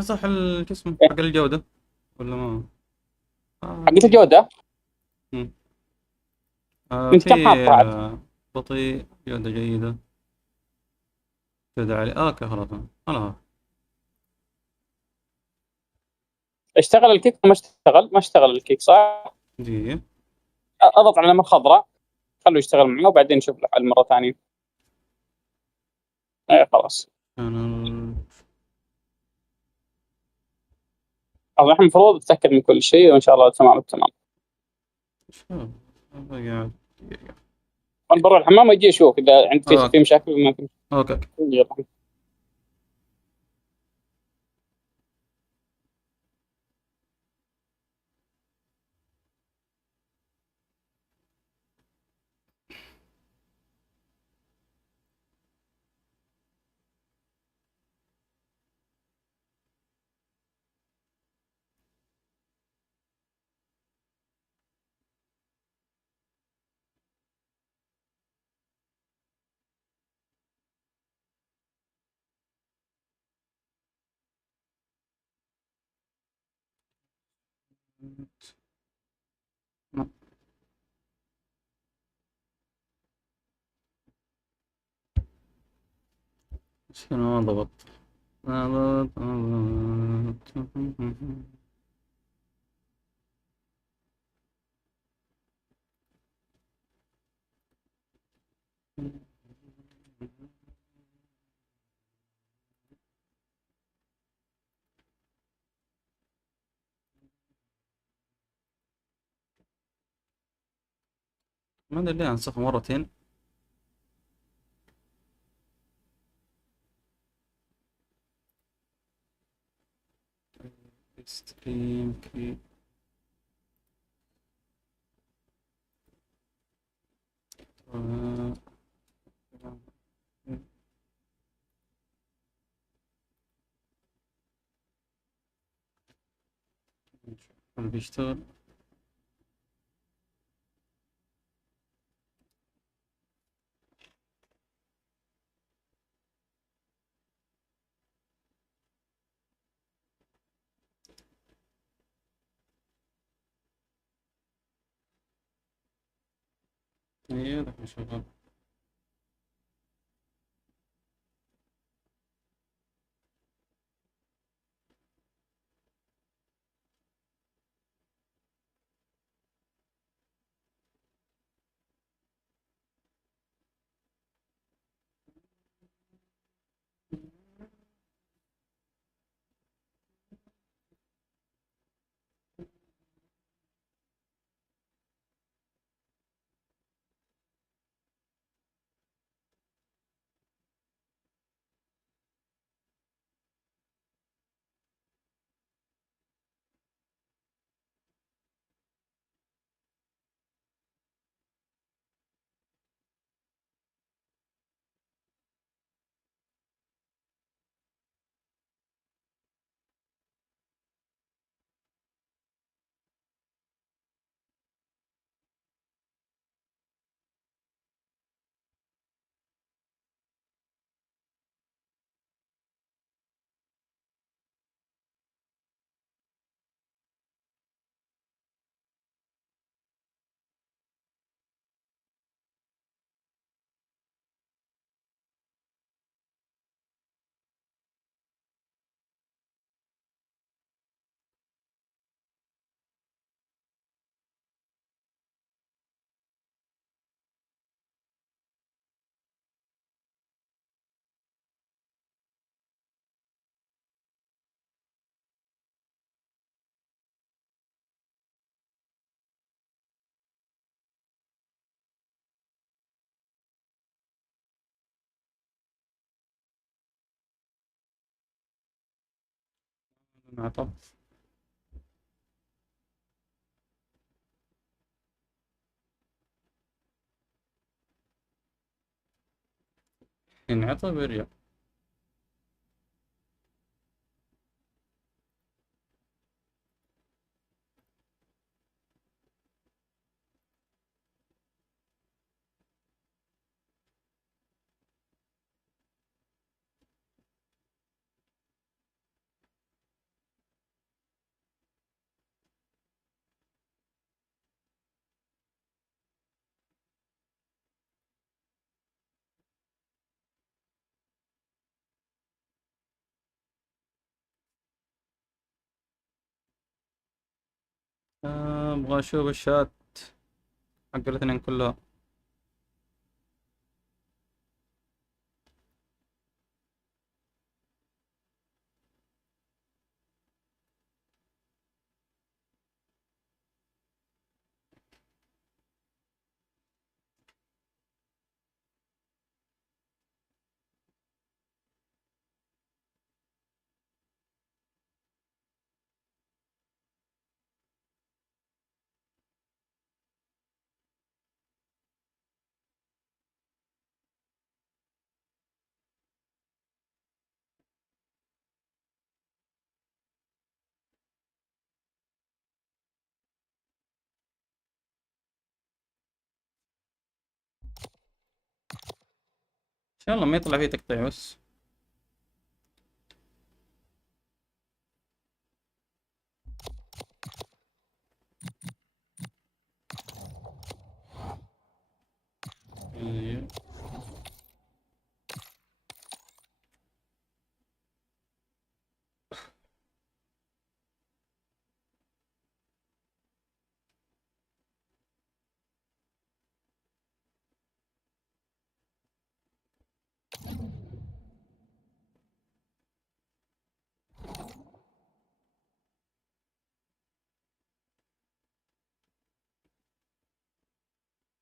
صح اسمه حق الجودة ولا ما؟ حقت في. الجوده. مم. انت في. كم حاطه عاد؟ بطيء، جودة جيدة، جودة عالية. اوكي خلاص. خلاص. اشتغل الكيك؟ ما اشتغل الكيك صح؟ دقيقة. اضغط على العلامه الخضراء، خلوه يشتغل معه وبعدين نشوف الحل مره ثانيه. اي خلاص. انا طبعا احنا المفروض نتاكد من كل شيء وان شاء الله تمام التمام. شوف. قاعد. انا بروح الحمام واجي اشوف اذا عندي في اوكي. مشاكل ولا ما في اوكي. مشاكل. شنو ضبط؟ ضبط. ما ادري ليه انسخه مرتين. ستريم كي. هل بيشتغل؟ ايه الحين شغال. انعطف. انعطف ويرجع. ابغى اشوف الشات حق الاثنين كلها. ان شاء الله ما يطلع فيه تقطيع بس. إيه.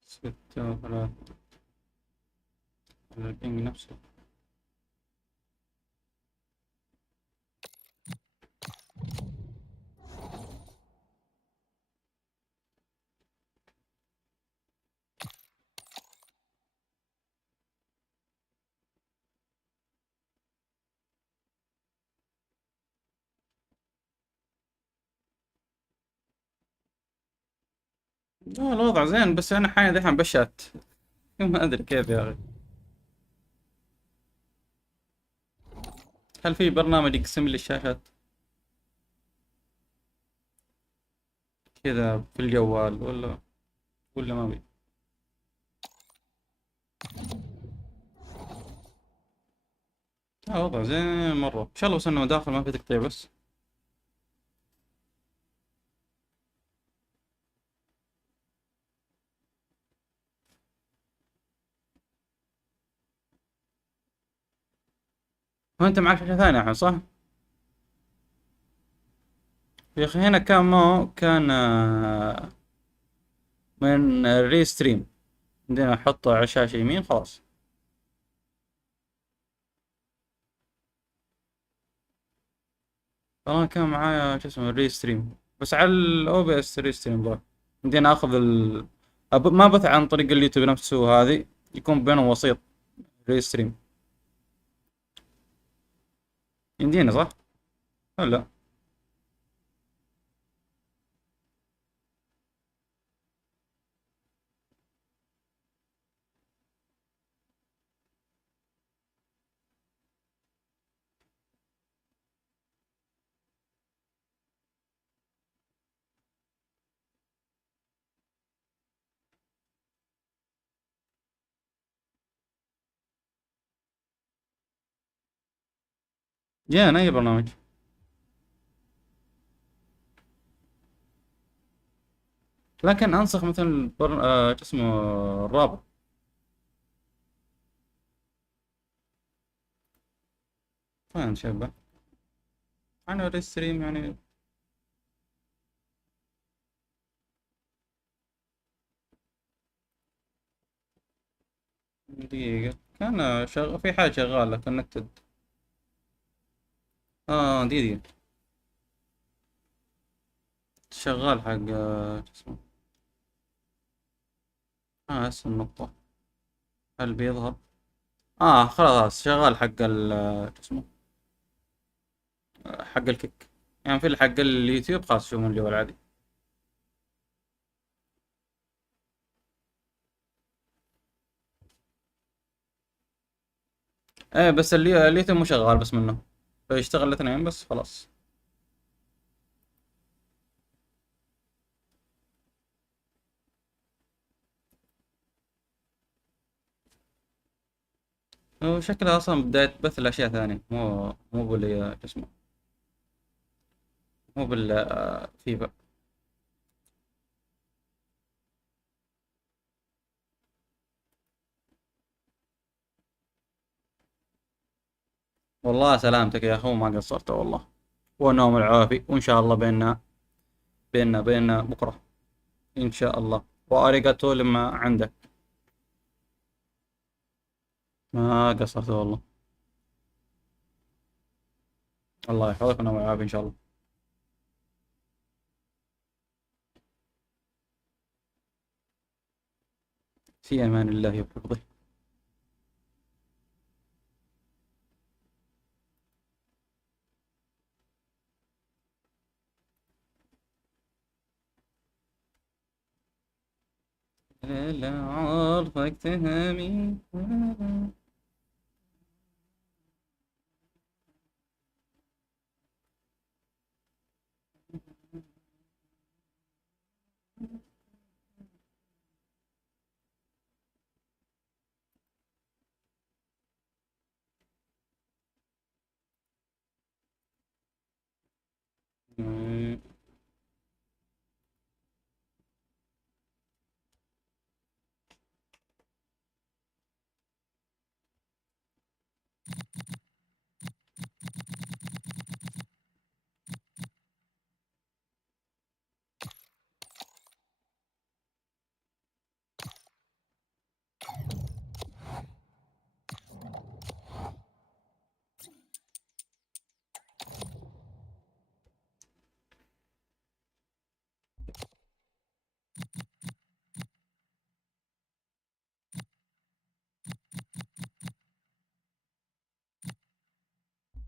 ستة وثلاثة على البنج نفسه. لا الوضع زين بس انا حاليا دحين بشات. ما ادري كيف يا اخي. هل في برنامج يقسم لي الشاشات كذا في الجوال ولا ما بي؟ وضع زين مرة ان شاء الله، بس انه داخل ما في تقطيع بس. وانت معك شاشة ثانية الحين صح؟ يا اخي هنا كان كان من الريستريم عندنا احطه على الشاشة يمين خلاص. انا كان معايا شو اسمه الريستريم بس على الاو بي اس ريستريم ذا. عندنا اخذ ما بث عن طريق اليوتيوب نفسه، هذه يكون بينهم وسيط ريستريم. يمدينا صح؟ ولا جانا اي برنامج. لكن انسخ مثل شو اسمه الرابط. وين شبه انا ريستريم يعني. دقيقة كان في حاجة شغالة كونكتد. دقيقة شغال حق شو اسمه. هسه النقطة هل بيظهر؟ خلاص شغال حق شو اسمه حق الكيك. يعني في حق اليوتيوب خلاص شو من الجو العادي. ايه بس اليوتيوب مو شغال بس منه، فيشتغل الاثنين بس خلاص. هو شكلها اصلا بداية بث الاشياء ثانية، مو باللي شو اسمه، مو بال فيفا. والله سلامتك يا اخو، ما قصرت والله. والنوم العافي، وان شاء الله بيننا بكره ان شاء الله. واريجاتو لما عندك. ما قصرت والله. الله يحفظك ونوم العافية ان شاء الله. في امان الله وحفظه. لا عارفك تهامي.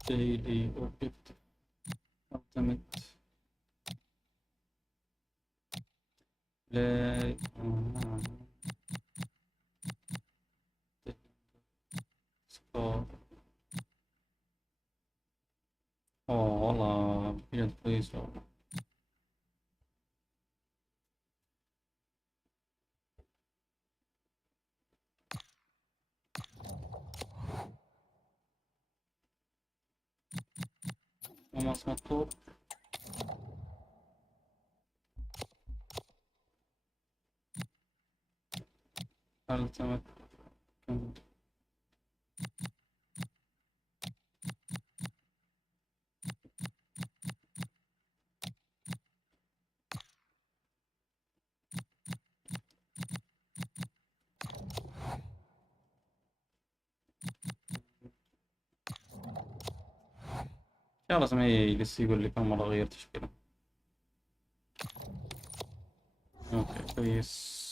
ديلي اوبجكت ultimate play. سكور. اوه والله بجد كويس والله. وماس مطلوب. ultimate. يا لازم يجلس يقول لي كم مرة غيرت تشكيلة. اوكي كويس.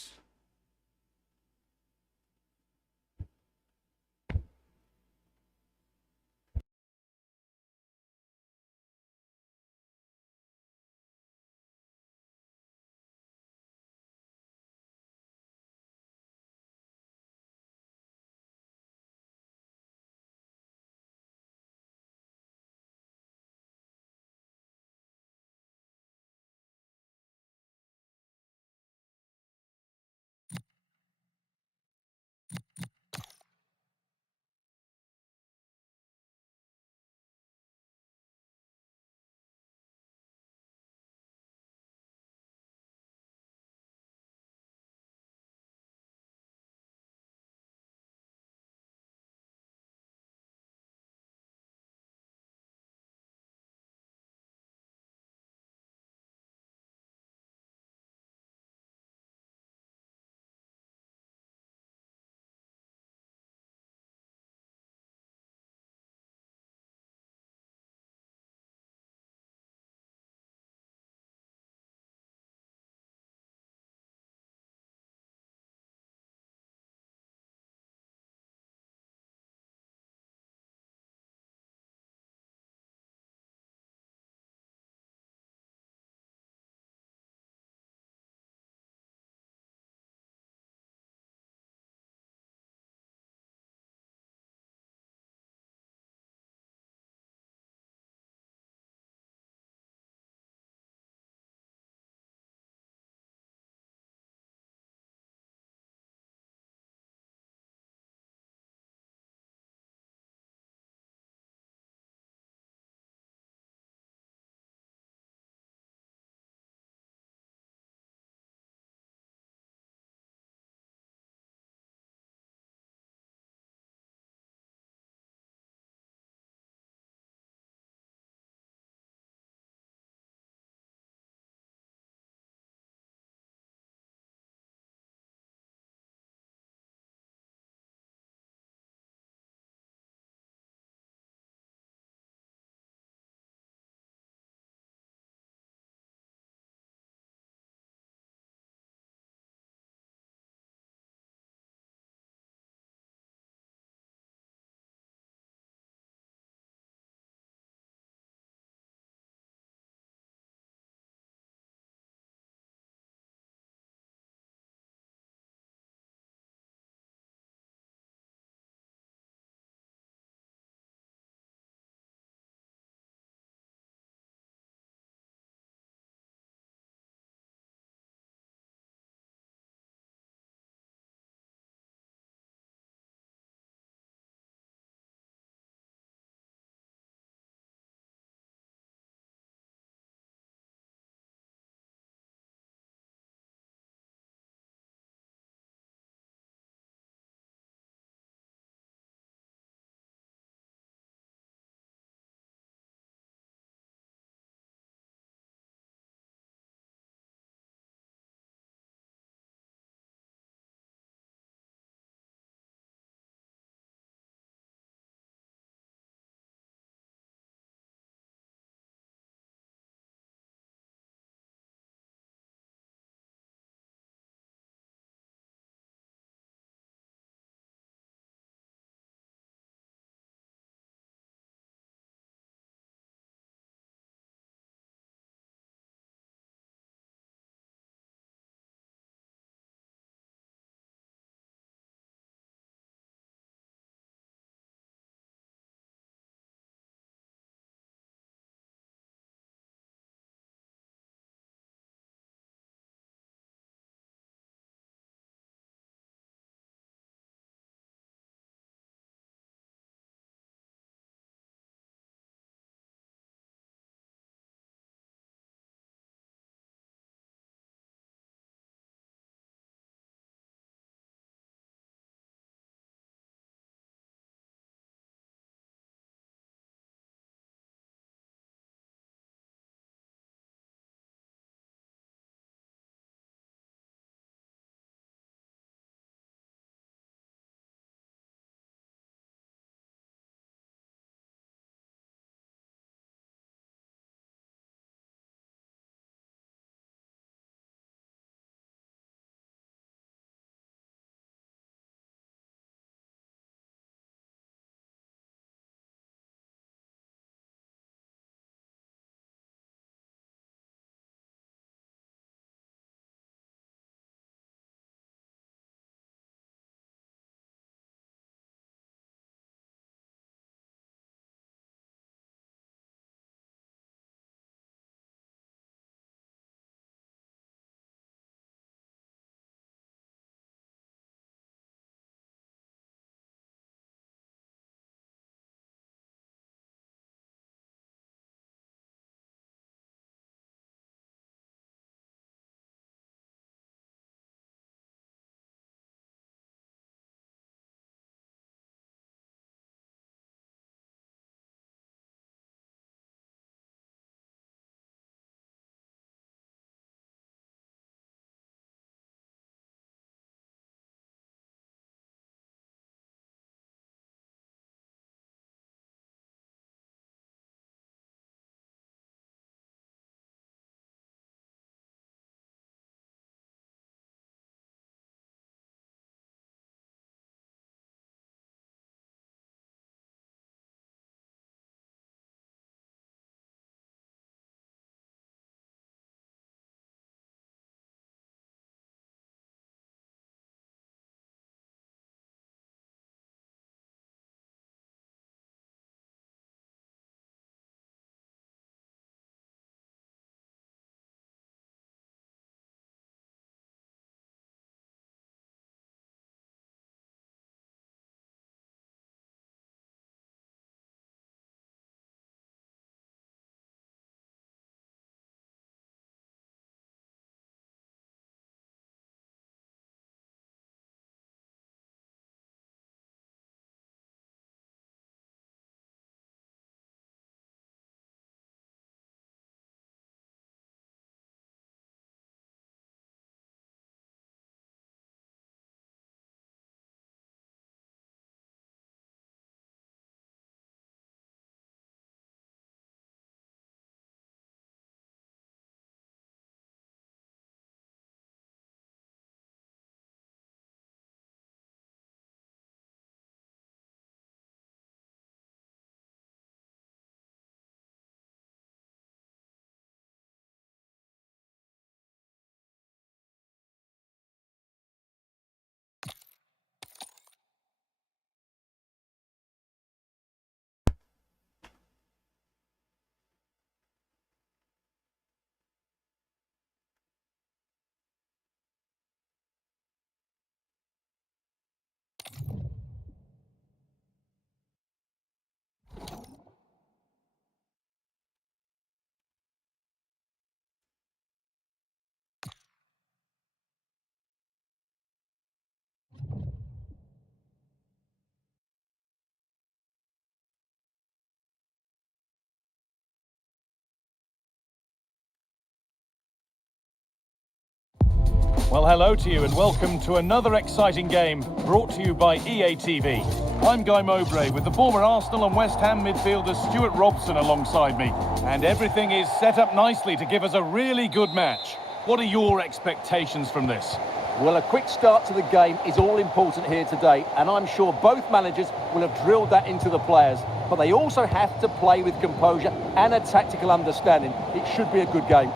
Well, hello to you and welcome to another exciting game brought to you by EA TV. I'm Guy Mowbray with the former Arsenal and West Ham midfielder Stuart Robson alongside me. And everything is set up nicely to give us a really good match. What are your expectations from this? Well, a quick start to the game is all important here today, and I'm sure both managers will have drilled that into the players. But they also have to play with composure and a tactical understanding. It should be a good game.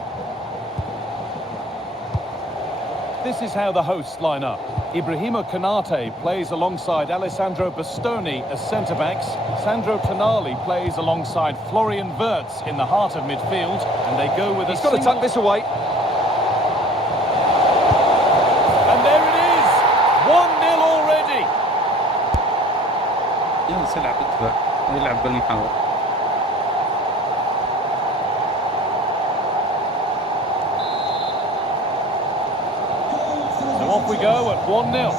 This is how the hosts line up. Ibrahima Konate plays alongside Alessandro Bastoni as centre-backs. Sandro Tonali plays alongside Florian Wirtz in the heart of midfield. And they go with He's got to tuck this away. And there it is! 1-0 already! يلا يلعب الدفاع يلعب بالمحاور. Off we go at 1-0.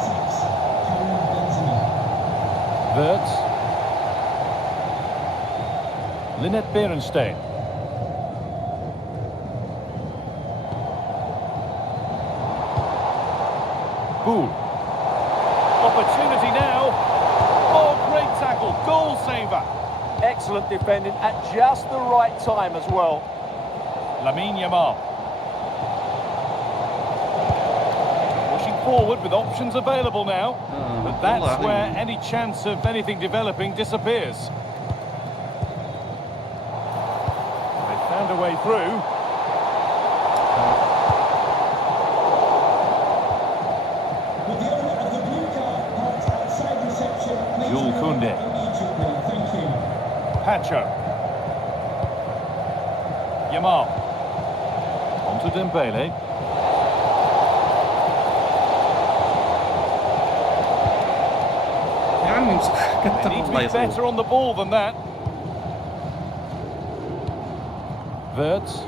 Wirtz. Lynette Berenstein. Boule. Opportunity now. Oh, great tackle. Goal saver. Excellent defending at just the right time as well. Lamine Yamal. Forward with options available now, but that's where any chance of anything developing disappears. They found a way through. Jules Koundé. Pacho. Yamal. On to Dembele. They need to be better on the ball than that. Wirtz.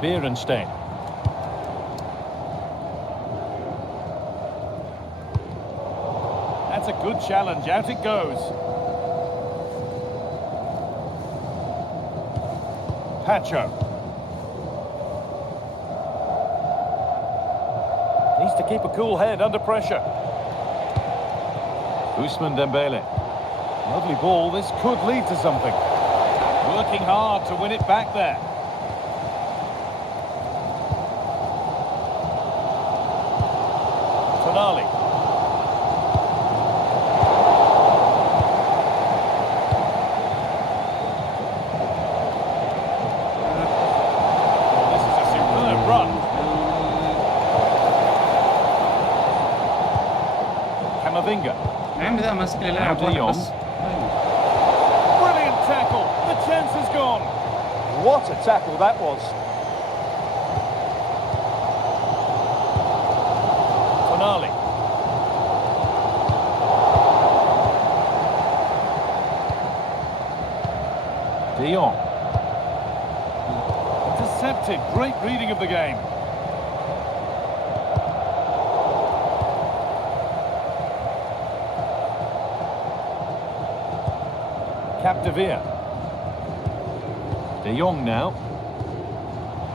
Berenstein. That's a good challenge. Out it goes. Pacho. Needs to keep a cool head under pressure. Ousmane Dembele. Lovely ball. This could lead to something. Working hard to win it back there. Tonali. This is a superb run. Camavinga. Brilliant tackle. The chance is gone. What a tackle that was. Tonali. De Jong. Intercepted. Great reading of the game. Capdevere. De Jong now.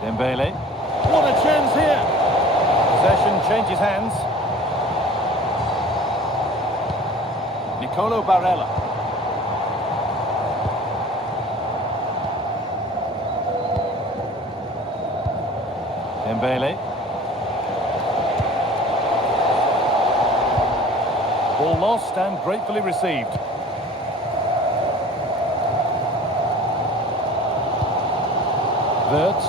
Dembele. What a chance here. Possession changes hands. Nicolo Barella. Dembele. Ball lost and gratefully received. Wirtz.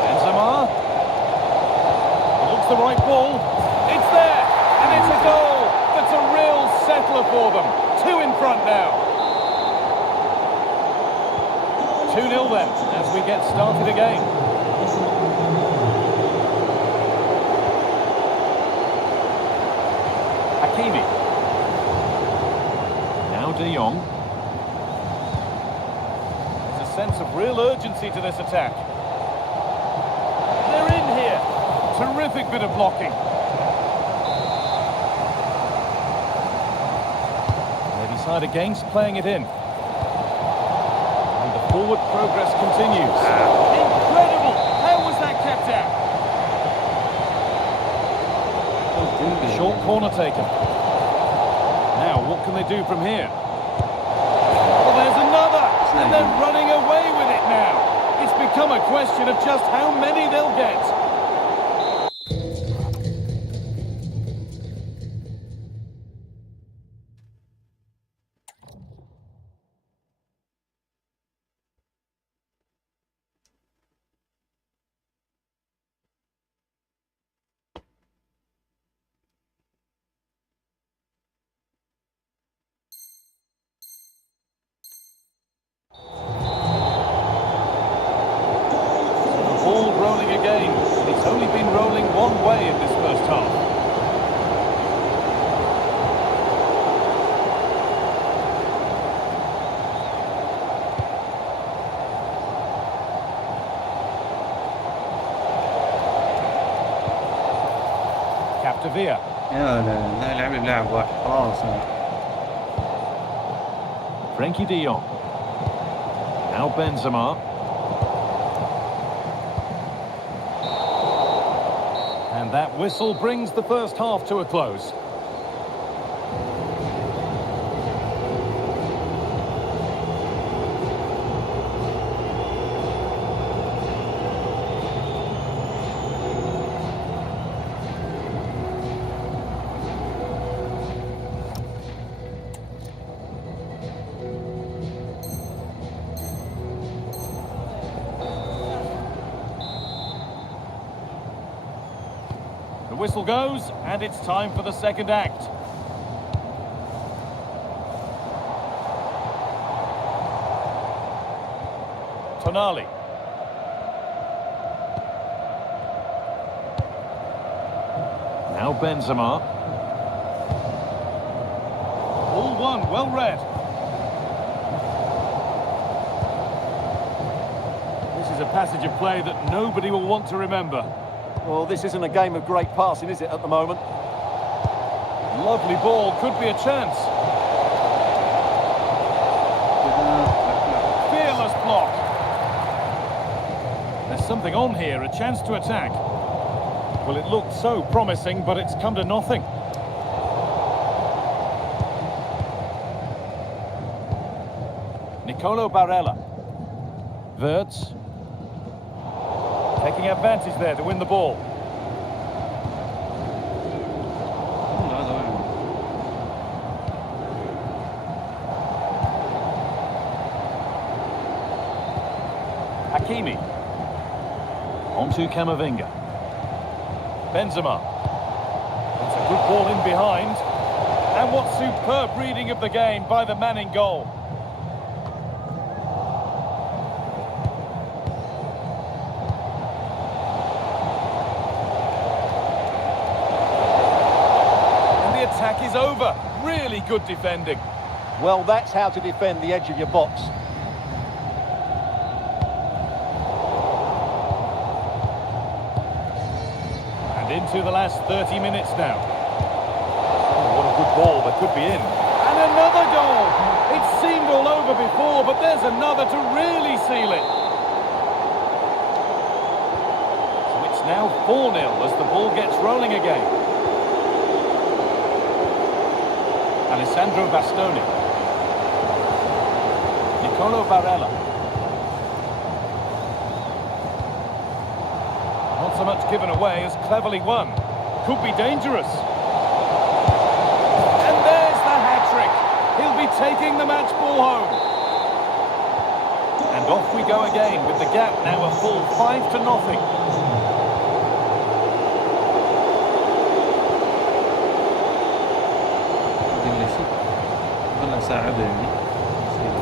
Benzema. It looks the right ball. It's there, and it's a goal. That's a real settler for them. 2 in front now. 2-0 then, as we get started again. Hakimi. Now De Jong. There's a sense of real urgency to this attack. They're in here. Terrific bit of blocking. decide against playing it in. And the forward progress continues. Incredible! How was that kept out? Short corner taken. Now, what can they do from here? Well, there's another! And they're running away with it now. It's become a question of just how many they'll get. Ball rolling again. It's only been rolling one way in this first half. Capdevia. يا لا يلعب لي بلاعب واحد خلاص. Frenkie de Jong. Now Benzema. And that whistle brings the first half to a close. The whistle goes, and it's time for the second act. Tonali. Now Benzema. All one, well read. This is a passage of play that nobody will want to remember. Well, this isn't a game of great passing, is it, at the moment? Lovely ball, could be a chance. Fearless block. There's something on here, a chance to attack. Well, it looked so promising, but it's come to nothing. Nicolo Barella. Wirtz. Taking advantage there to win the ball. Hakimi. On to Camavinga. Benzema. That's a good ball in behind. And what superb reading of the game by the man in goal. Attack is over. Really good defending. Well, that's how to defend the edge of your box. And into the last 30 minutes now. Oh, what a good ball. That could be in. And another goal. It seemed all over before, but there's another to really seal it. So it's now 4-0 as the ball gets rolling again. Alessandro Bastoni. Nicolo Barella. Not so much given away as cleverly won. Could be dangerous. And there's the hat-trick. He'll be taking the match ball home. And off we go again with the gap now a full 5-0.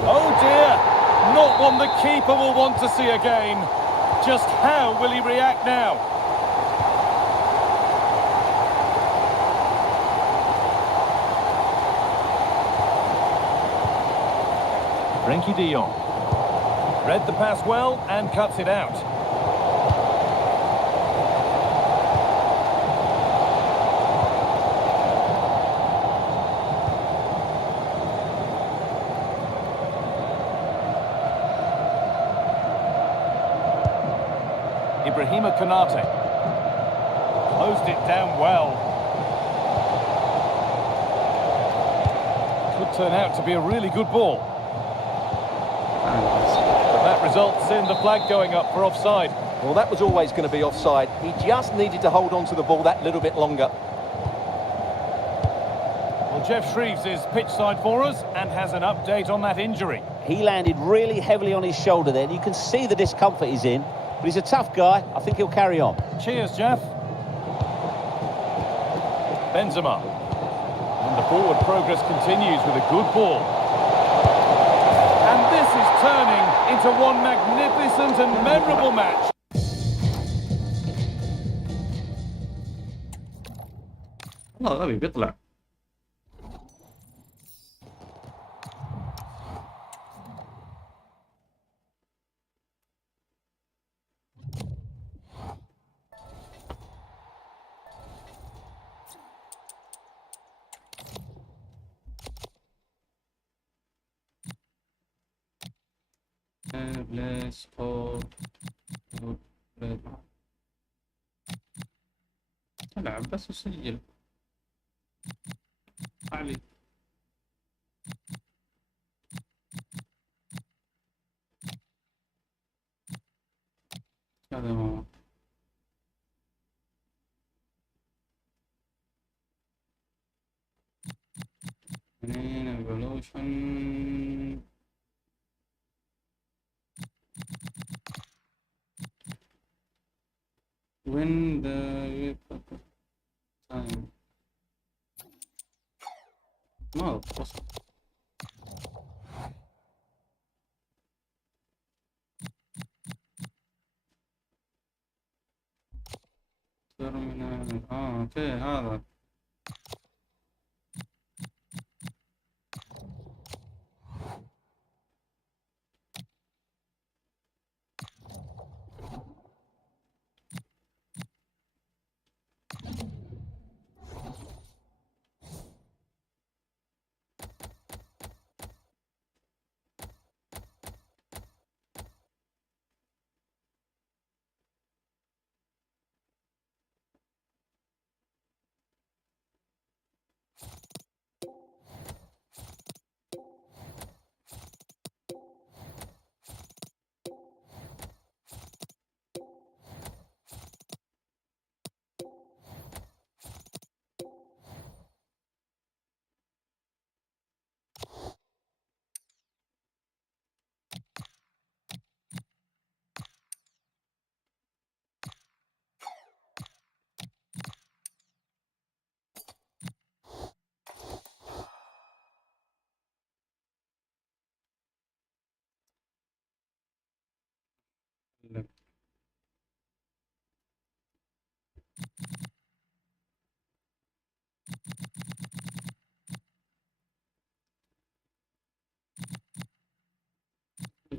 Oh dear, not one the keeper will want to see again. Just how will he react now? Frenkie de Jong. Read the pass well and cuts it out. Konate. Closed it down well. Could turn out to be a really good ball. But that results in the flag going up for offside. Well, that was always going to be offside. He just needed to hold on to the ball that little bit longer. Well, Jeff Shreves is pitch side for us and has an update on that injury. He landed really heavily on his shoulder then. You can see the discomfort he's in, but he's a tough guy. I think he'll carry on. Cheers, Jeff. Benzema. And the forward progress continues with a good ball. And this is turning into one magnificent and memorable match. والله غبي بيطلع. Let's go. العب بس وسجل. علي. هذا ما evolution. When the time ما وصل. ترمينال اوكي هذا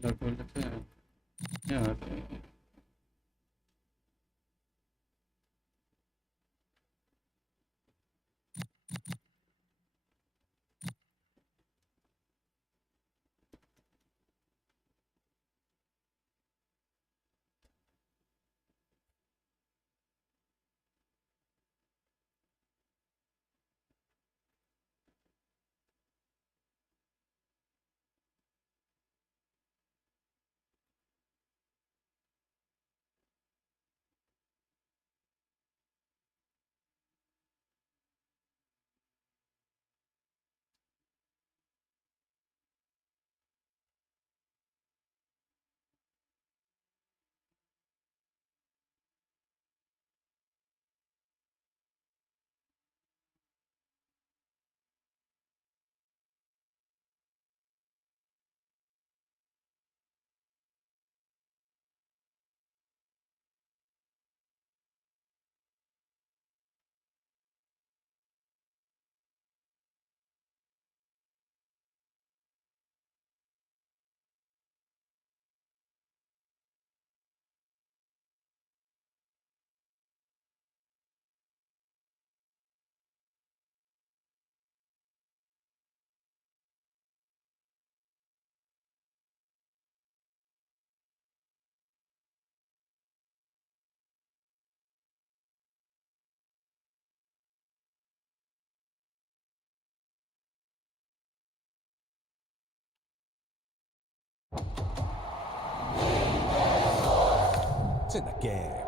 أقول لك يا in the game.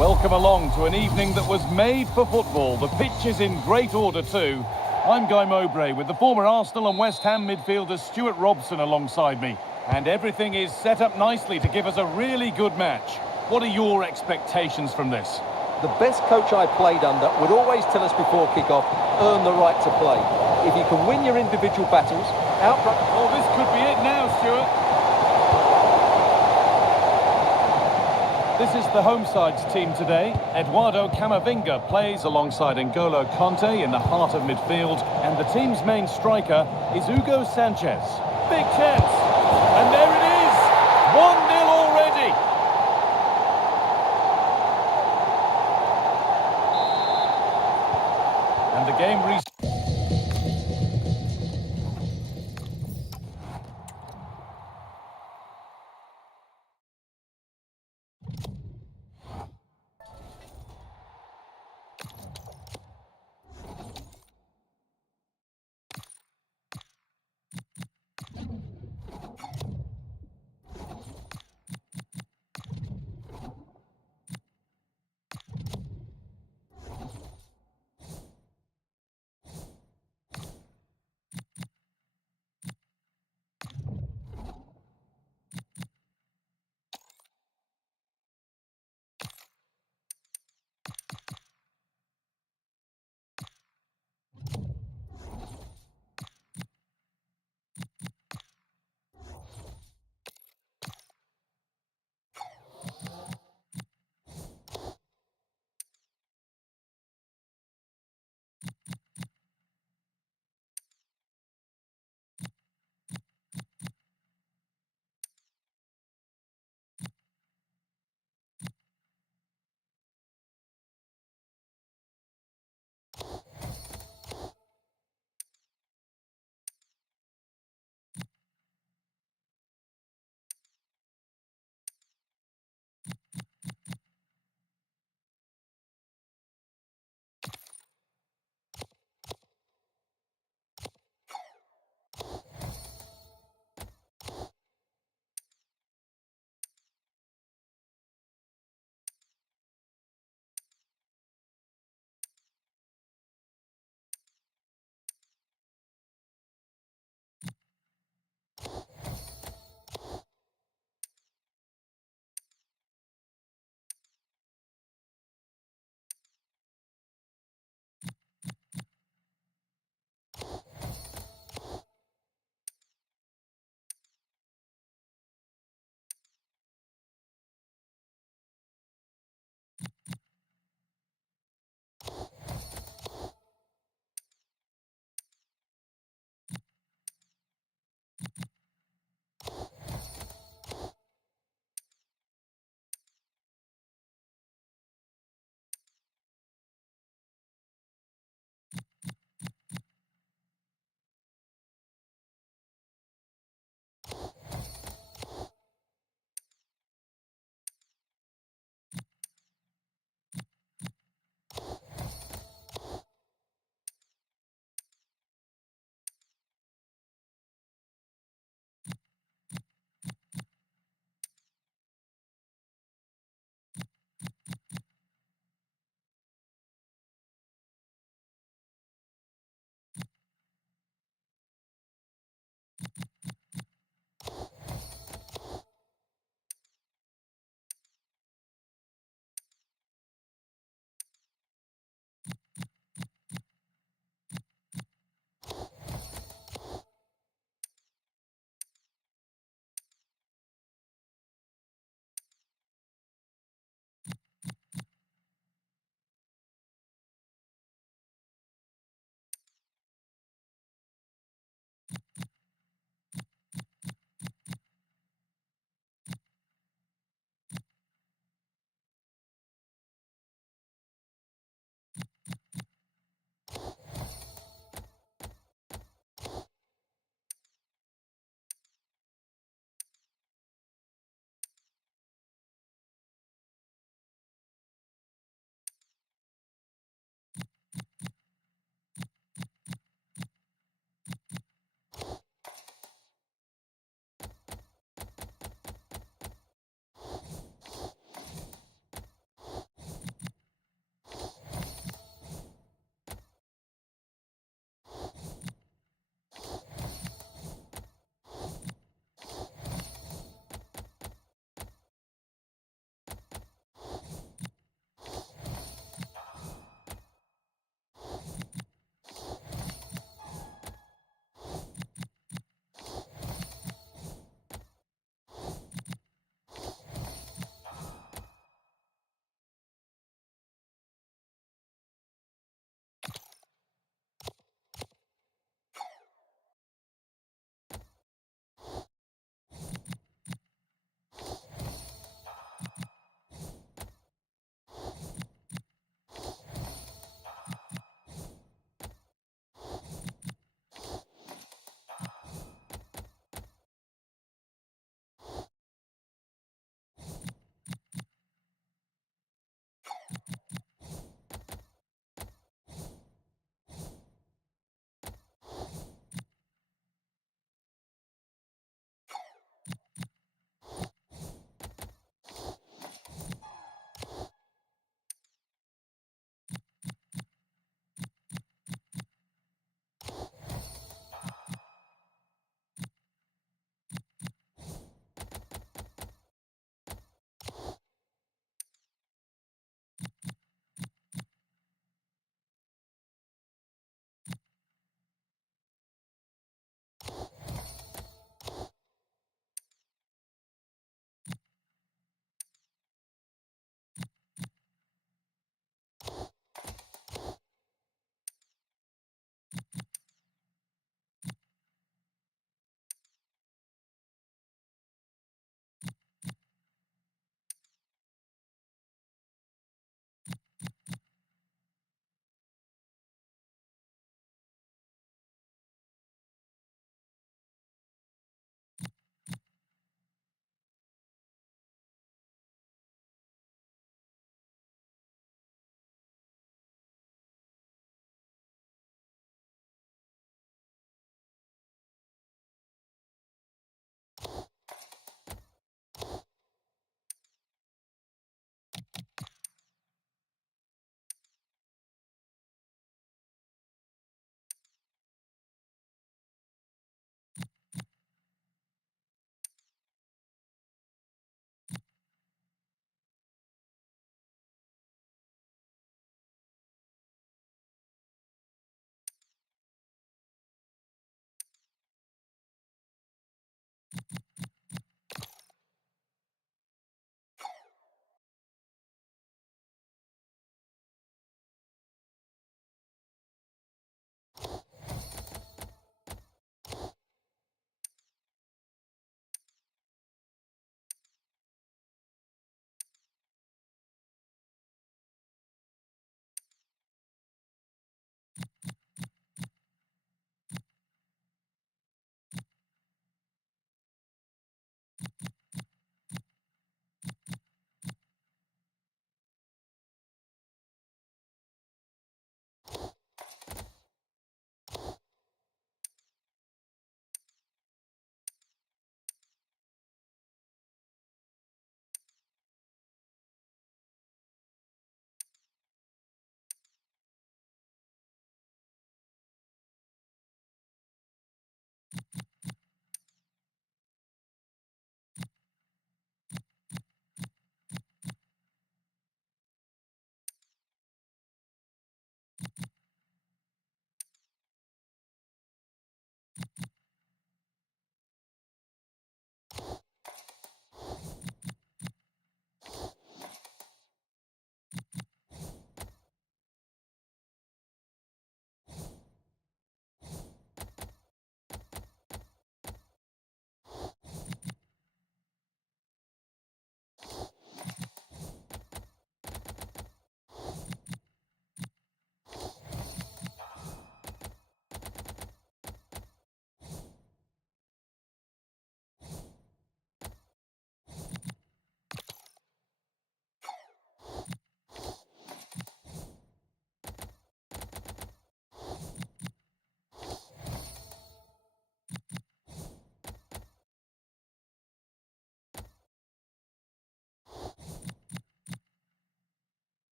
Welcome along to an evening that was made for football. The pitch is in great order too. I'm Guy Mowbray with the former Arsenal and West Ham midfielder Stuart Robson alongside me. And everything is set up nicely to give us a really good match. What are your expectations from this? The best coach I played under would always tell us before kick-off, earn the right to play. If you can win your individual battles, Oh, this could be it now, Stuart. This is the home side's team today. Eduardo Camavinga plays alongside N'Golo Kanté in the heart of midfield, and the team's main striker is Hugo Sanchez. Big chance, and there it is, 1-0 already. And the game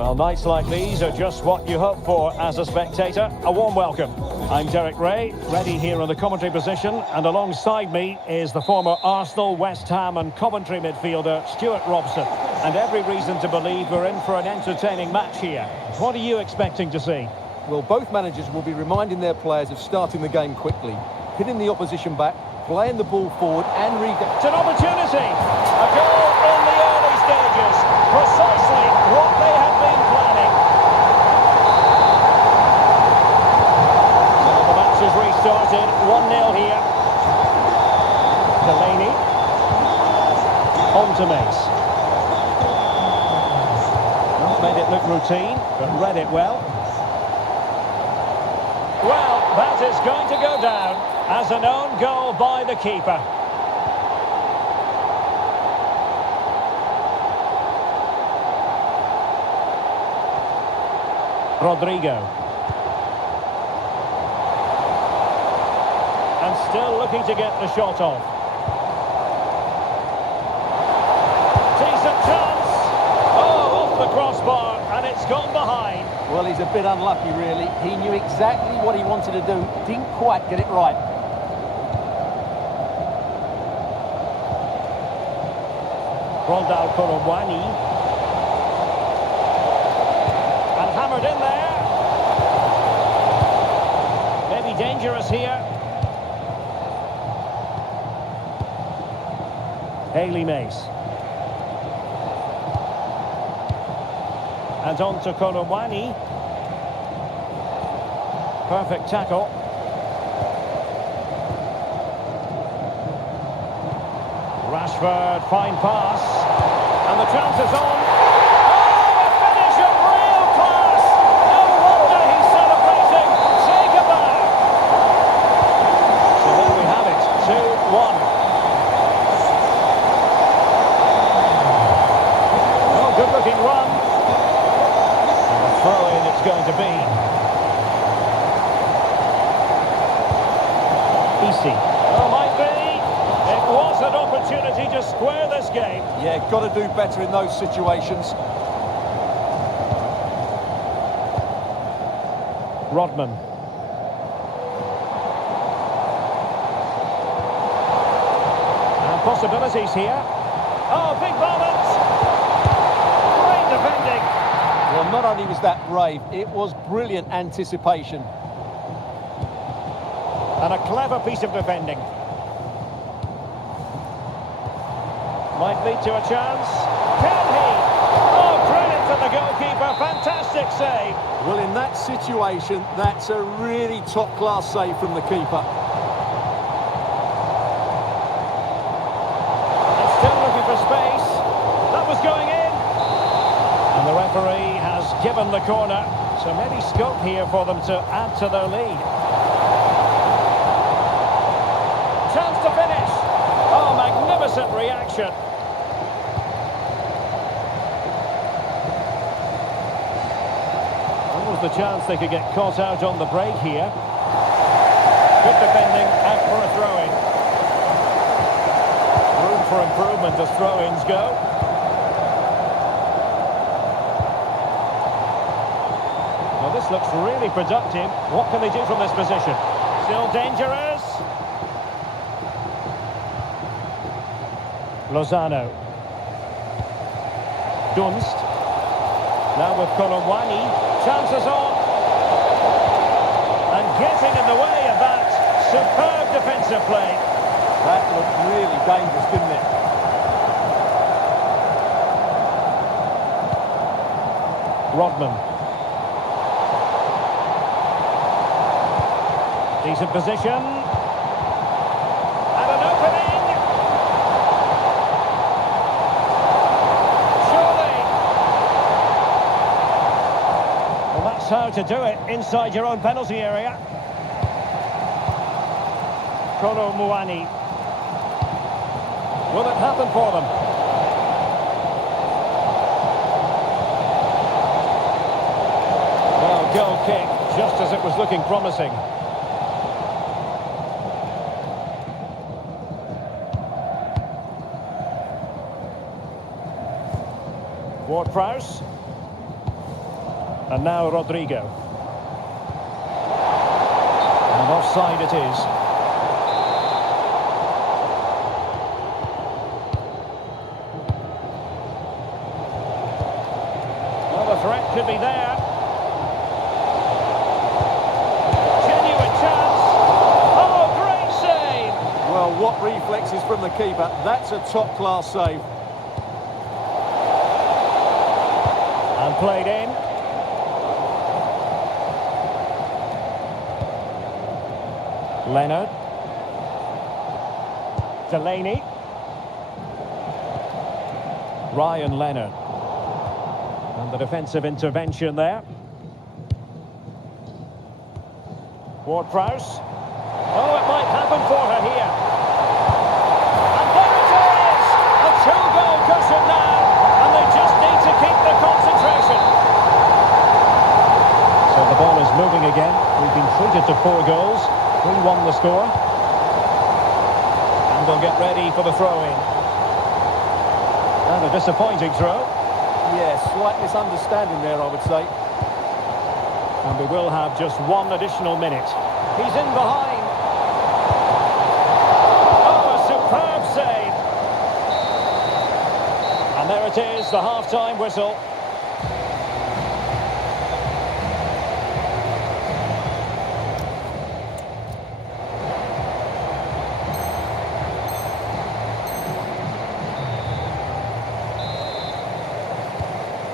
Well, nights like these are just what you hope for as a spectator. A warm welcome. I'm Derek Ray, ready here in the commentary position, and alongside me is the former Arsenal, West Ham and Coventry midfielder Stuart Robson. And every reason to believe we're in for an entertaining match here. What are you expecting to see? Well, both managers will be reminding their players of starting the game quickly, hitting the opposition back, playing the ball forward and read. It's an opportunity! A goal in the early stages. Precisely what they had been planning. Well, the match has restarted. 1-0 here. Delaney. On to Mace. Made it look routine, but read it well. Well, that is going to go down as an own goal by the keeper. Rodrigo. And still looking to get the shot off. Decent chance. Oh, off the crossbar, and it's gone behind. Well, he's a bit unlucky, really. He knew exactly what he wanted to do, didn't quite get it right. Rondal Korowani. And hammered in there. Maybe dangerous here. Hayley Mace. And on to Korowani. Perfect tackle. Rashford, fine pass. And the chance is on. Oh, a finish of real class! No wonder he's celebrating. Take a bow. So there we have it, 2-1. Oh, good-looking run. And a throw-in it's going to be. Easy. Oh, might be. It was an opportunity to square this game. Yeah, got to do better in those situations. Rodman. And possibilities here. Oh, big moment. Great defending. Well, not only was that brave, it was brilliant anticipation. And a clever piece of defending. Might lead to a chance. Can he? Oh, brilliant from the goalkeeper. Fantastic save. Well, in that situation, that's a really top-class save from the keeper. And still looking for space. That was going in. And the referee has given the corner. So maybe scope here for them to add to their lead. Chance to finish. Oh, magnificent reaction. The chance they could get caught out on the break here. Good defending and for a throw-in. Room for improvement as throw-ins go. Well, this looks really productive. What can they do from this position? Still dangerous. Lozano. Dunst. Now with Korowani. Chances on. And getting in the way of that superb defensive play. That looked really dangerous, didn't it? Rodman. Decent position. And an opening. Surely. Well, that's how to do it inside your own penalty area. Kolo Muani. Will it happen for them? Well, goal kick, just as it was looking promising. Ward-Prowse. And now Rodrigo. And offside it is. Well, the threat could be there. Genuine chance. Oh, great save! Well, what reflexes from the keeper. That's a top-class save. And played in. Leonard. Delaney. Ryan Leonard. And the defensive intervention there. Ward-Prowse. Oh, it might happen for her here. And there it is! A two-goal cushion now, and they just need to keep the concentration. So the ball is moving again. We've been treated to 4 goals. 3-1 the score. And they'll get ready for the throw-in. And a disappointing throw. Yeah, slight misunderstanding there, I would say. And we will have just 1 additional minute. He's in behind. Oh, a superb save. And there it is, the half-time whistle.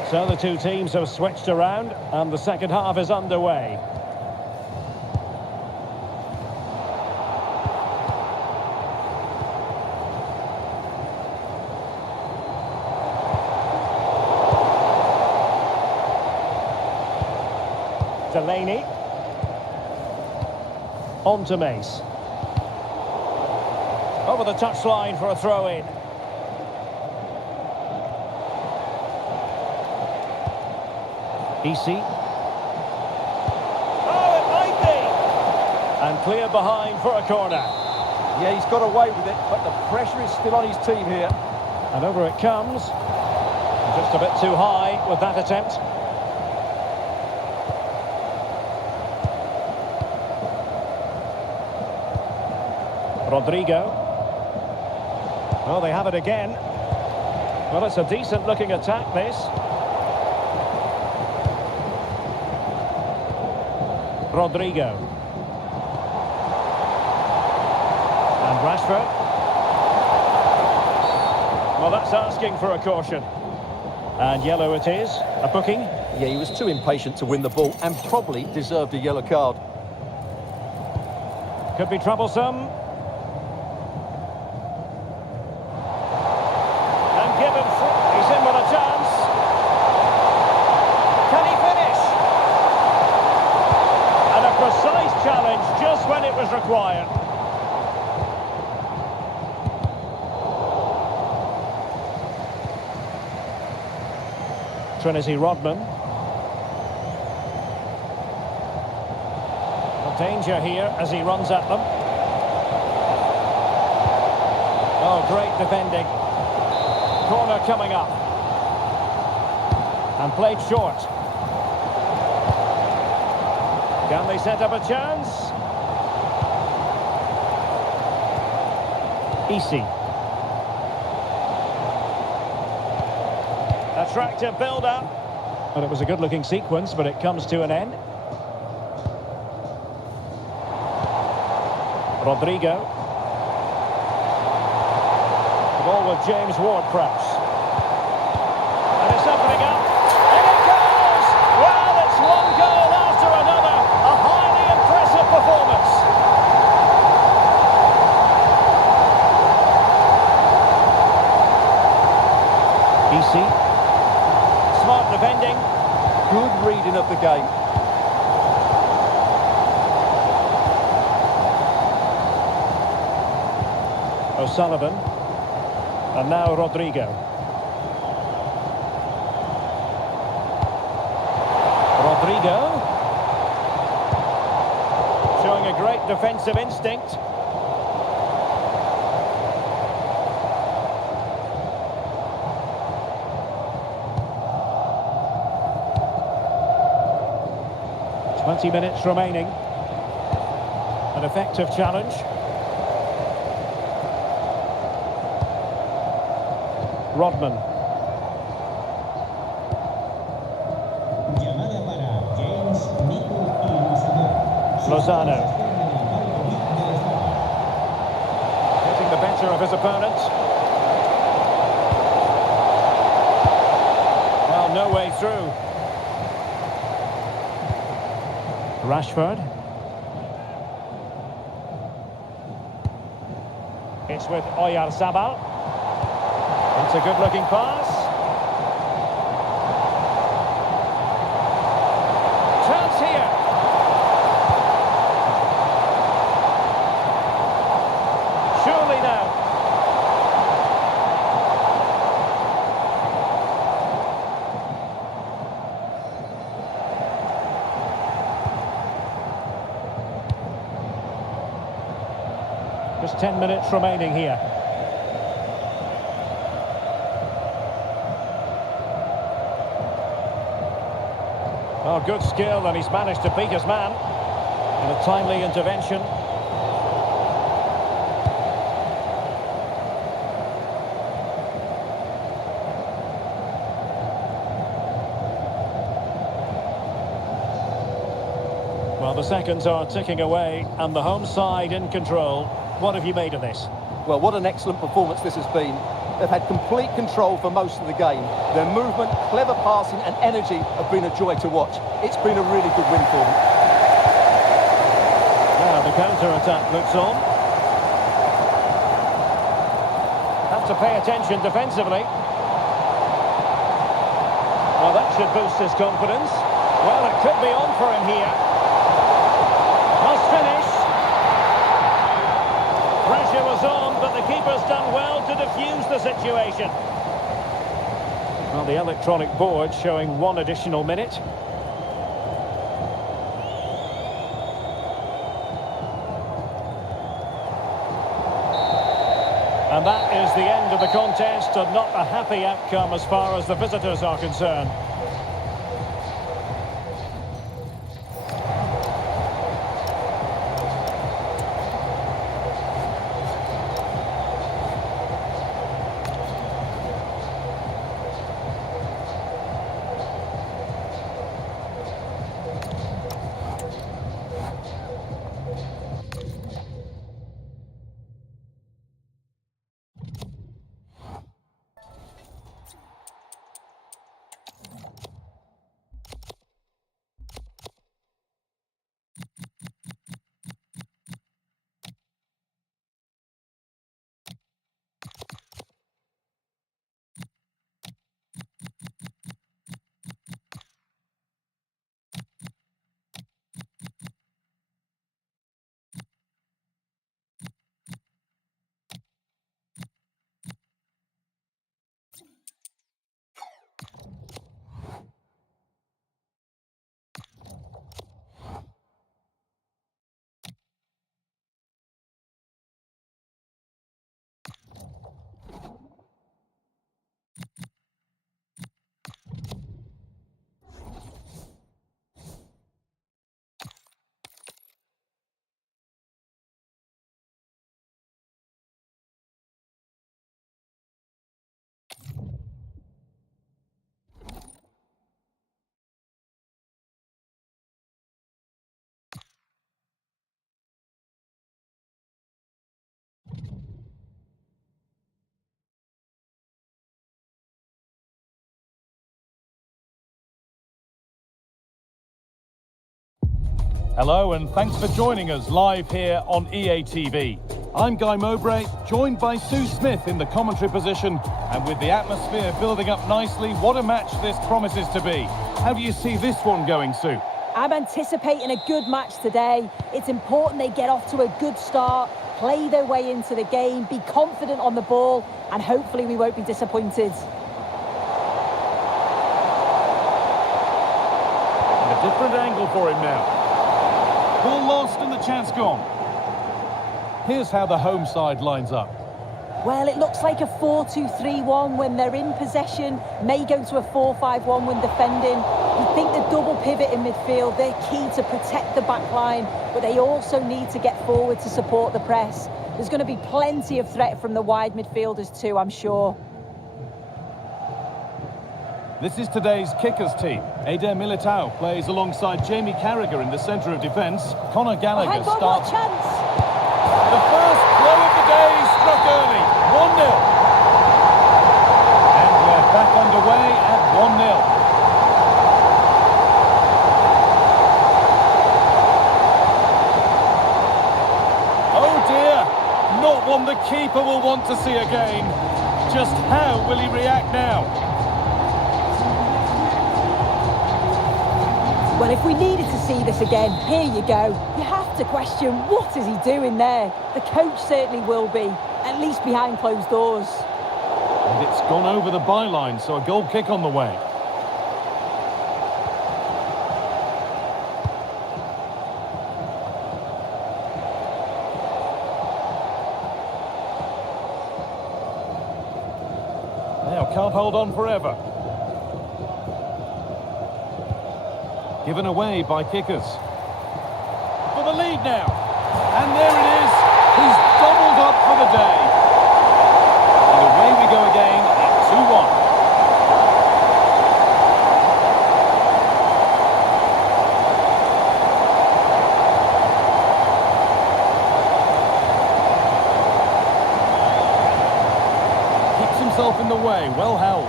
So the two teams have switched around and the second half is underway. Delaney. On to Mace. Over the touchline for a throw-in. EC. Oh, it might be! And clear behind for a corner. Yeah, he's got away with it, but the pressure is still on his team here. And over it comes. Just a bit too high with that attempt. Rodrigo. Oh, they have it again. Well, it's a decent-looking attack, this. Rodrigo. And Rashford. Well, that's asking for a caution. And yellow it is. A booking. Yeah, he was too impatient to win the ball and probably deserved a yellow card. Could be troublesome. And given... He's in with a chance. Can he finish? And a precise challenge just when it was required. Trinity Rodman. Danger here as he runs at them. Oh, great defending. Corner coming up. And played short. Can they set up a chance? EC. Attractive build-up. Well, it was a good-looking sequence, but it comes to an end. Rodrigo. The ball with James Ward-Prowse. And it's opening up. And it goes! Well, it's one goal after another. A highly impressive performance. EC. Smart defending. Good reading of the game. O'Sullivan. And now Rodrigo. Rodrigo. Showing a great defensive instinct. 20 minutes remaining. An effective challenge. Rodman. Lozano. Getting the better of his opponent. Well, no way through. Rashford. It's with Oyarzabal. It's a good-looking pass. Chance here. Surely now. Just 10 minutes remaining here. Oh, good skill, and he's managed to beat his man in a timely intervention. Well, the seconds are ticking away, and the home side in control. What have you made of this? Well, what an excellent performance this has been. They've had complete control for most of the game. Their movement, clever passing and energy have been a joy to watch. It's been a really good win for them. Now the counter-attack looks on. Have to pay attention defensively. Well, that should boost his confidence. Well, it could be on for him here. Must finish. Pressure was on, but the keeper's done well to defuse the situation. Well, the electronic board showing 1 additional minute. And that is the end of the contest, and not a happy outcome as far as the visitors are concerned. Hello and thanks for joining us live here on EA TV. I'm Guy Mowbray, joined by Sue Smith in the commentary position, and with the atmosphere building up nicely, what a match this promises to be. How do you see this one going, Sue? I'm anticipating a good match today. It's important they get off to a good start, play their way into the game, be confident on the ball, and hopefully we won't be disappointed. And a different angle for him now. Ball lost and the chance gone. Here's how the home side lines up. Well, it looks like a 4-2-3-1 when they're in possession, may go to a 4-5-1 when defending. You think the double pivot in midfield, they're key to protect the back line, but they also need to get forward to support the press. There's going to be plenty of threat from the wide midfielders too, I'm sure. This is today's kickers team. Eder Militao plays alongside Jamie Carragher in the centre of defence. Conor Gallagher starts. Chance. The first blow of the day struck early, 1-0. And we're back underway at 1-0. Oh dear, not one the keeper will want to see again. Just how will he react now? Well, if we needed to see this again, here you go. You have to question, what is he doing there? The coach certainly will be, at least behind closed doors. And it's gone over the byline, so a goal kick on the way. Now, can't hold on forever. Given away by kickers. For the lead now. And there it is. He's doubled up for the day. And away we go again at 2-1. Keeps himself in the way. Well held.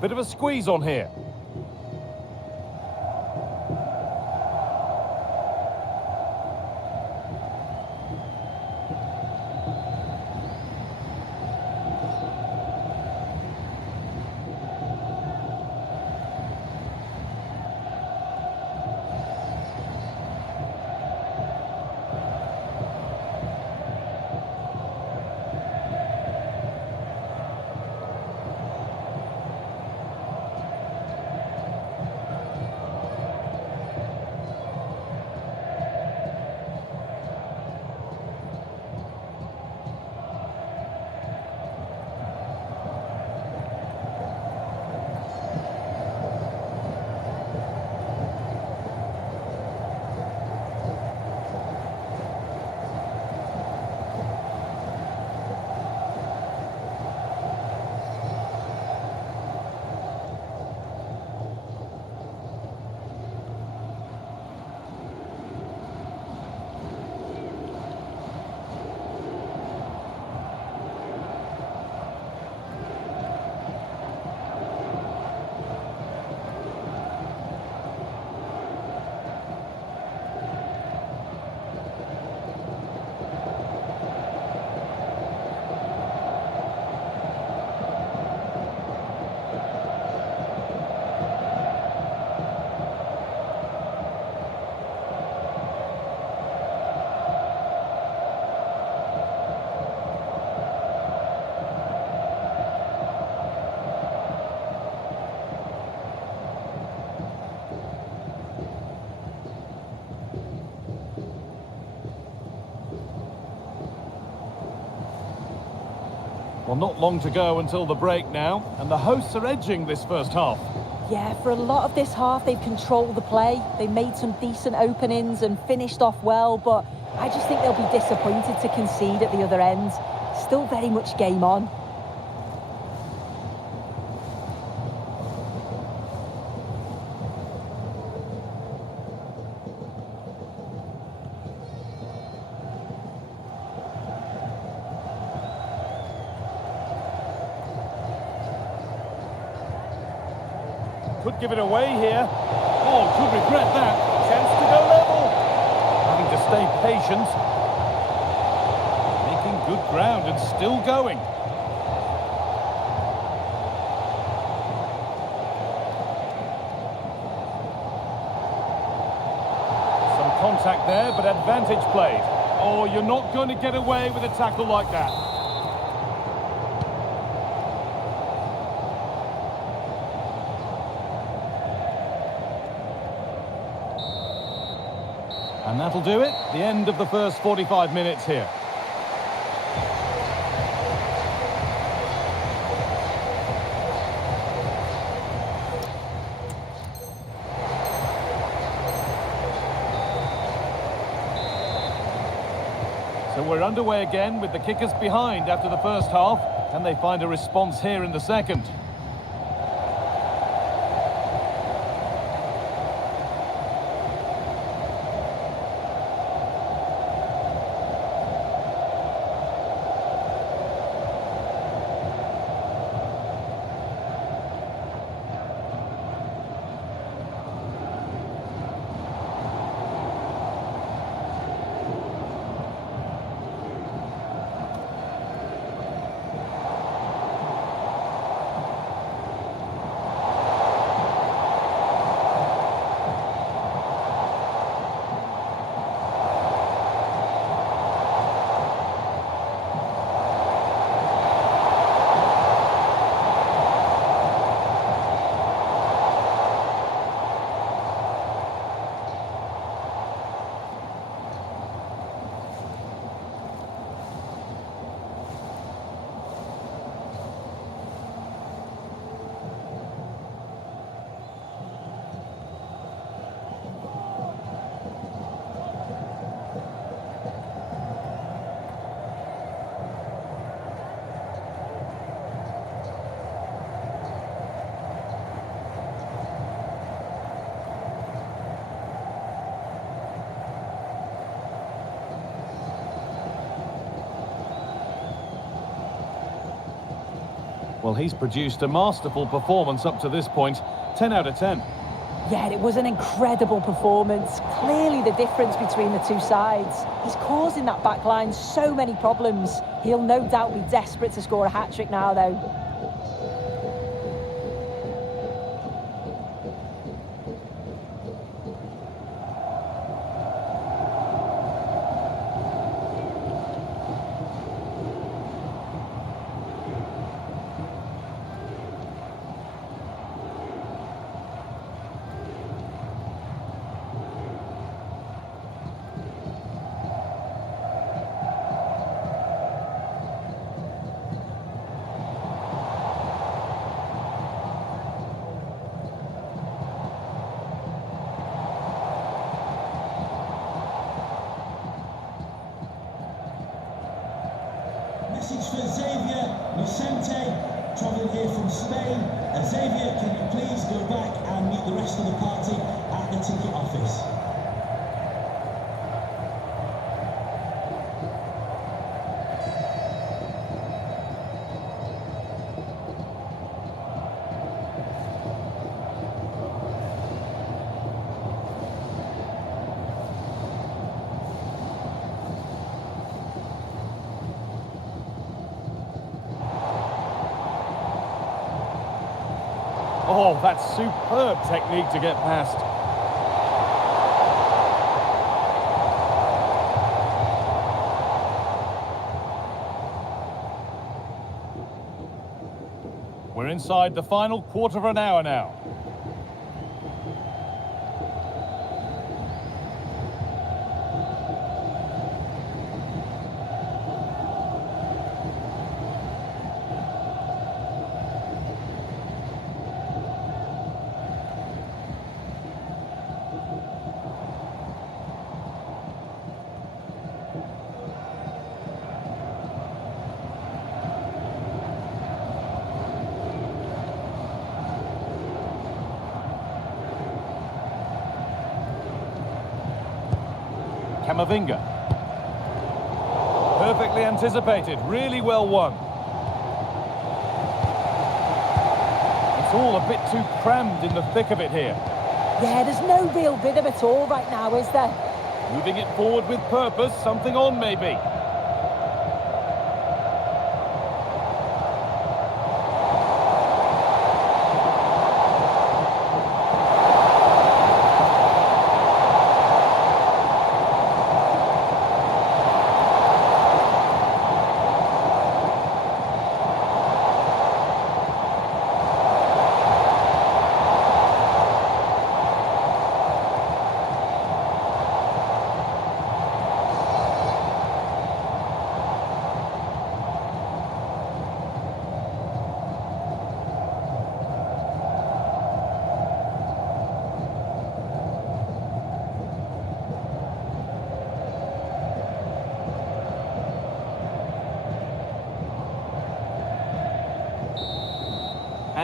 Bit of a squeeze on here. Well, not long to go until the break now, and the hosts are edging this first half. Yeah, for a lot of this half, they've controlled the play. They made some decent openings and finished off well, but I just think they'll be disappointed to concede at the other end. Still very much game on. Could give it away here. Oh, could regret that. Chance to go level. Having to stay patient. Making good ground and still going. Some contact there, but advantage played. Oh, you're not going to get away with a tackle like that. And that'll do it. The end of the first 45 minutes here. So we're underway again with the kickers behind after the first half. Can they find a response here in the second? Well, he's produced a masterful performance up to this point. 10 out of 10. Yeah, it was an incredible performance. Clearly the difference between the two sides. He's causing that back line so many problems. He'll no doubt be desperate to score a hat-trick now, though. Message for Xavier Vicente, travelling here from Spain. Xavier, can you please go back and meet the rest of the party at the ticket office? Oh, that's superb technique to get past. We're inside the final quarter of an hour now. Camavinga. Perfectly anticipated, really well won. It's all a bit too crammed in the thick of it here. Yeah, there's no real rhythm at all right now, is there? Moving it forward with purpose, something on maybe.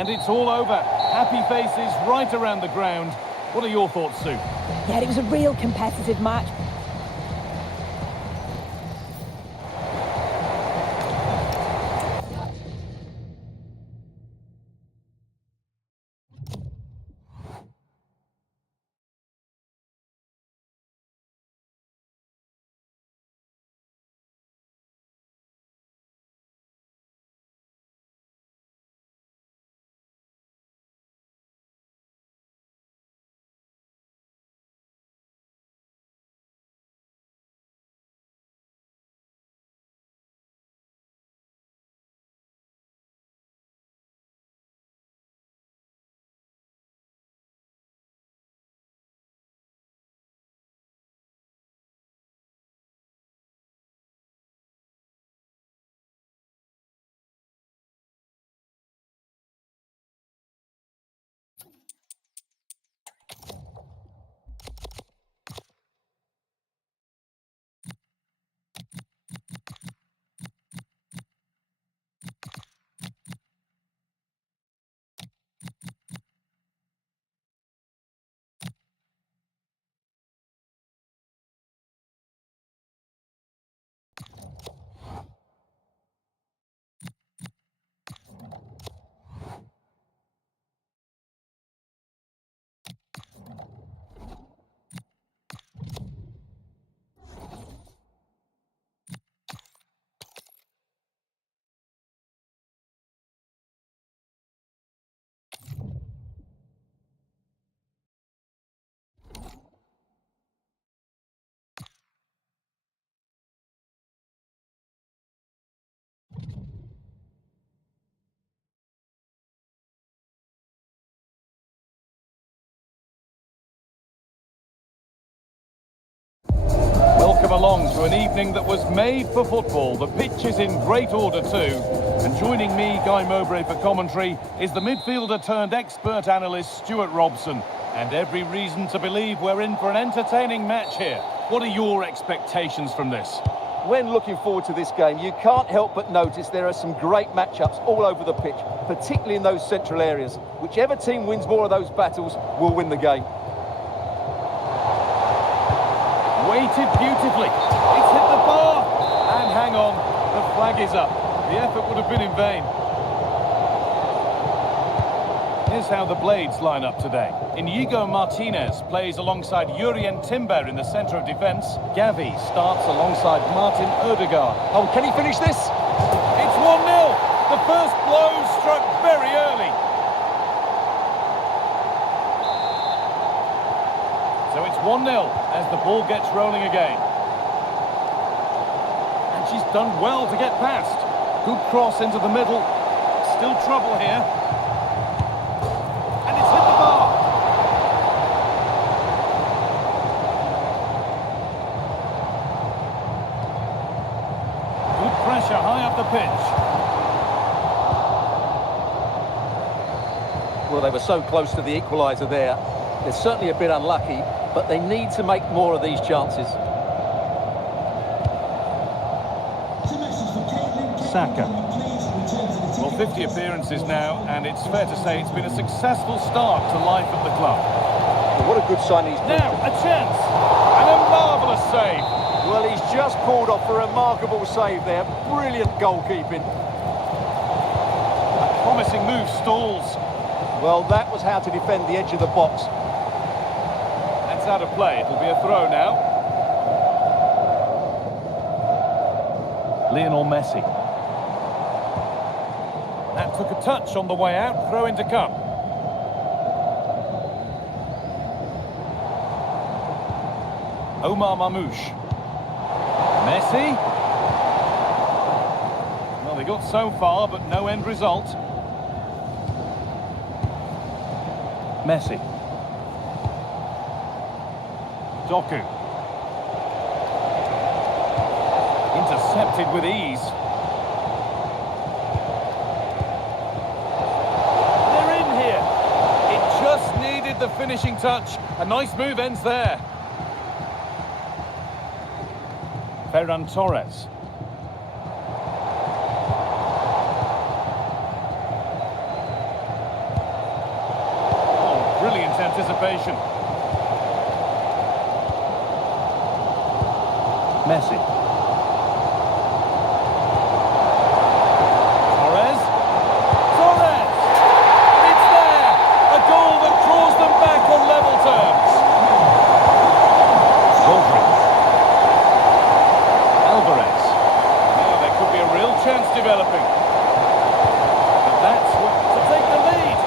And it's all over. Happy faces right around the ground. What are your thoughts, Sue? Yeah, it was a real competitive match. Welcome along to an evening that was made for football. The pitch is in great order too. And joining me, Guy Mowbray, for commentary is the midfielder turned expert analyst Stuart Robson. And every reason to believe we're in for an entertaining match here. What are your expectations from this? When looking forward to this game, you can't help but notice there are some great matchups all over the pitch, particularly in those central areas. Whichever team wins more of those battles will win the game. Weighted beautifully. It's hit the bar. And hang on, the flag is up. The effort would have been in vain. Here's how the Blades line up today. Inigo Martinez plays alongside Jurien Timber in the centre of defence. Gavi starts alongside Martin Odegaard. Oh, can he finish this? It's 1-0. The first blow struck very early. So it's 1-0 as the ball gets rolling again. And she's done well to get past. Good cross into the middle. Still trouble here. And it's hit the bar. Good pressure high up the pitch. Well, they were so close to the equaliser there. They're certainly a bit unlucky, but they need to make more of these chances. Saka. Well, 50 appearances now, and it's fair to say it's been a successful start to life at the club. Well, what a good sign he's put. Now, a chance, and a marvellous save. Well, he's just pulled off a remarkable save there. Brilliant goalkeeping. A promising move stalls. Well, that was how to defend the edge of the box. That's out of play. It'll be a throw now. Lionel Messi. That took a touch on the way out. Throw in to come. Omar Mamouche. Messi. Well, they got so far, but no end result. Messi. Doku. Intercepted with ease. They're in here. It just needed the finishing touch. A nice move ends there. Ferran Torres. anticipation. Messi. Torres. Torres! It's there! A goal that draws them back on level terms. Aldridge. Alvarez. Now there could be a real chance developing. But that's to take the lead.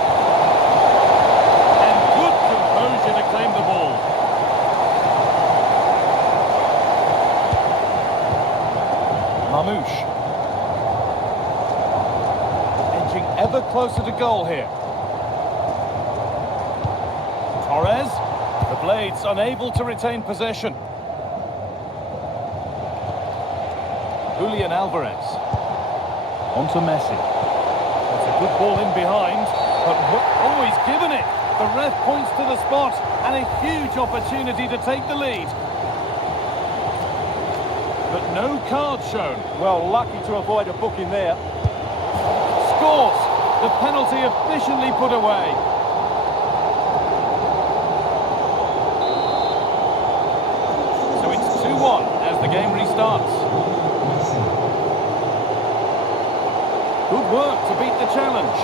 And good composure to claim the ball. Mamouche. Edging ever closer to goal here. Torres. The Blades unable to retain possession. Julian Alvarez. On to Messi. That's a good ball in behind, but always given it. The ref points to the spot, and a huge opportunity to take the lead. But no card shown. Well, lucky to avoid a booking there. Scores! The penalty efficiently put away. So it's 2-1 as the game restarts. Good work to beat the challenge.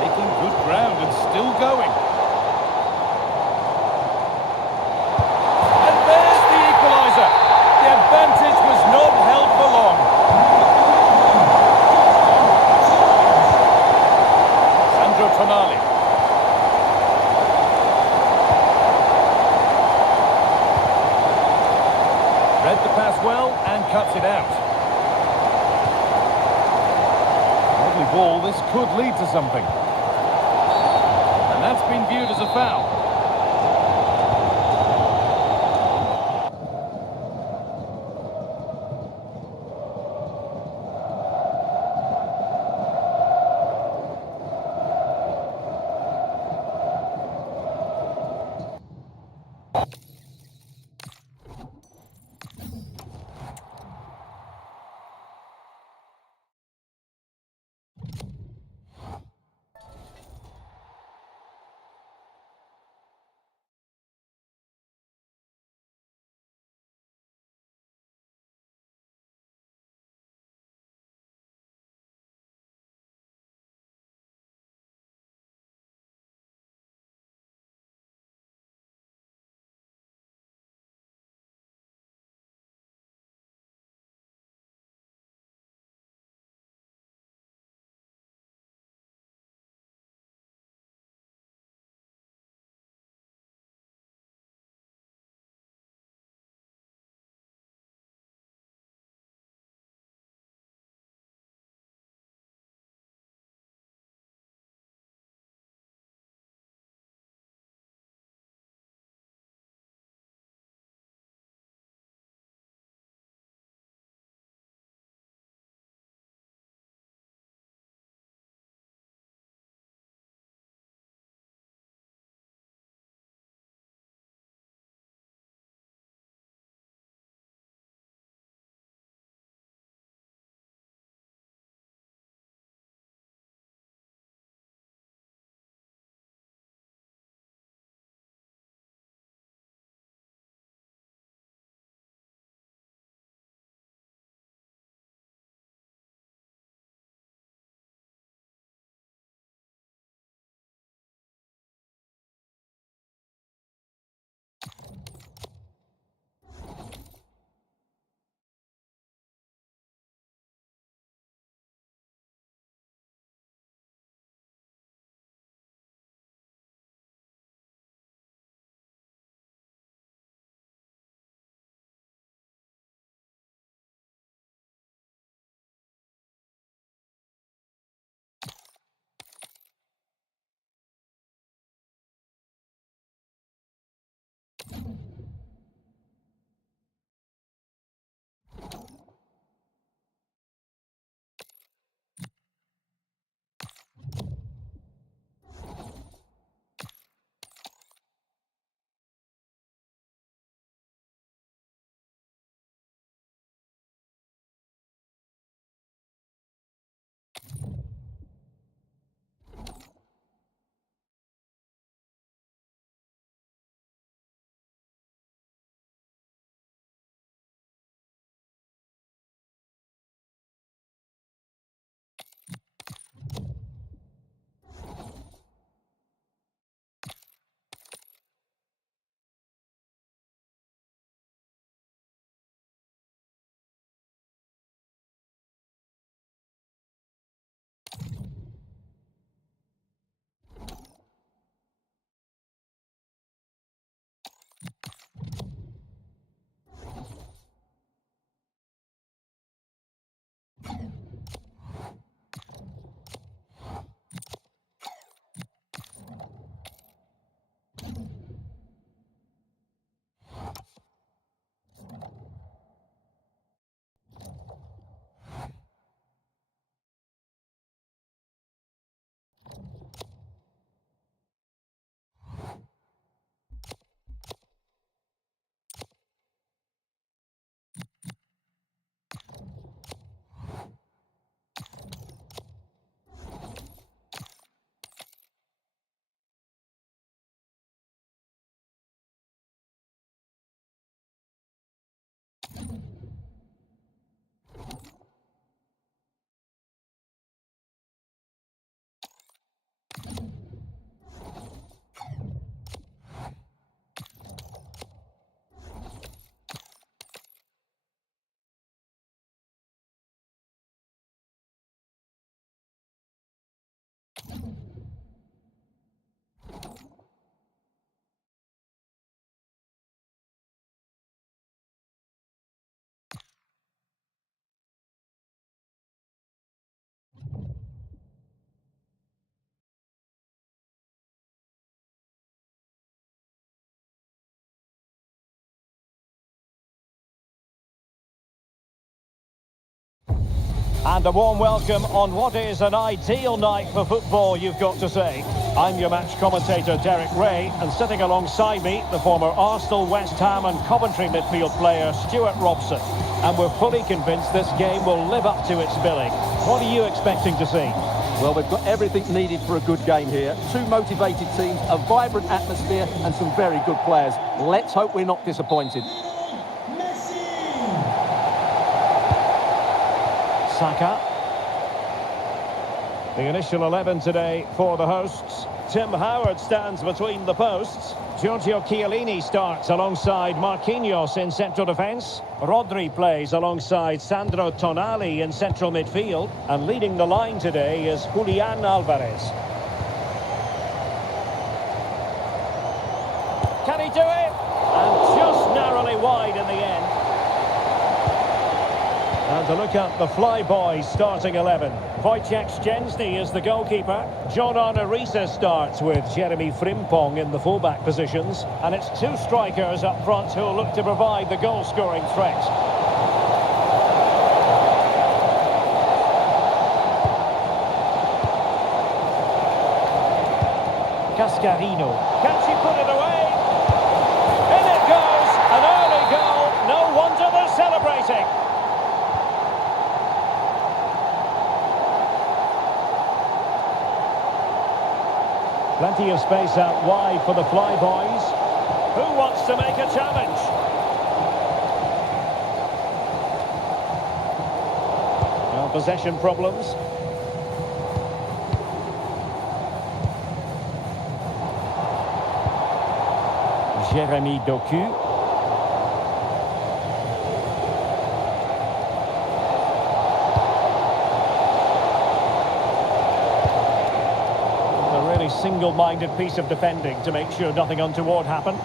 Making good ground and still going. And there's the equaliser. The advantage was not held for long. Sandro Tonali. Read the pass well and cuts it out. Lovely ball, this could lead to something. And that's been viewed as a foul. And a warm welcome on what is an ideal night for football, you've got to say. I'm your match commentator, Derek Ray, and sitting alongside me, the former Arsenal, West Ham and Coventry midfield player, Stuart Robson. And we're fully convinced this game will live up to its billing. What are you expecting to see? Well, we've got everything needed for a good game here. Two motivated teams, a vibrant atmosphere and some very good players. Let's hope we're not disappointed. Saka. The initial 11 today for the hosts. Tim Howard stands between the posts. Giorgio Chiellini starts alongside Marquinhos in central defence. Rodri plays alongside Sandro Tonali in central midfield. And leading the line today is Julian Alvarez. Can he do it? And just narrowly wide in the end. And to look at the Flyboys starting 11. Wojciech Szczęsny is the goalkeeper. John Arne Riise starts with Jeremy Frimpong in the fullback positions. And it's two strikers up front who'll look to provide the goal-scoring threat. Cascarino. Can she put it away? In it goes! An early goal. No wonder they're celebrating. Plenty of space out wide for the Flyboys. Who wants to make a challenge? No possession problems. Jeremy Doku. Single-minded piece of defending to make sure nothing untoward happened.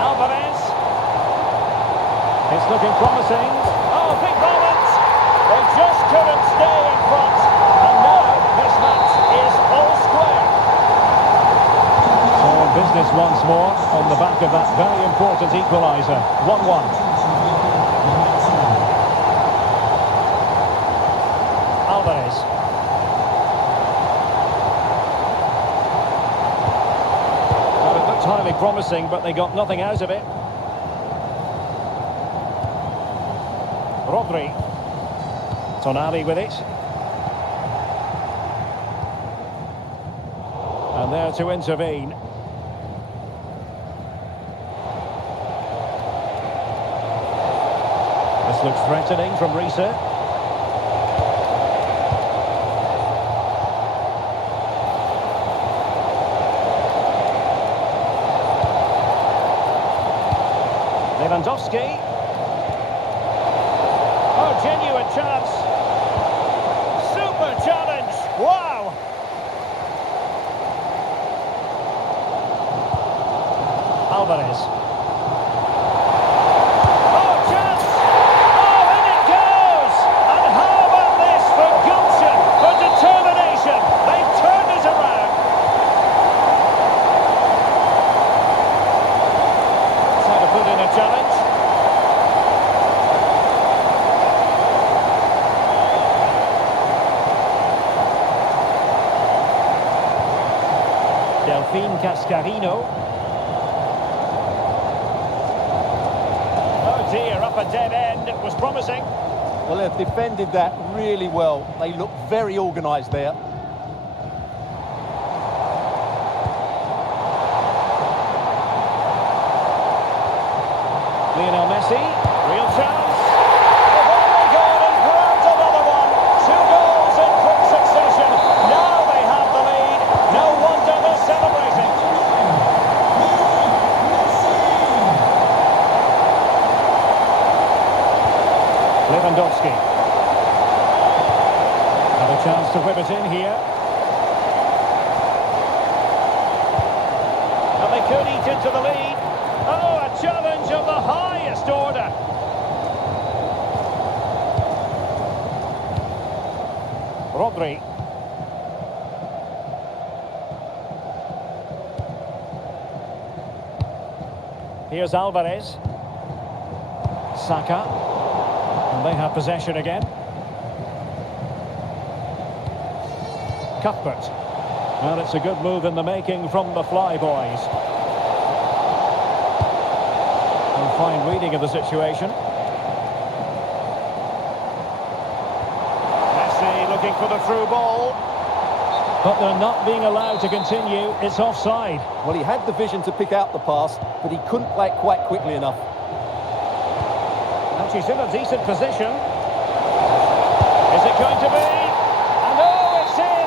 Alvarez. It's looking promising. Oh, big moment! They just couldn't stay in front. And now this match is all square. So business once more on the back of that very important equaliser. 1-1. Alvarez. Highly promising, but they got nothing out of it. Rodri. Tonali with it. And there to intervene. This looks threatening from Riise. Lewandowski. Oh, genuine chance. Super challenge. Wow. Alvarez. Oh, chance. Oh, in it goes. And how about this for gumption, for determination? They've turned it around. That's how to put in a challenge. Cascarino. Oh dear, up a dead end. It was promising. Well, they've defended that really well. They look very organised there. Lionel Messi, real chance. They've only gone and grabbed another one. 2 goals in quick succession. Now they have the lead. No wonder they're celebrating. Lewandowski. Have a chance to whip it in here. And they could eat into the lead. Oh, a challenge of the highest order. Rodri. Here's Alvarez. Saka. And they have possession again. Cuthbert. Well, it's a good move in the making from the Flyboys. And fine reading of the situation. Messi looking for the through ball. But they're not being allowed to continue. It's offside. Well, he had the vision to pick out the pass, but he couldn't play it quite quickly enough. And she's in a decent position. Is it going to be? And oh, it's in!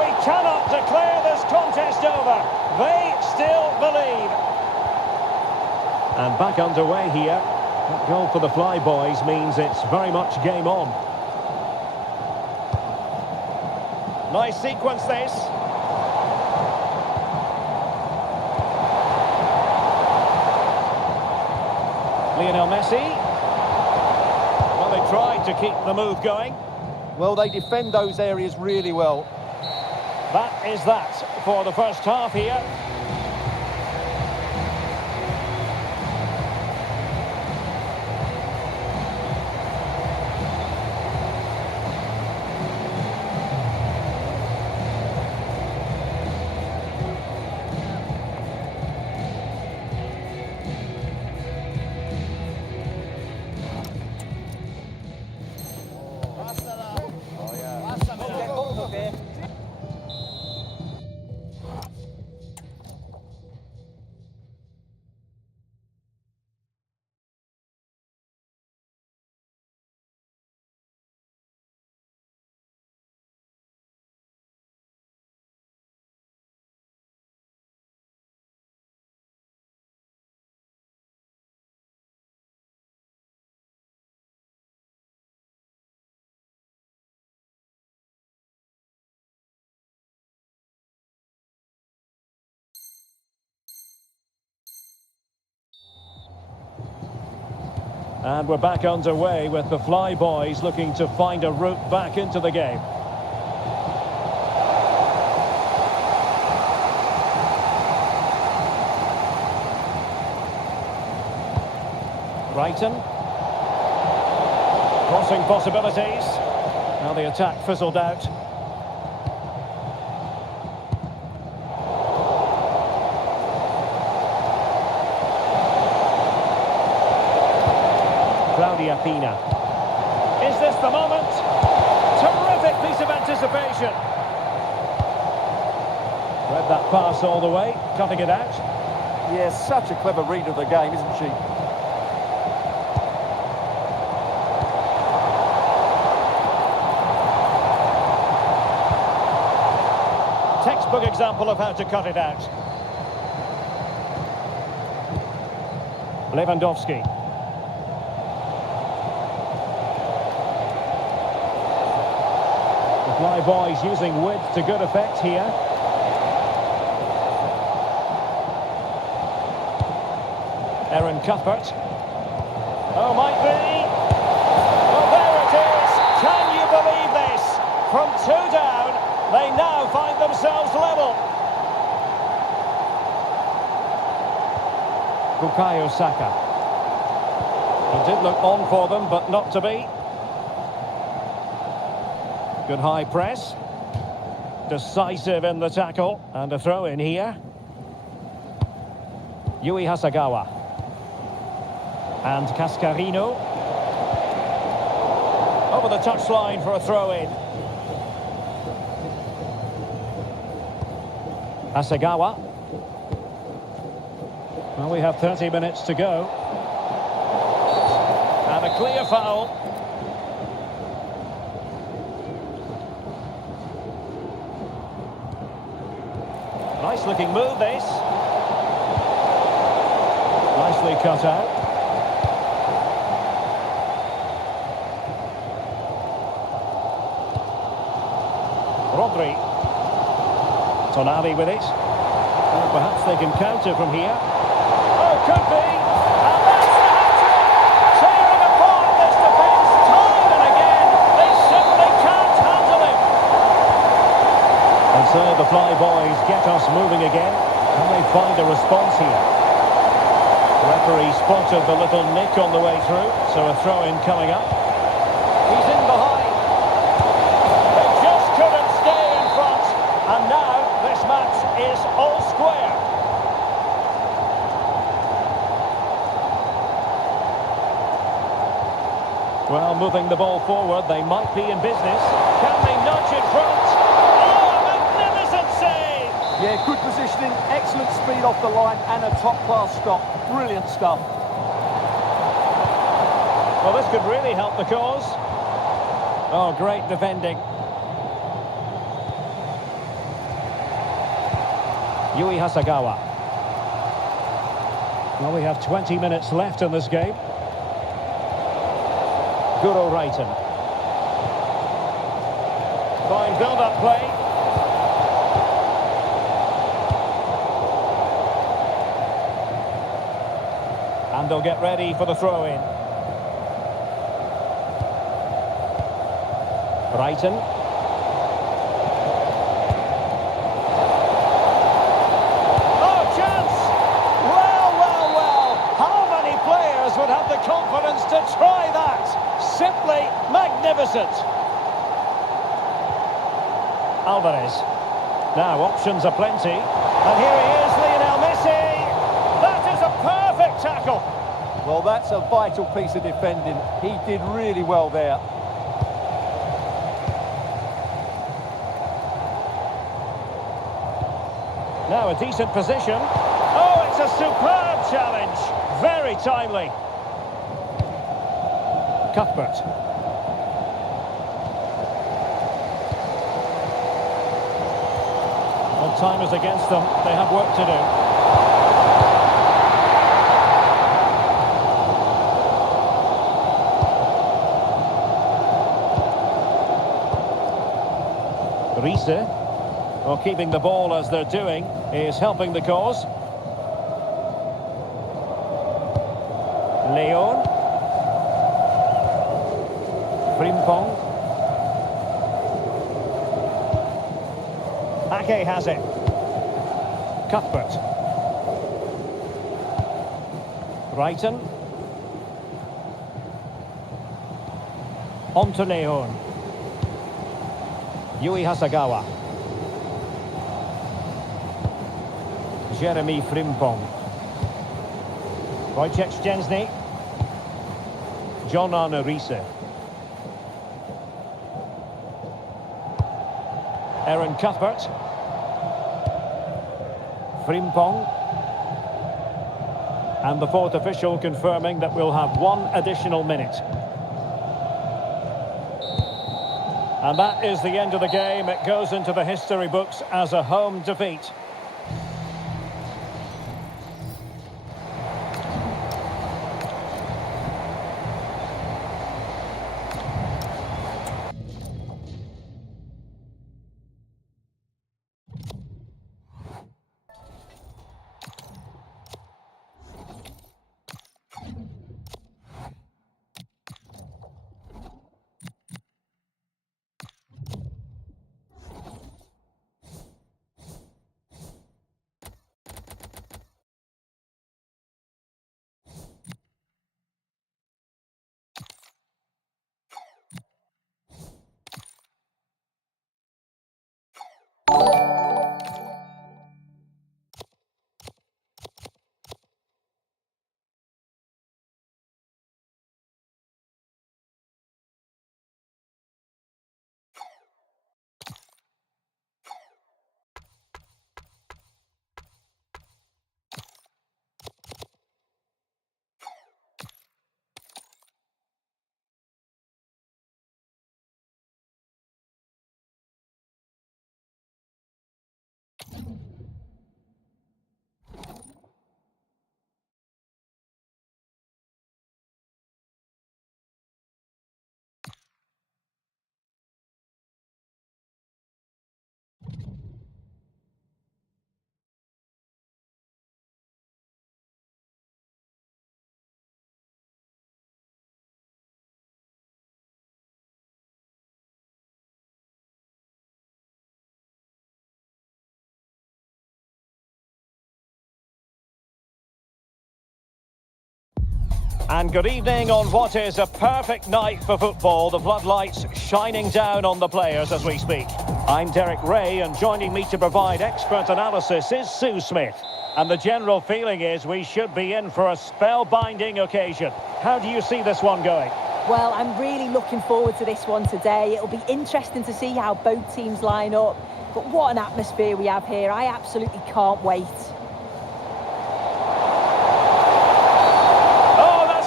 We cannot declare this contest over. They still believe. And back underway here. That goal for the Flyboys means it's very much game on. Nice sequence this. Lionel Messi. Well, they tried to keep the move going. Well, they defend those areas really well. That is that for the first half here. And we're back underway with the Flyboys looking to find a route back into the game. Brighton. Crossing possibilities. Now the attack fizzled out. Pina. Is this the moment? Terrific piece of anticipation. Read that pass all the way, cutting it out. Yeah, such a clever read of the game, isn't she? Textbook example of how to cut it out. Lewandowski. Flyboys using width to good effect here. Aaron Cuthbert. Oh, might be. Well, there it is. Can you believe this? From 2 down, they now find themselves level. Bukayo Saka. He did look on for them, but not to be. Good high press. Decisive in the tackle. And a throw in here. Yui Hasagawa. And Cascarino. Over the touchline for a throw in. Hasagawa. Well, we have 30 minutes to go. And a clear foul. Nice looking move this. Nicely cut out. Rodri. Tonali with it. Well, perhaps they can counter from here. Oh, could be. And that's the hat-trick. Tearing apart this defence time and again. They simply can't handle it. And so the Flyboys get us moving again. Can they find a response here? The referee spotted the little nick on the way through, so a throw-in coming up. And now this match is all square. Well, moving the ball forward, they might be in business. Can they nudge in front? Oh, magnificent save! Yeah, good positioning, excellent speed off the line and a top-class stop. Brilliant stuff. Well, this could really help the cause. Oh, great defending. Yui Hasagawa. Well, we have 20 minutes left in this game. Guro Reiten. Fine build-up play. And they'll get ready for the throw-in. Reiten. Oh, chance! Well, well, well. How many players would have the confidence to try that? Simply magnificent. Alvarez. Now, options are plenty. And here he is, Lionel Messi. That is a perfect tackle. Well, that's a vital piece of defending. He did really well there. Now a decent position. Oh, it's a superb challenge. Very timely. Cuthbert. Well, time is against them. They have work to do. Riese. Well, keeping the ball as they're doing is helping the cause. Leon. Frimpong. Ake has it. Cuthbert. Reiten. On to Leon. Yui Hasagawa. Jeremy Frimpong. Wojciech Szczęsny. John Arne Riise. Aaron Cuthbert. Frimpong. And the fourth official confirming that we'll have one additional minute. And that is the end of the game. It goes into the history books as a home defeat. And good evening on what is a perfect night for football. The floodlights shining down on the players as we speak. I'm Derek Ray, and joining me to provide expert analysis is Sue Smith. And the general feeling is we should be in for a spellbinding occasion. How do you see this one going? Well, I'm really looking forward to this one today. It'll be interesting to see how both teams line up. But what an atmosphere we have here. I absolutely can't wait.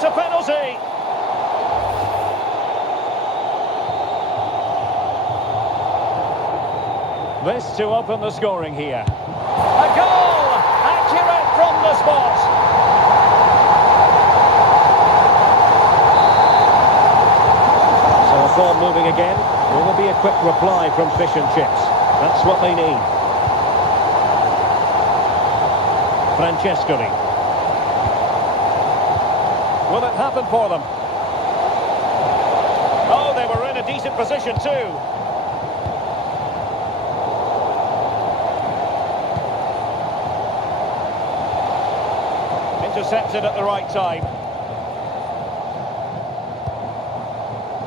A penalty. This to open the scoring here. A goal! Accurate from the spot. So a ball moving again. Will there be a quick reply from Fish and Chips? That's what they need. Francescoli. Will it happen for them? Oh, they were in a decent position too. Intercepted at the right time.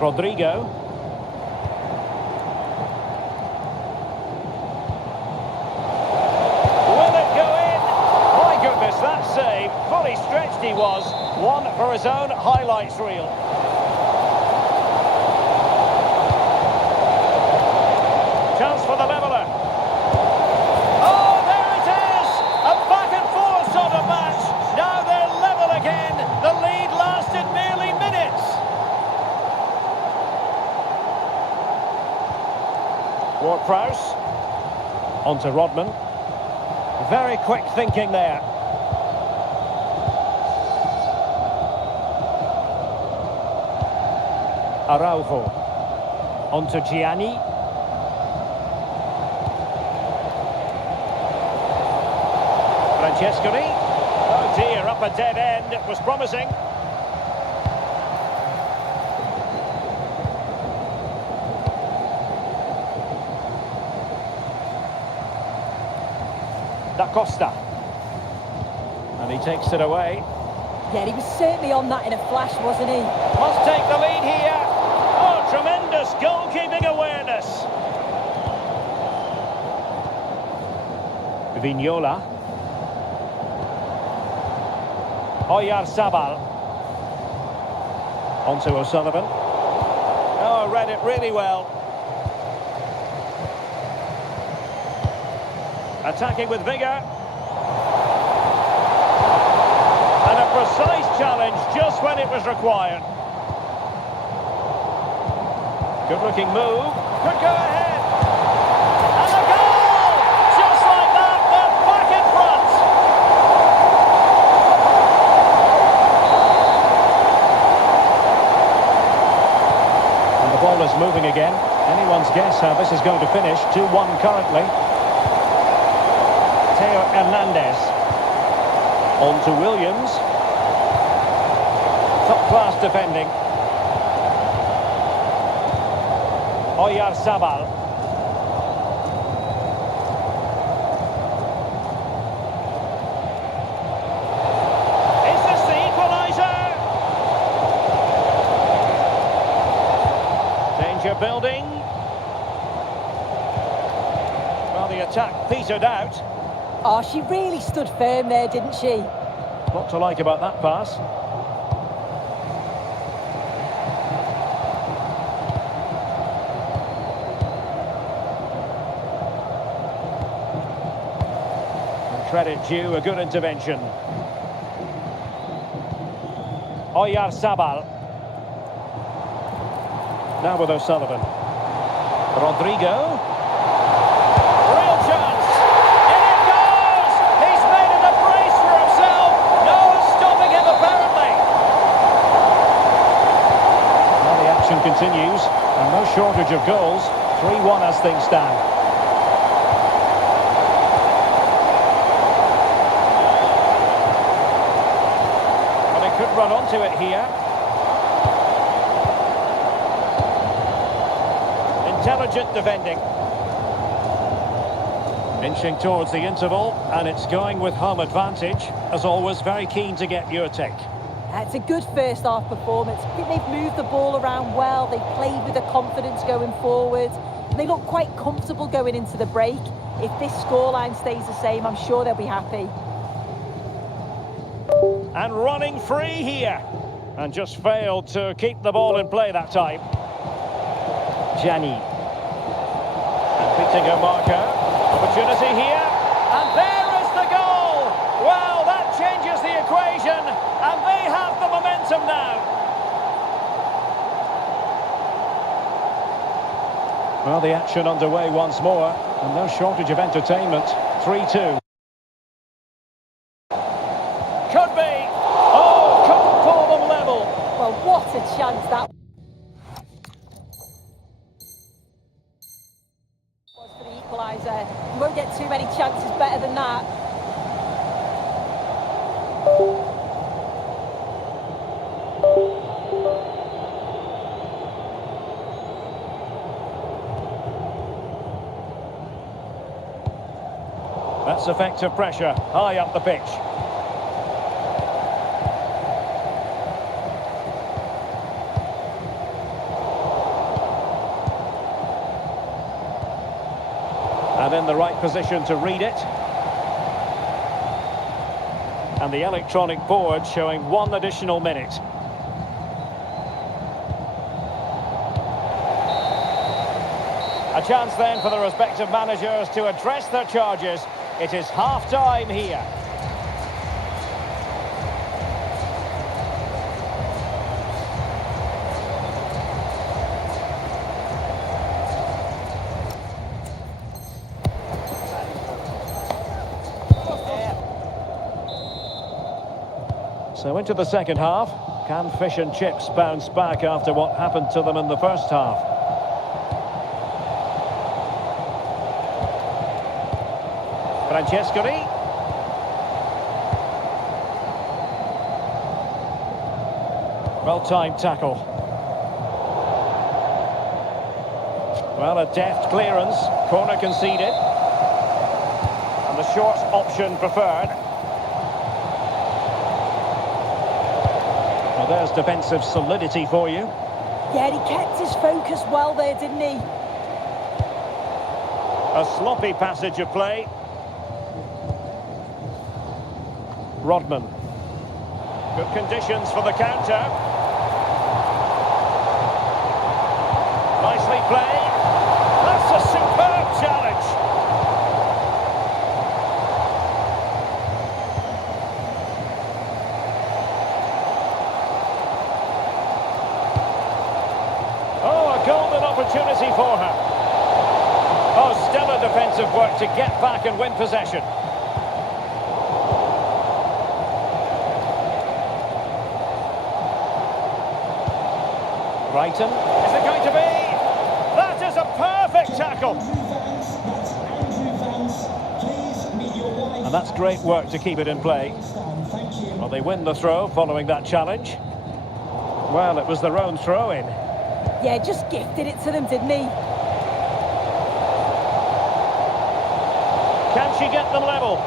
Rodrigo. Will it go in? My goodness, that save. Fully stretched he was. One for his own highlights reel. Chance for the leveller. Oh, there it is! A back and forth sort of match. Now they're level again. The lead lasted merely minutes. Ward-Prowse. On to Rodman. Very quick thinking there. Araujo. On to Gianni. Francescoli. Oh dear, up a dead end. It was promising. Da Costa. And he takes it away. Yeah, he was certainly on that in a flash, wasn't he? Must take the lead here. Oh, tremendous goalkeeping awareness. Vignola. Oyarzabal. On to O'Sullivan. Oh, read it really well. Attacking with vigour. And a precise challenge just when it was required. Good-looking move. Could go ahead. And a goal! Just like that, they're back in front. And the ball is moving again. Anyone's guess how this is going to finish. 2-1 currently. Theo Hernandez. On to Williams. Top-class defending. Oyarzabal. Is this the equaliser? Danger building. Well, the attack petered out. Oh, she really stood firm there, didn't she? What to like about that pass? Credit due, a good intervention. Oyarzabal. Now with O'Sullivan. Rodrigo. Real chance. In it goes! He's made it a brace for himself. No stopping him apparently. Now the action continues, and no shortage of goals. 3-1 as things stand. Run onto it here. Intelligent defending. Inching towards the interval, and it's going with home advantage. As always, very keen to get your take. It's a good first half performance. I think they've moved the ball around well. They've played with the confidence going forward. They look quite comfortable going into the break. If this scoreline stays the same, I'm sure they'll be happy. And running free here. And just failed to keep the ball in play that time. Gianni. And beating a marker. Opportunity here. And there is the goal. Well, that changes the equation. And they have the momentum now. Well, the action underway once more. And no shortage of entertainment. 3-2. Could be. Oh, couldn't pull them level. Well, what a chance that was for the equaliser. You won't get too many chances better than that. That's effective pressure, high up the pitch. And in the right position to read it. And the electronic board showing 1 additional minute. A chance then for the respective managers to address their charges. It is half-time here. So into the second half. Can fish and chips bounce back after what happened to them in the first half? Francescoli. Well-timed tackle. Well, a deft clearance. Corner conceded. And the short option preferred. Well, there's defensive solidity for you. Yeah, he kept his focus well there, didn't he? A sloppy passage of play. Rodman. Good conditions for the counter. Nicely played. That's a superb challenge. Oh, a golden opportunity for her. Oh, stellar defensive work to get back and win possession. Brighton. Is it going to be? That is a perfect tackle. And that's great work to keep it in play. Well, they win the throw following that challenge. Well, it was their own throw-in. Yeah, just gifted it to them, didn't he? Can she get them level?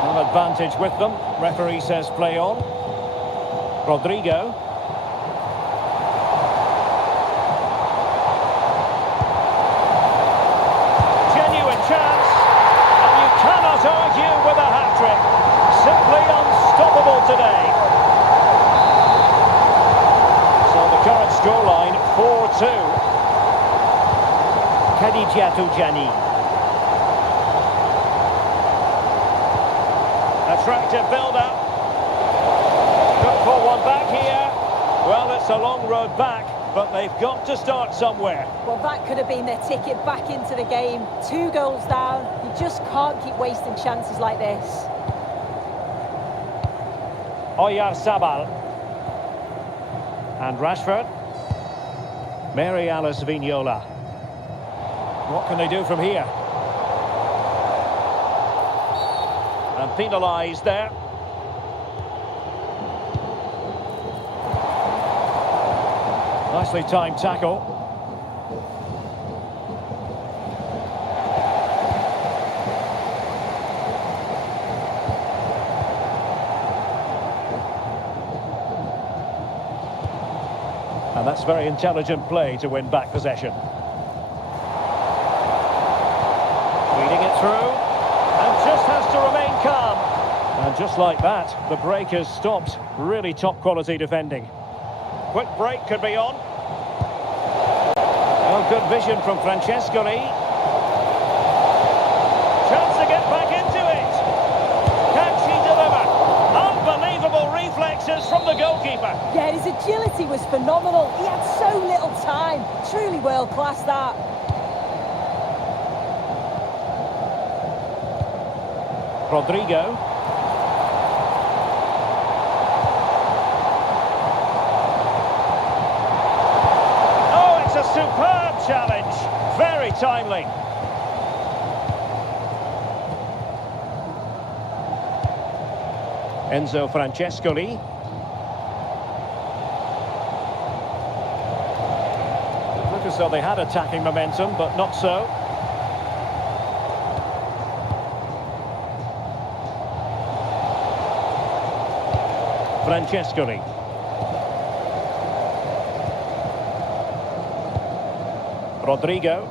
An advantage with them. Referee says play on. Rodrigo. Genuine chance. And you cannot argue with a hat-trick. Simply unstoppable today. So the current scoreline 4-2. Khadijatu Gianni. Attractive build-up. Could pull one back here. Well, it's a long road back, but they've got to start somewhere. Well, that could have been their ticket back into the game. 2 goals down. You just can't keep wasting chances like this. Oyarzabal. And Rashford. Mary Alice Vignola. What can they do from here? And penalised there. Nicely timed tackle. that's very intelligent play to win back possession. Feeding it through, and just has to remain calm. And just like that, the break has stopped. Really top quality defending. Quick break could be on. Well, good vision from Francescoli. Chance to get back into it. Can she deliver? Unbelievable reflexes from the goalkeeper. Yeah, his agility was phenomenal. He had so little time. Truly world class, that. Rodrigo. Oh, it's a superb challenge. Very timely. Enzo Francescoli. Looked as though they had attacking momentum, but not so. Francescoli. Rodrigo.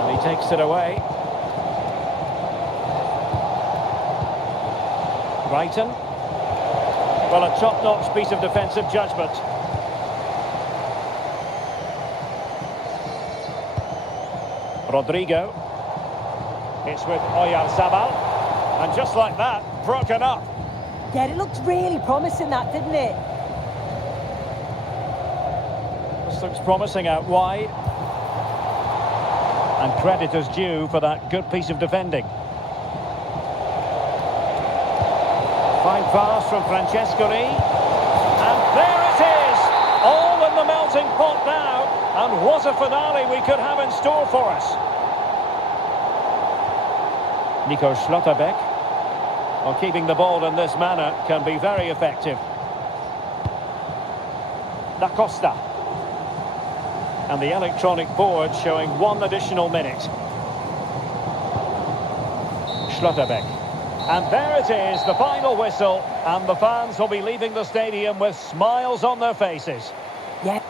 And he takes it away. Brighton. Well, a top-notch piece of defensive judgment. Rodrigo. It's with Oyarzabal. And just like that, broken up. Yeah, it looked really promising, that, didn't it? This looks promising out wide. And credit is due for that good piece of defending. Fine pass from Francescoli. And there it is! All in the melting pot now. And what a finale we could have in store for us. Nico Schlotterbeck. Well, keeping the ball in this manner can be very effective. Da Costa. And the electronic board showing 1 additional minute. Schlotterbeck. And there it is, the final whistle. And the fans will be leaving the stadium with smiles on their faces. Yeah.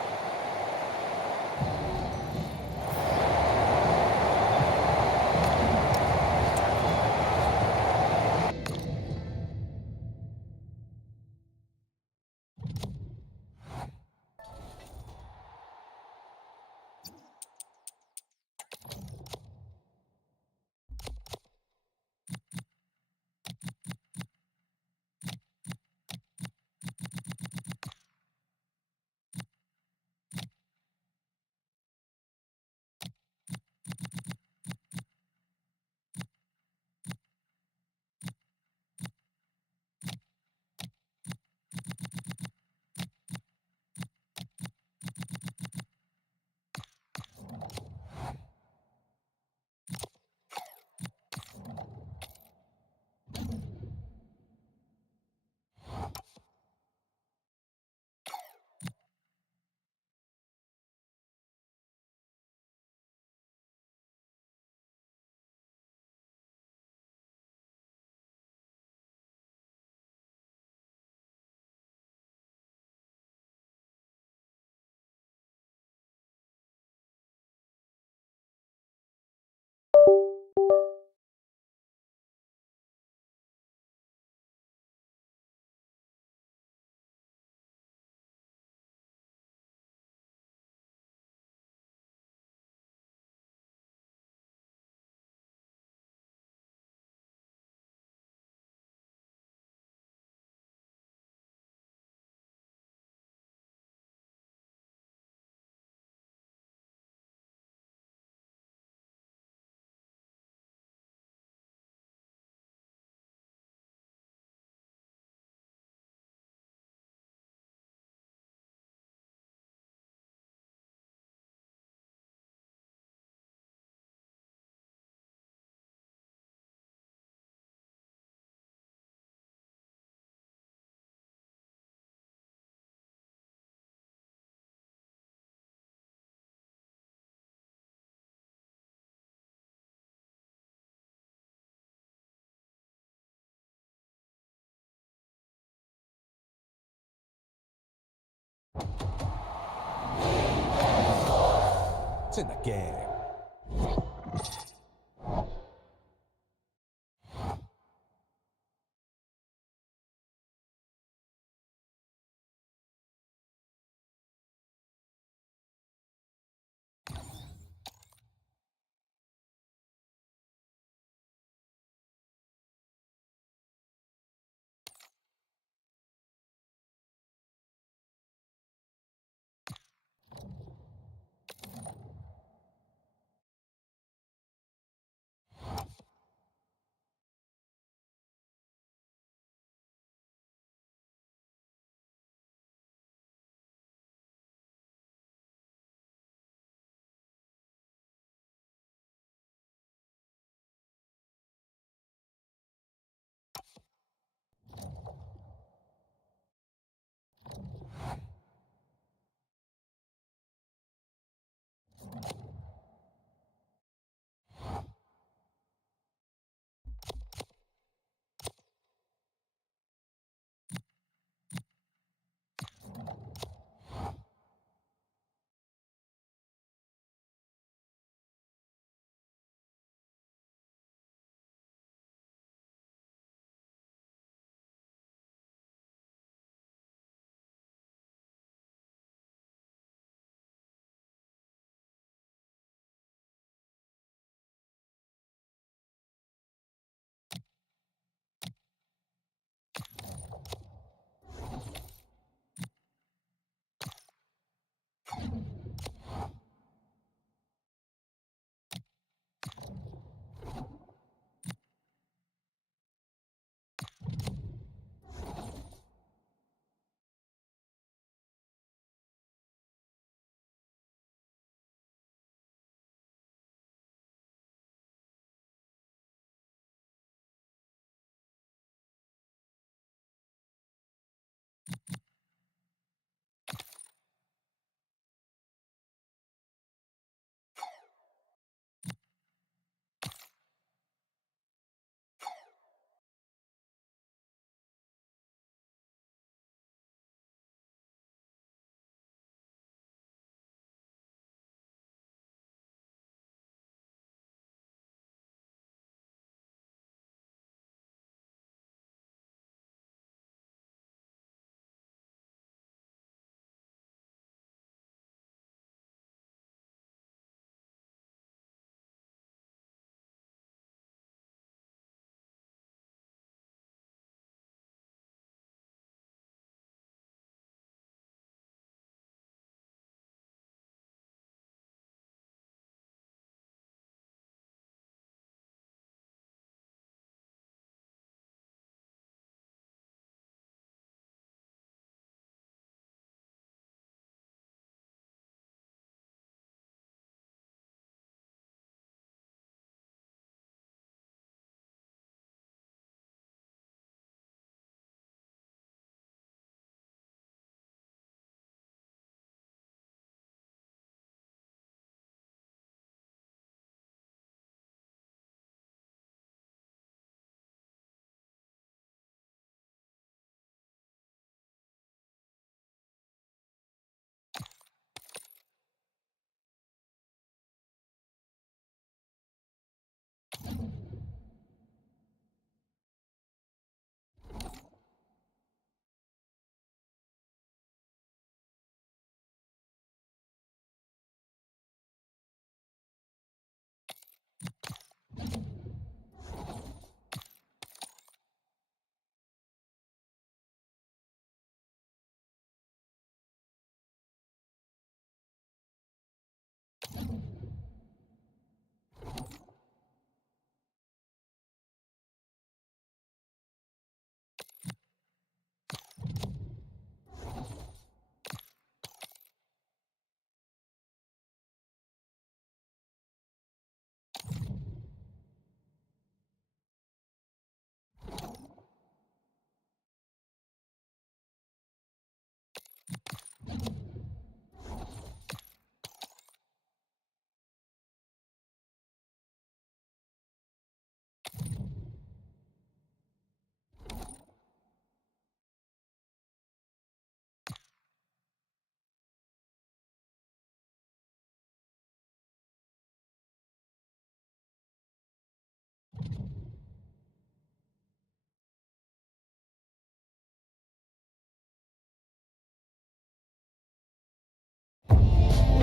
It's in the game.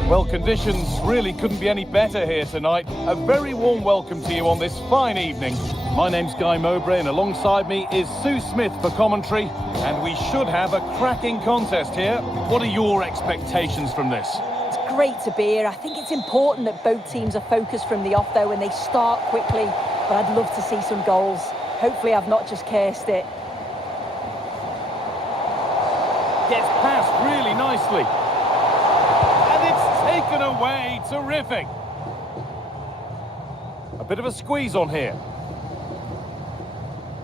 Well, conditions really couldn't be any better here tonight. A very warm welcome to you on this fine evening. My name's Guy Mowbray, and alongside me is Sue Smith for commentary, and we should have a cracking contest here. What are your expectations from this? It's great to be here. I think it's important that both teams are focused from the off, though, and they start quickly, but I'd love to see some goals. Hopefully I've not just cursed it. Gets past really nicely. And it's taken away. Terrific. A bit of a squeeze on here.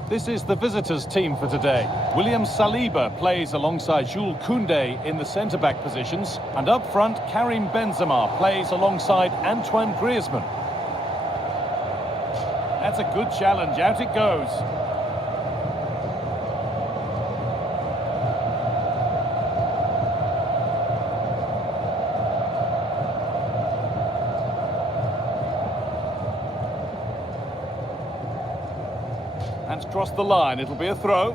This is the visitors' team for today. William Saliba plays alongside Jules Koundé in the centre-back positions. And up front, Karim Benzema plays alongside Antoine Griezmann. That's a good challenge. Out it goes. And cross the line, it'll be a throw.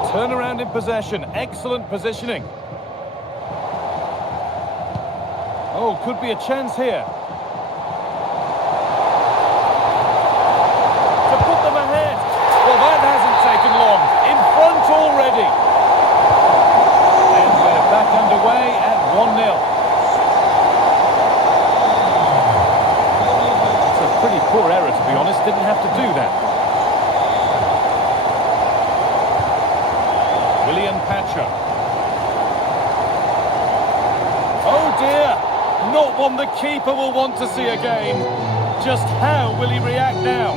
A turnaround in possession, excellent positioning. Oh, could be a chance here. To put them ahead. Well, that hasn't taken long. In front already. And we're back underway at 1-0. Pretty poor error, to be honest. Didn't have to do that. William Pacho. Oh dear! Not one the keeper will want to see again. Just how will he react now?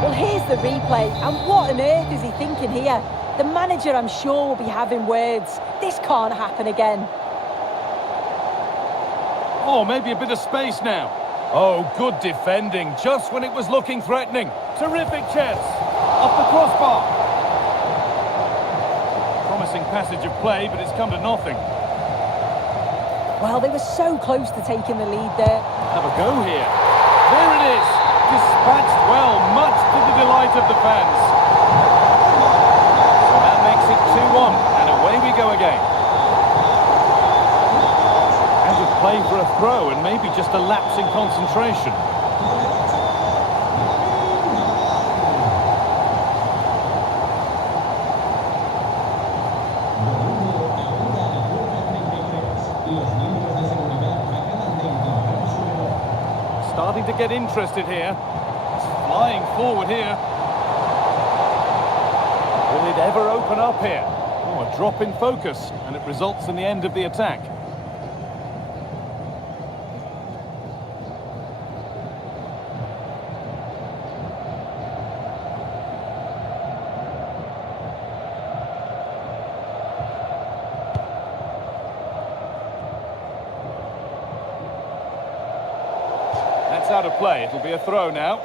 Well, here's the replay, and what on earth is he thinking here? The manager, I'm sure, will be having words. This can't happen again. Oh, maybe a bit of space now. Oh, good defending, just when it was looking threatening. Terrific chance. Off the crossbar. Promising passage of play, but it's come to nothing. Well, they were so close to taking the lead there. Have a go here. There it is. Dispatched well, much to the delight of the fans. 2-1, and away we go again. Out of play for a throw, and maybe just a lapse in concentration. Starting to get interested here. It's flying forward here. Will it ever open up here? Oh, a drop in focus, and it results in the end of the attack. That's out of play. It'll be a throw now.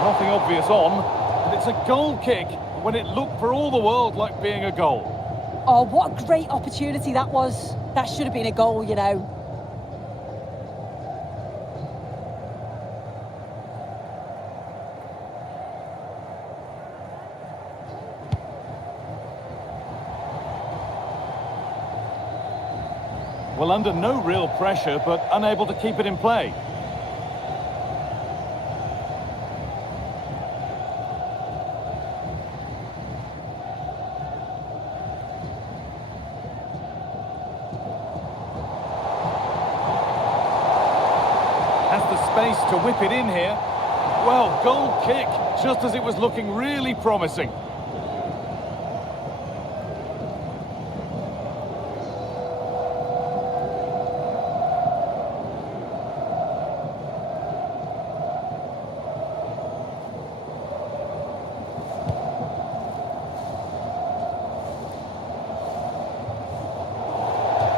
Nothing obvious on, and it's a goal kick when it looked for all the world like being a goal. Oh, what a great opportunity that was. That should have been a goal, you know. Well, under no real pressure, but unable to keep it in play. Space to whip it in here. Well, goal kick, just as it was looking really promising.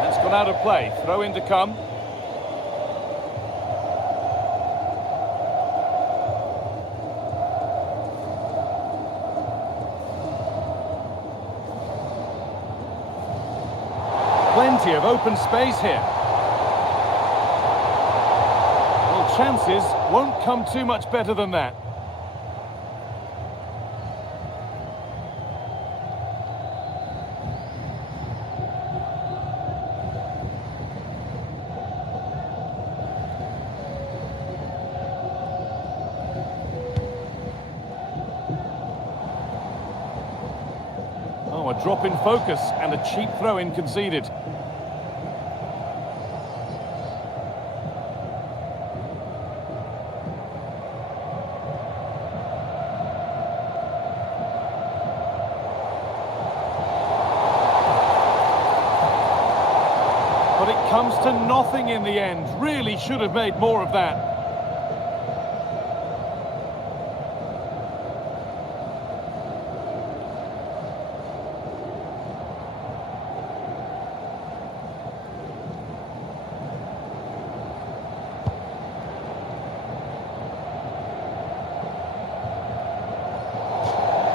That's gone out of play. Throw in to come. plenty of open space here. Well, chances won't come too much better than that. Oh, a drop in focus and a cheap throw-in conceded. But it comes to nothing in the end. Really should have made more of that.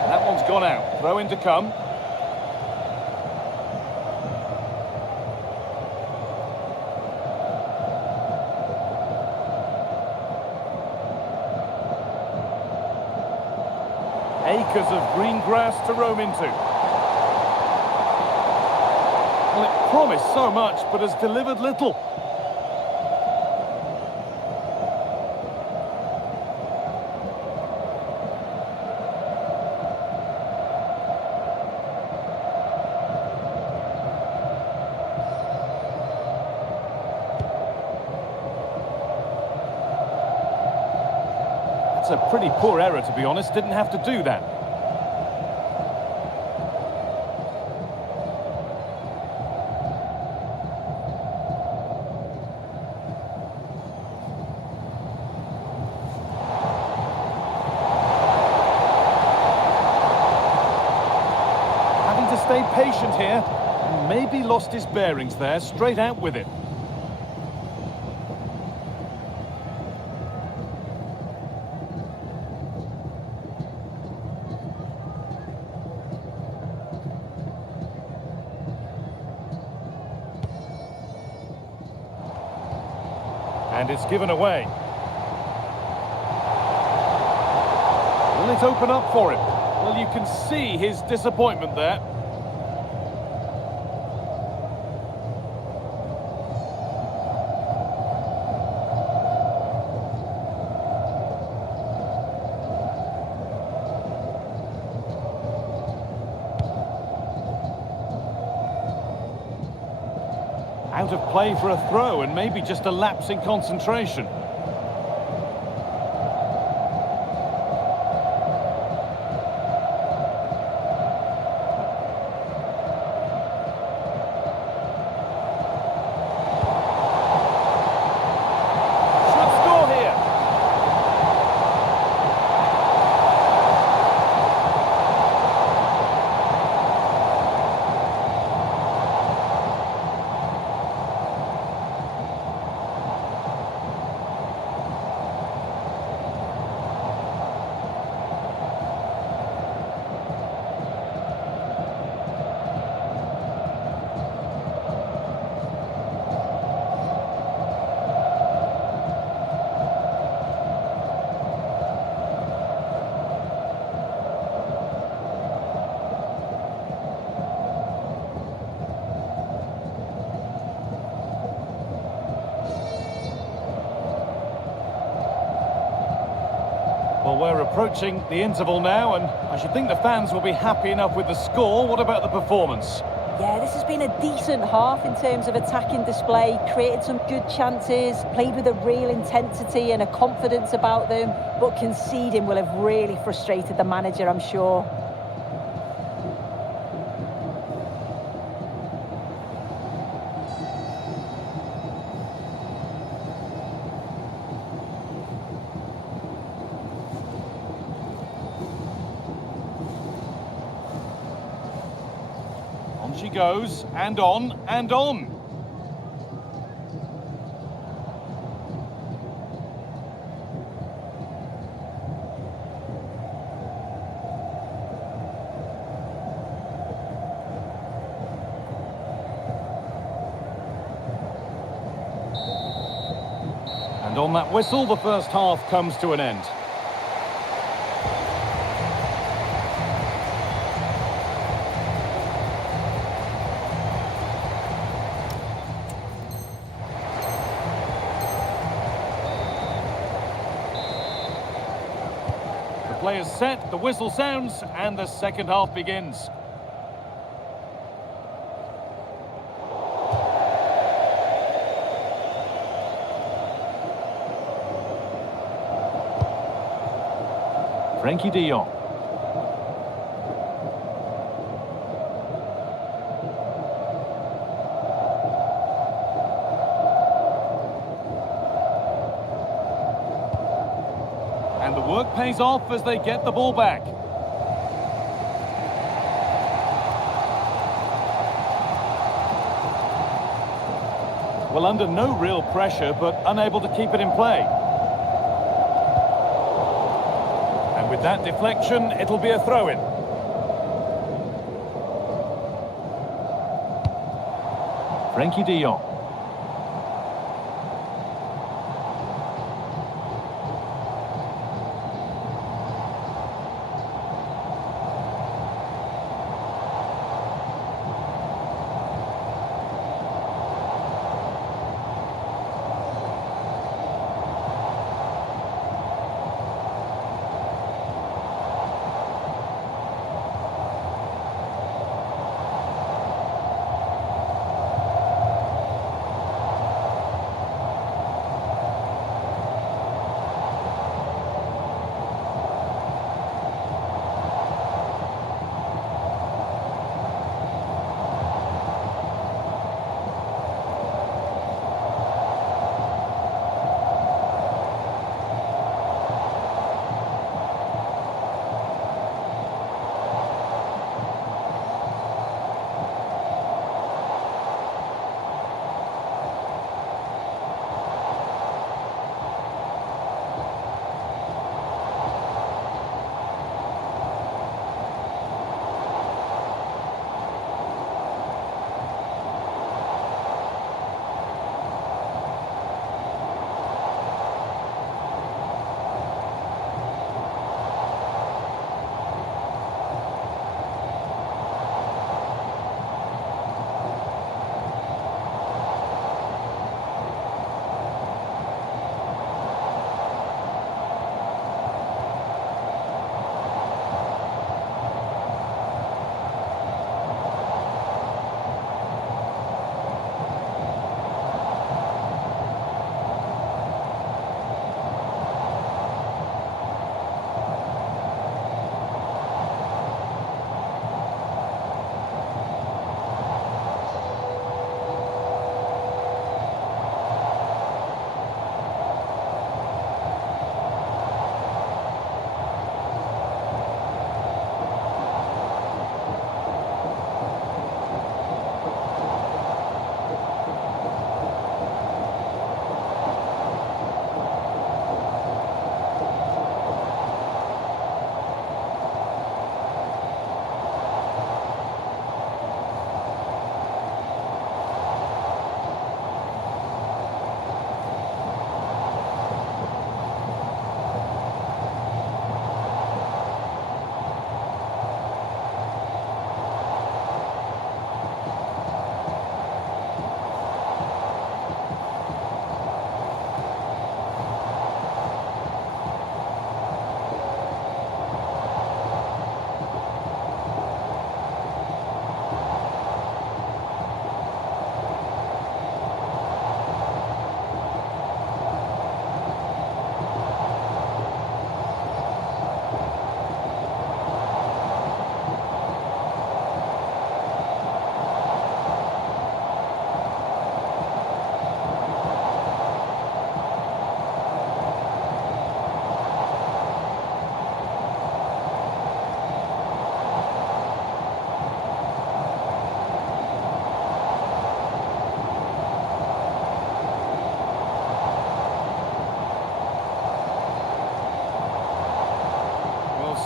That one's gone out. Throw in to come. Acres of green grass to roam into. Well, it promised so much, but has delivered little. It's a pretty poor error, to be honest. Didn't have to do that. Having to stay patient here, and maybe lost his bearings there. Straight out with it. And it's given away. Will it open up for him? Well, you can see his disappointment there. Out of play for a throw and maybe just a lapse in concentration. Should score here. Well, we're approaching the interval now, and I should think the fans will be happy enough with the score. What about the performance? Yeah, this has been a decent half in terms of attacking display, created some good chances, played with a real intensity and a confidence about them, but conceding will have really frustrated the manager, I'm sure. On she goes, and on, and on. And on that whistle, the first half comes to an end. The players set, the whistle sounds, and the second half begins. Frankie de Jong. And the work pays off as they get the ball back. Well, under no real pressure, but unable to keep it in play. With that deflection, it'll be a throw-in. Frankie de Jong.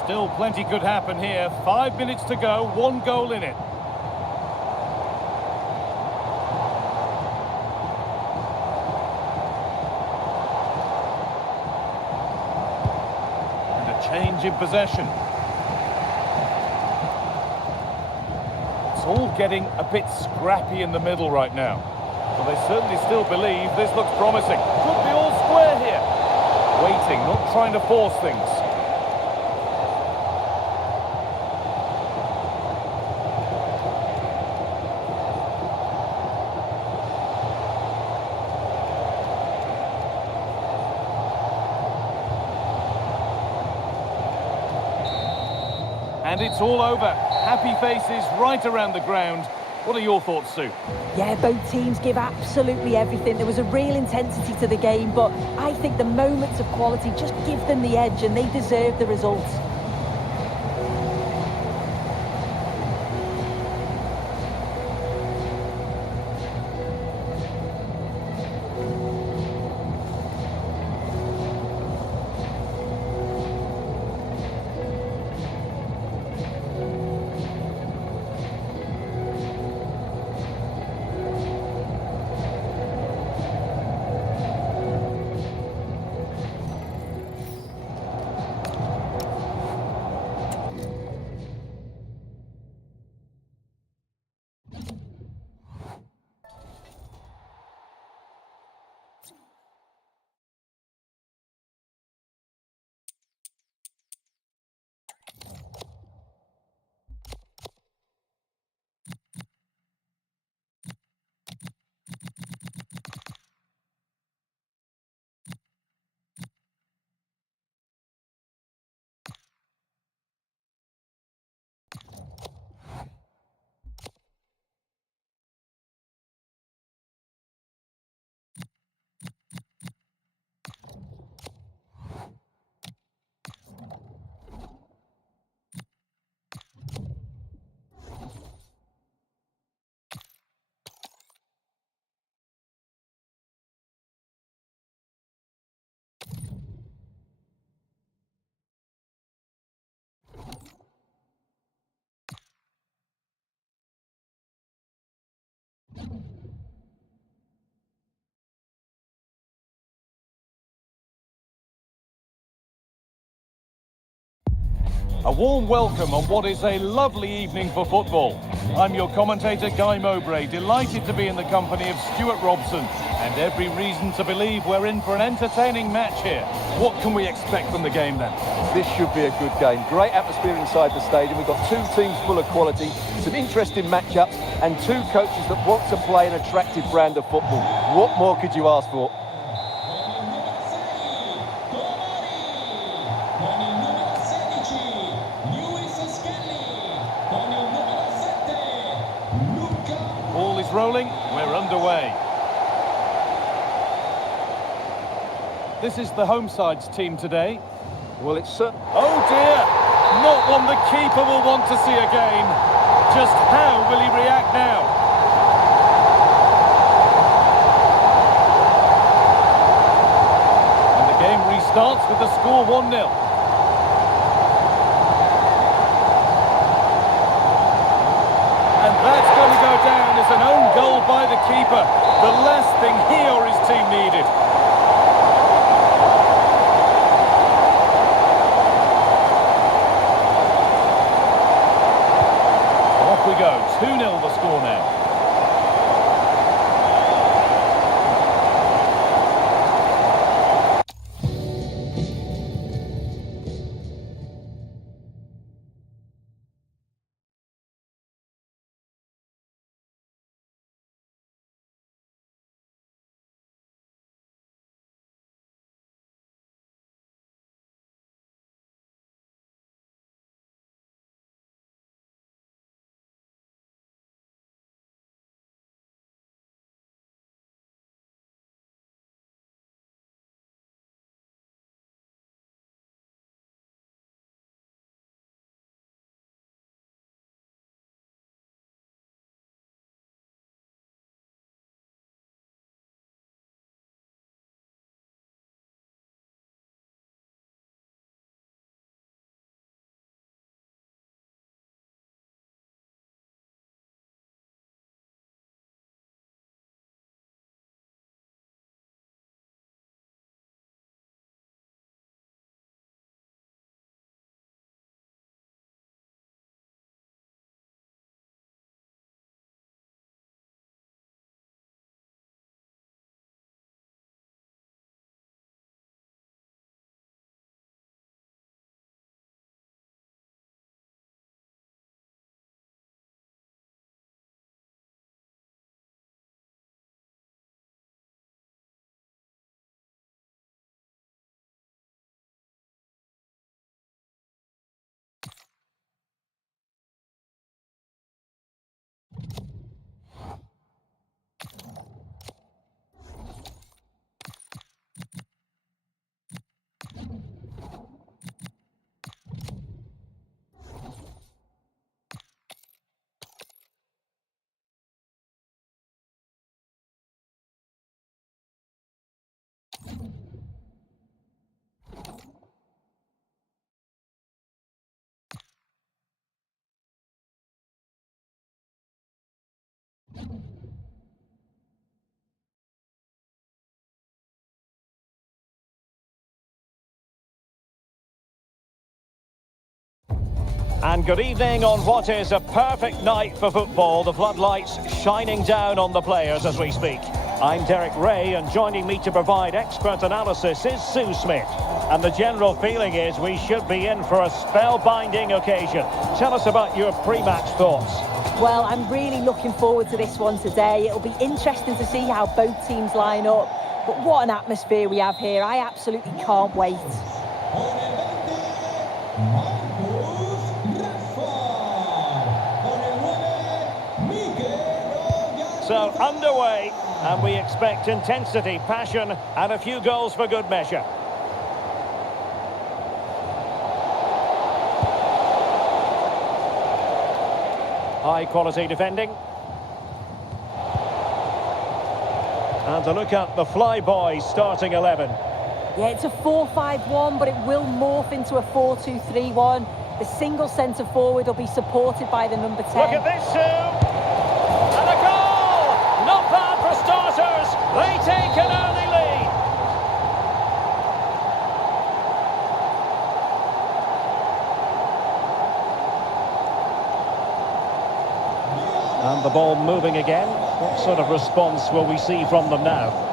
Still plenty could happen here. 5 minutes to go, 1 goal in it. Change in possession. It's all getting a bit scrappy in the middle right now. But they certainly still believe this looks promising. Could be all square here. Waiting, not trying to force things. And it's all over. Happy faces right around the ground. What are your thoughts, Sue? Yeah, both teams give absolutely everything. There was a real intensity to the game, but I think the moments of quality just give them the edge and they deserve the results. A warm welcome on what is a lovely evening for football. I'm your commentator, Guy Mowbray, delighted to be in the company of Stuart Robson, and every reason to believe we're in for an entertaining match here. What can we expect from the game then? This should be a good game. Great atmosphere inside the stadium. We've got two teams full of quality, some interesting matchups, and two coaches that want to play an attractive brand of football. What more could you ask for? Ball is rolling, we're underway. This is the home side's team today. Well, it's certain. Oh dear! Not one the keeper will want to see again. Just how will he react now? And the game restarts with the score 1-0. And that's going to go down as an own goal by the keeper. The last thing he or his team needed. Off we go. 2-0 the score now. And good evening on what is a perfect night for football. The floodlights shining down on the players as we speak. I'm Derek Ray, and joining me to provide expert analysis is Sue Smith. And the general feeling is we should be in for a spellbinding occasion. Tell us about your pre-match thoughts. Well, I'm really looking forward to this one today. It'll be interesting to see how both teams line up. But what an atmosphere we have here. I absolutely can't wait. So underway, and we expect intensity, passion, and a few goals for good measure. High quality defending. And to look at the flyboys starting 11. Yeah, it's a 4-5-1, but it will morph into a 4-2-3-1. The single centre forward will be supported by the number 10. Look at this, Sue! And a goal! Not bad for starters. They take an early lead. And the ball moving again. What sort of response will we see from them now?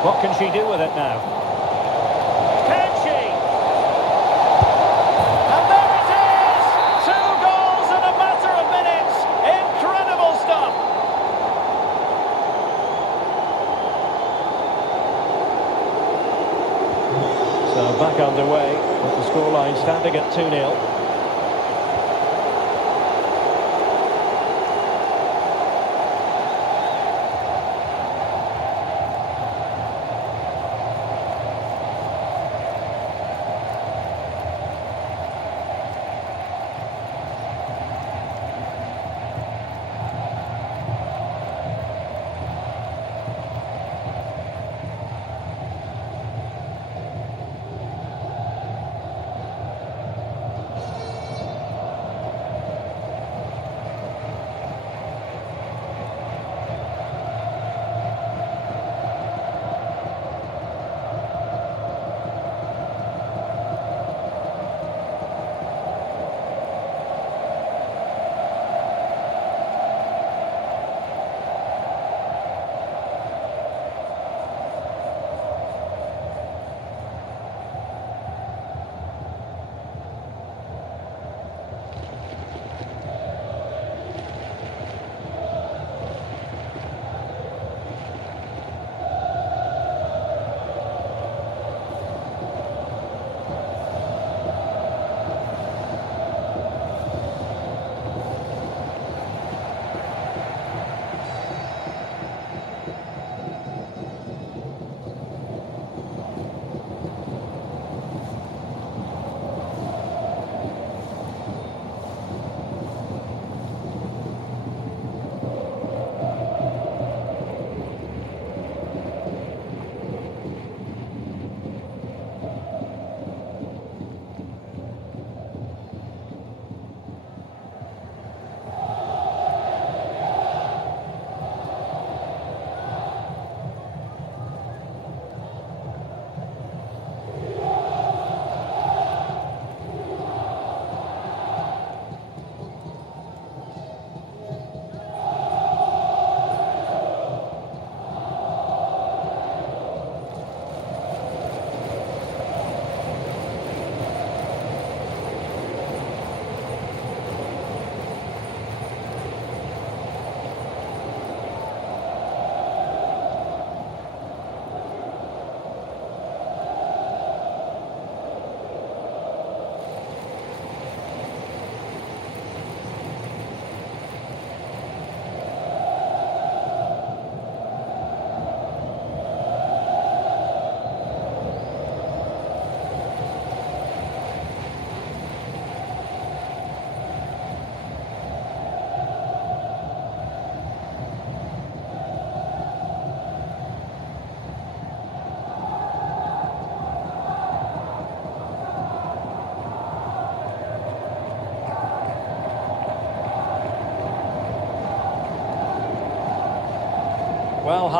What can she do with it now? Can she? And there it is! 2 goals in a matter of minutes! Incredible stuff! So back underway, with the scoreline standing at 2-0.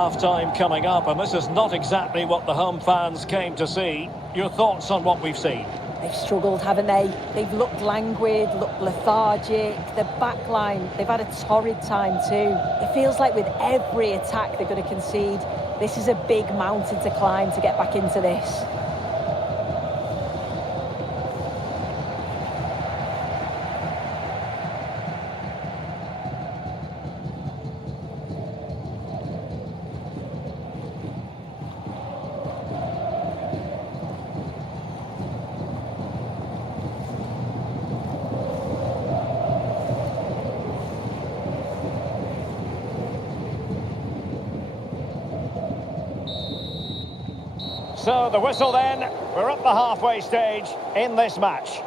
half-time coming up, and this is not exactly what the home fans came to see. Your thoughts on what we've seen? They've struggled, haven't they? They've looked languid, looked lethargic. The back line, they've had a torrid time too. It feels like with every attack they're going to concede, this is a big mountain to climb to get back into this. So the whistle then, we're at the halfway stage in this match.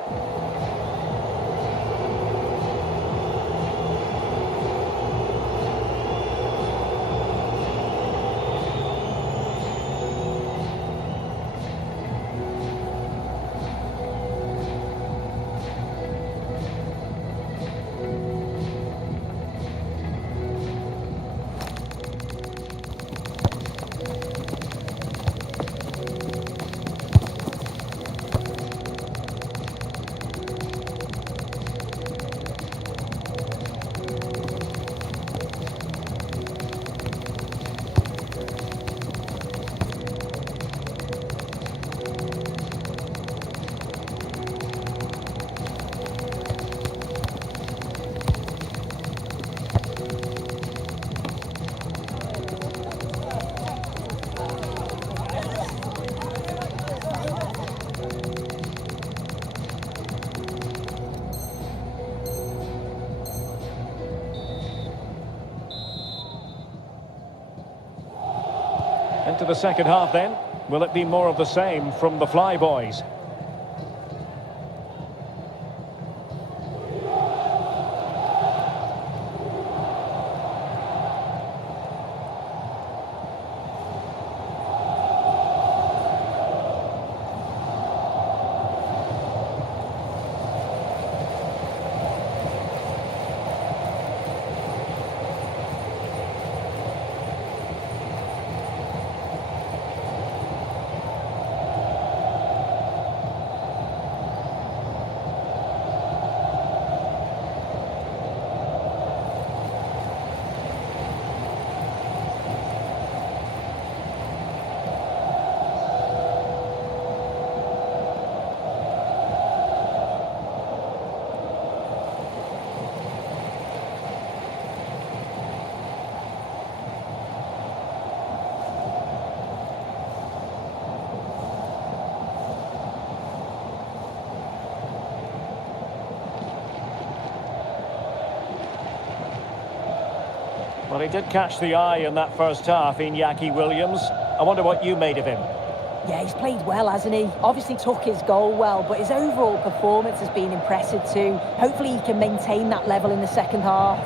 Into the second half then. Will it be more of the same from the Flyboys? Well, he did catch the eye in that first half, Iñaki Williams. I wonder what you made of him. Yeah, he's played well, hasn't he? Obviously took his goal well, but his overall performance has been impressive too. Hopefully he can maintain that level in the second half.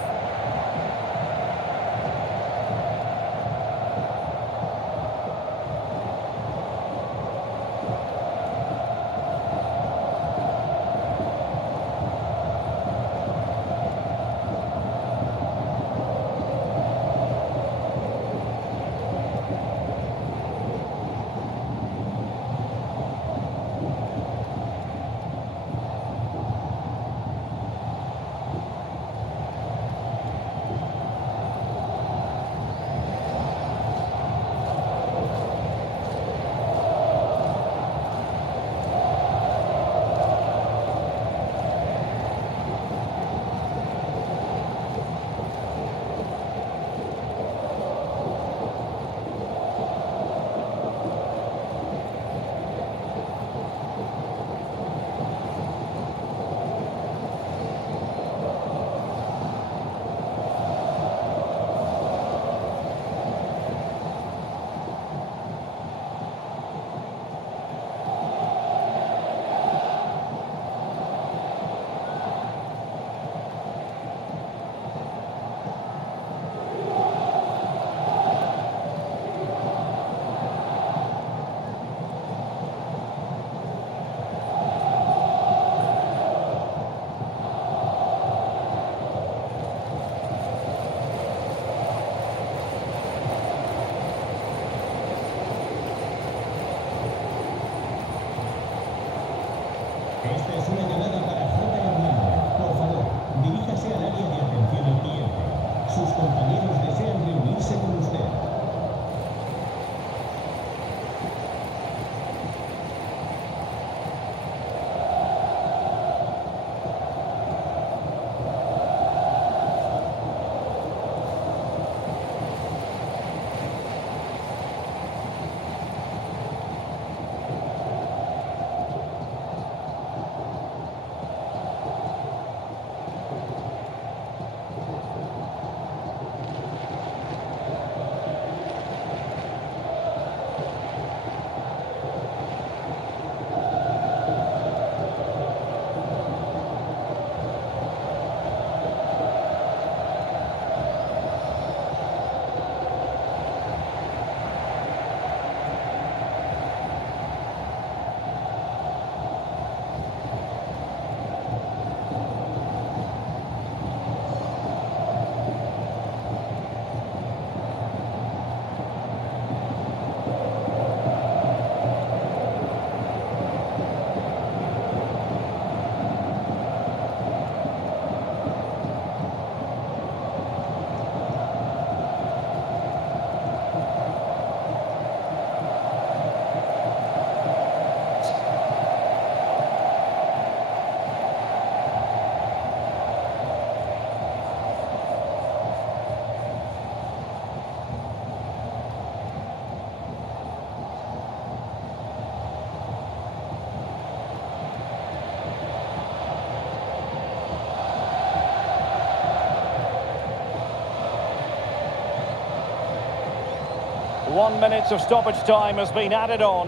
1 minute of stoppage time has been added on.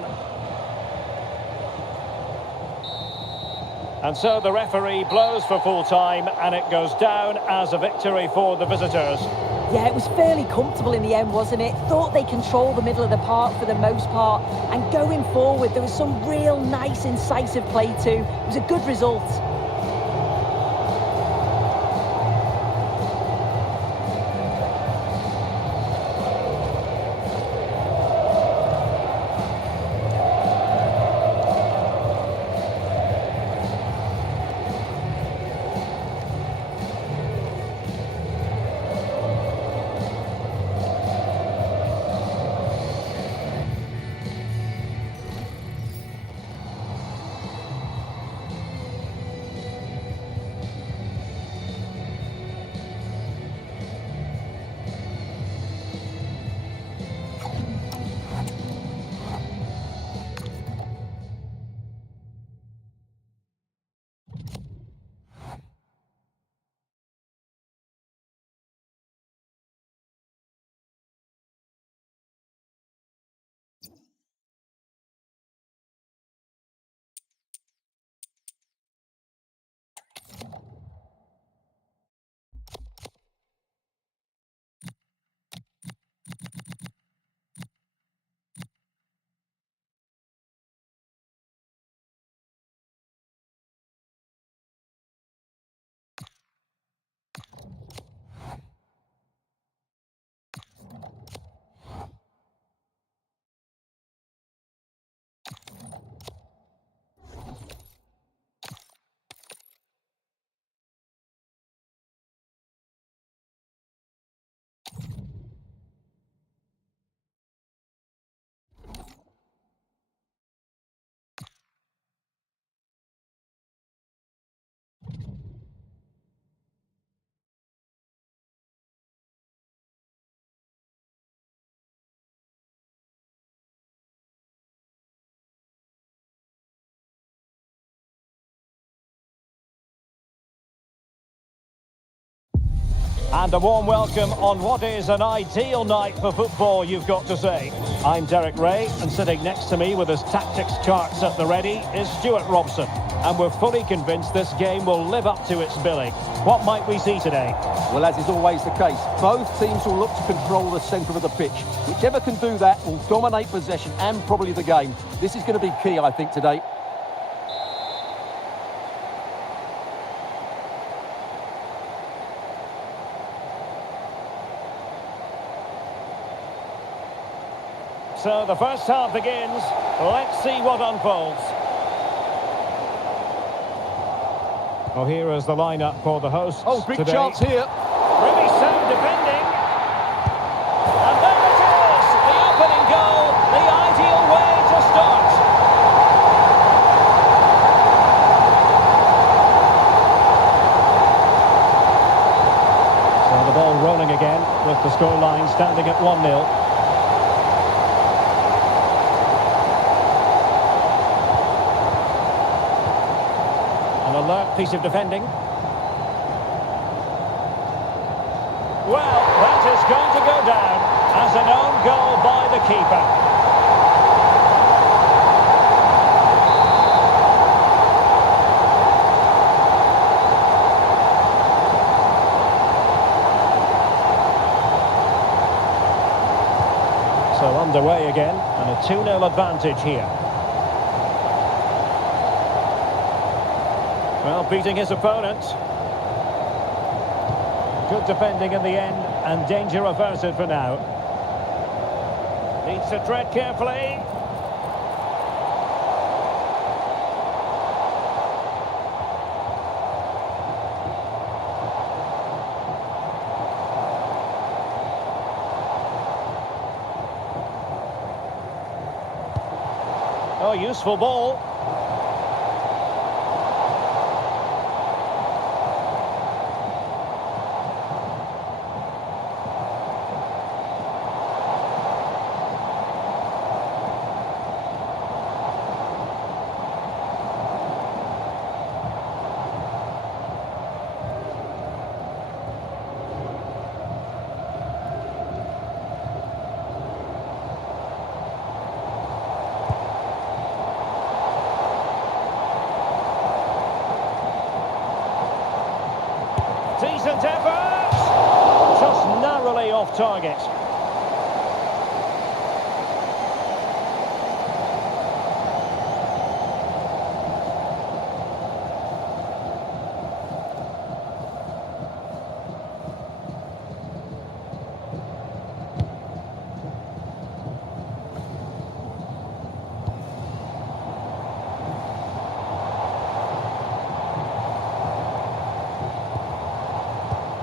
And so the referee blows for full time and it goes down as a victory for the visitors. Yeah, it was fairly comfortable in the end, wasn't it? Thought they controlled the middle of the park for the most part. And going forward, there was some real nice, incisive play too. It was a good result. And a warm welcome on what is an ideal night for football, you've got to say. I'm Derek Ray, and sitting next to me with his tactics charts at the ready is Stuart Robson. And we're fully convinced this game will live up to its billing. What might we see today? Well, as is always the case, both teams will look to control the centre of the pitch. Whichever can do that will dominate possession and probably the game. This is going to be key, I think, today. So the first half begins. Let's see what unfolds. Well, here is the lineup for the hosts. Oh, big today. chance here. Really sound defending. And there it is, the opening goal, the ideal way to start. So the ball rolling again with the scoreline standing at 1-0. Alert piece of defending. Well, that is going to go down as an own goal by the keeper. So underway again, and a 2-0 advantage here. Well, beating his opponent. Good defending in the end, and danger averted for now. Needs to tread carefully. Oh, useful ball. target.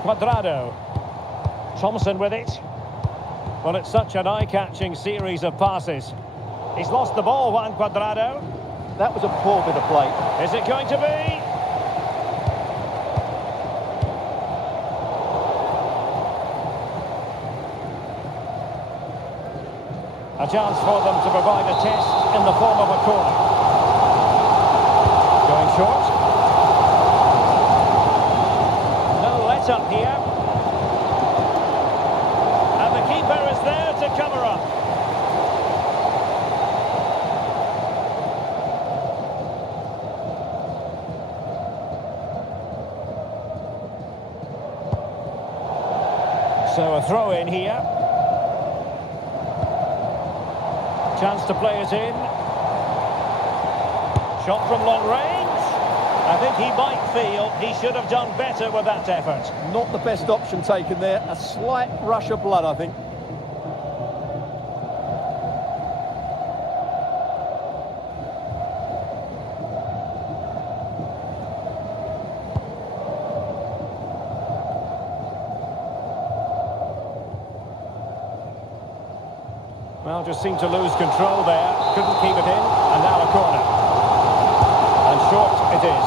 Cuadrado. Thompson with it. Well, it's such an eye-catching series of passes. He's lost the ball, Juan Cuadrado. That was a poor bit of play. Is it going to be? A chance for them to provide a test in the form of a corner. Going short. No let-up here. And the keeper is there to cover up. So a throw in here. Chance to play it in. Shot from long range. I think he might feel he should have done better with that effort. Not the best option taken there. A slight rush of blood, I think. Well, just seemed to lose control there. Couldn't keep it in. And now a corner. And short it is.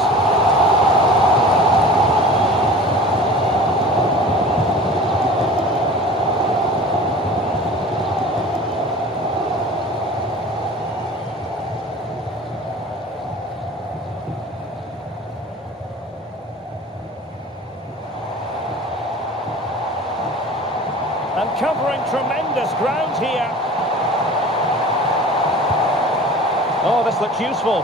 And covering tremendous ground here. Oh, this looks useful.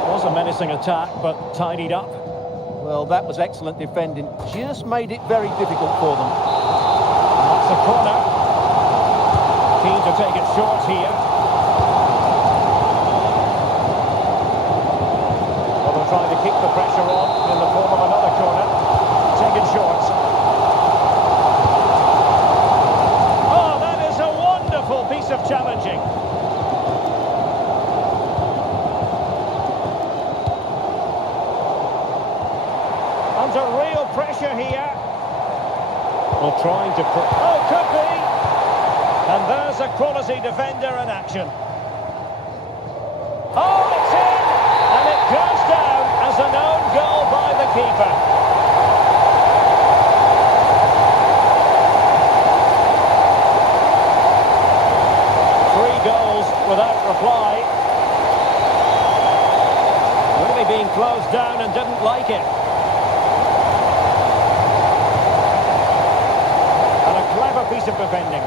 It was a menacing attack, but tidied up. Well, that was excellent defending. Just made it very difficult for them. That's a corner. Keen to take it short here. Well, they'll try to keep the pressure on in the form of another corner. Taken short. Oh, that is a wonderful piece of challenging. Under real pressure here. Well, trying to... Oh, could be! And there's a quality defender in action. Oh, it's in! And it goes down as an own goal by the keeper. Without reply. Really being closed down and didn't like it. And a clever piece of defending.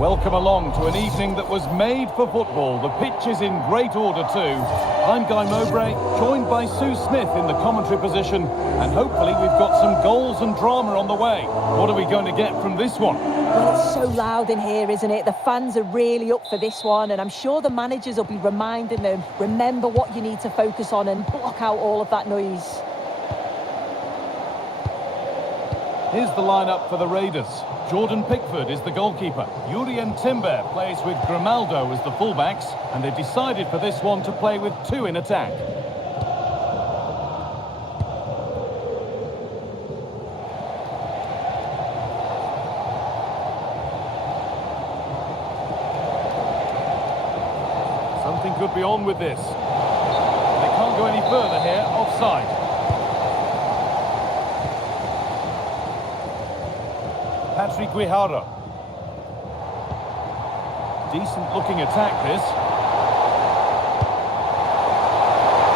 Welcome along to an evening that was made for football. The pitch is in great order too. I'm Guy Mowbray, joined by Sue Smith in the commentary position, and hopefully we've got some goals and drama on the way. What are we going to get from this one? Well, it's so loud in here, isn't it? The fans are really up for this one, and I'm sure the managers will be reminding them, remember what you need to focus on and block out all of that noise. Here's the lineup for the Raiders. Jordan Pickford is the goalkeeper. Jurien Timber plays with Grimaldo as the fullbacks, and they've decided for this one to play with two in attack. Something could be on with this. They can't go any further here, offside. Patrick Guijarro. Decent looking attack this.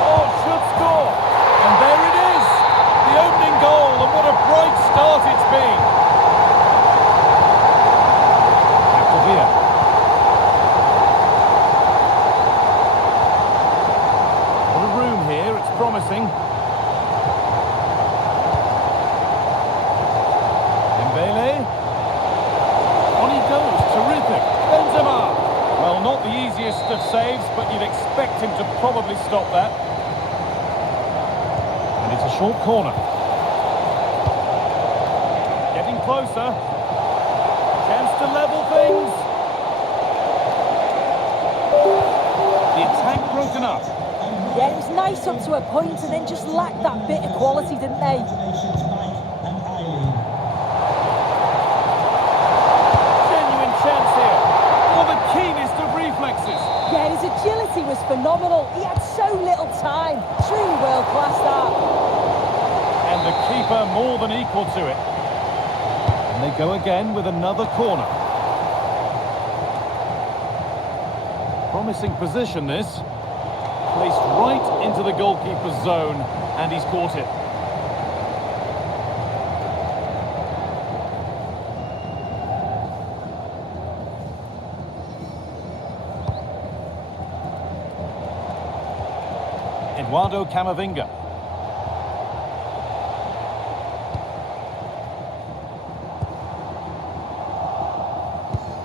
Oh, should score! And there it is! The opening goal, and what a bright start it's been! Activia. A lot of room here, it's promising. Dembele. On he goes, terrific. Benzema. Well, not the easiest of saves, but you'd expect him to probably stop that. And it's a short corner. Getting closer. Chance to level things. The attack broken up. Yeah, it was nice up to a point and then just lacked that bit of quality, didn't they? Keenest of reflexes. Yeah, his agility was phenomenal. He had so little time. Truly world class, that. And the keeper more than equal to it. And they go again with another corner. Promising position this. Placed right into the goalkeeper's zone, and he's caught it. Eduardo Camavinga.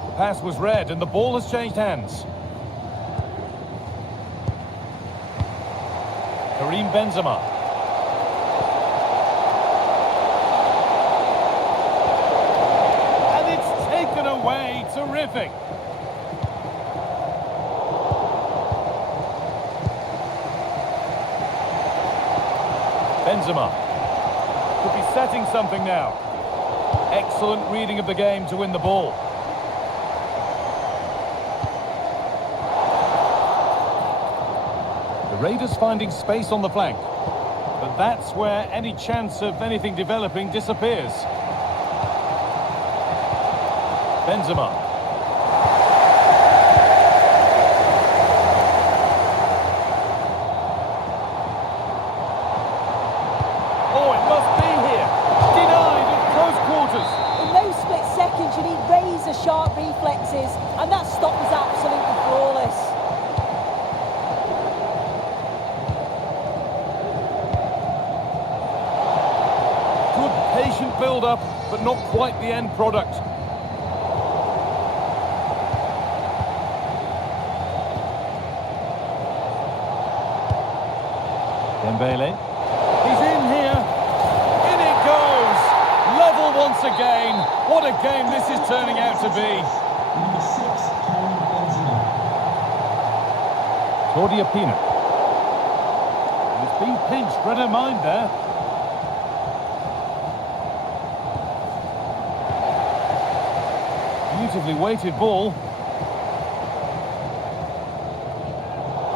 The pass was read and the ball has changed hands. Karim Benzema. And it's taken away. Terrific. Benzema could be setting something now. Excellent reading of the game to win the ball. The Raiders finding space on the flank, but that's where any chance of anything developing disappears. Benzema. You need razor-sharp reflexes, and that stop was absolutely flawless. Good patient build-up, but not quite the end product. Dembele. He's in here. In it goes. Level once again. What a game this is turning out to be. Number 6, Karim Benzema. Claudia Pina. He's been pinched, read her mind there. Beautifully weighted ball.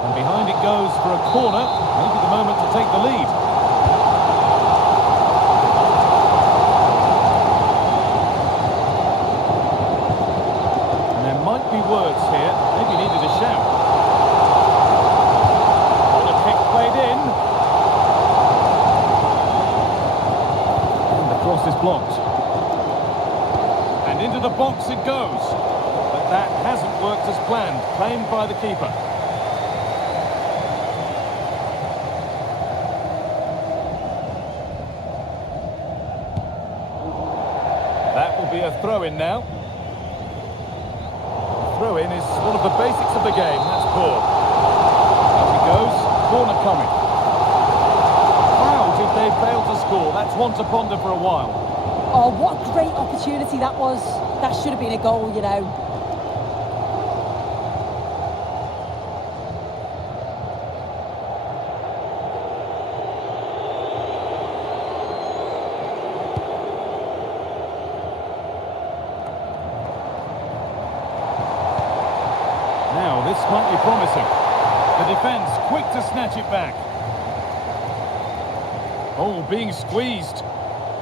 And behind it goes for a corner. Maybe the moment to take the lead. Words here, maybe needed a shout. And a kick played in. And the cross is blocked. And into the box it goes. But That hasn't worked as planned, claimed by the keeper. That will be a throw-in now. Throw-in is one of the basics of the game. That's poor. As he goes, corner coming. How did they fail to score? That's one to ponder for a while. Oh, what a great opportunity that was. That should have been a goal, you know. Now, this might be promising. The defence quick to snatch it back. Oh, being squeezed.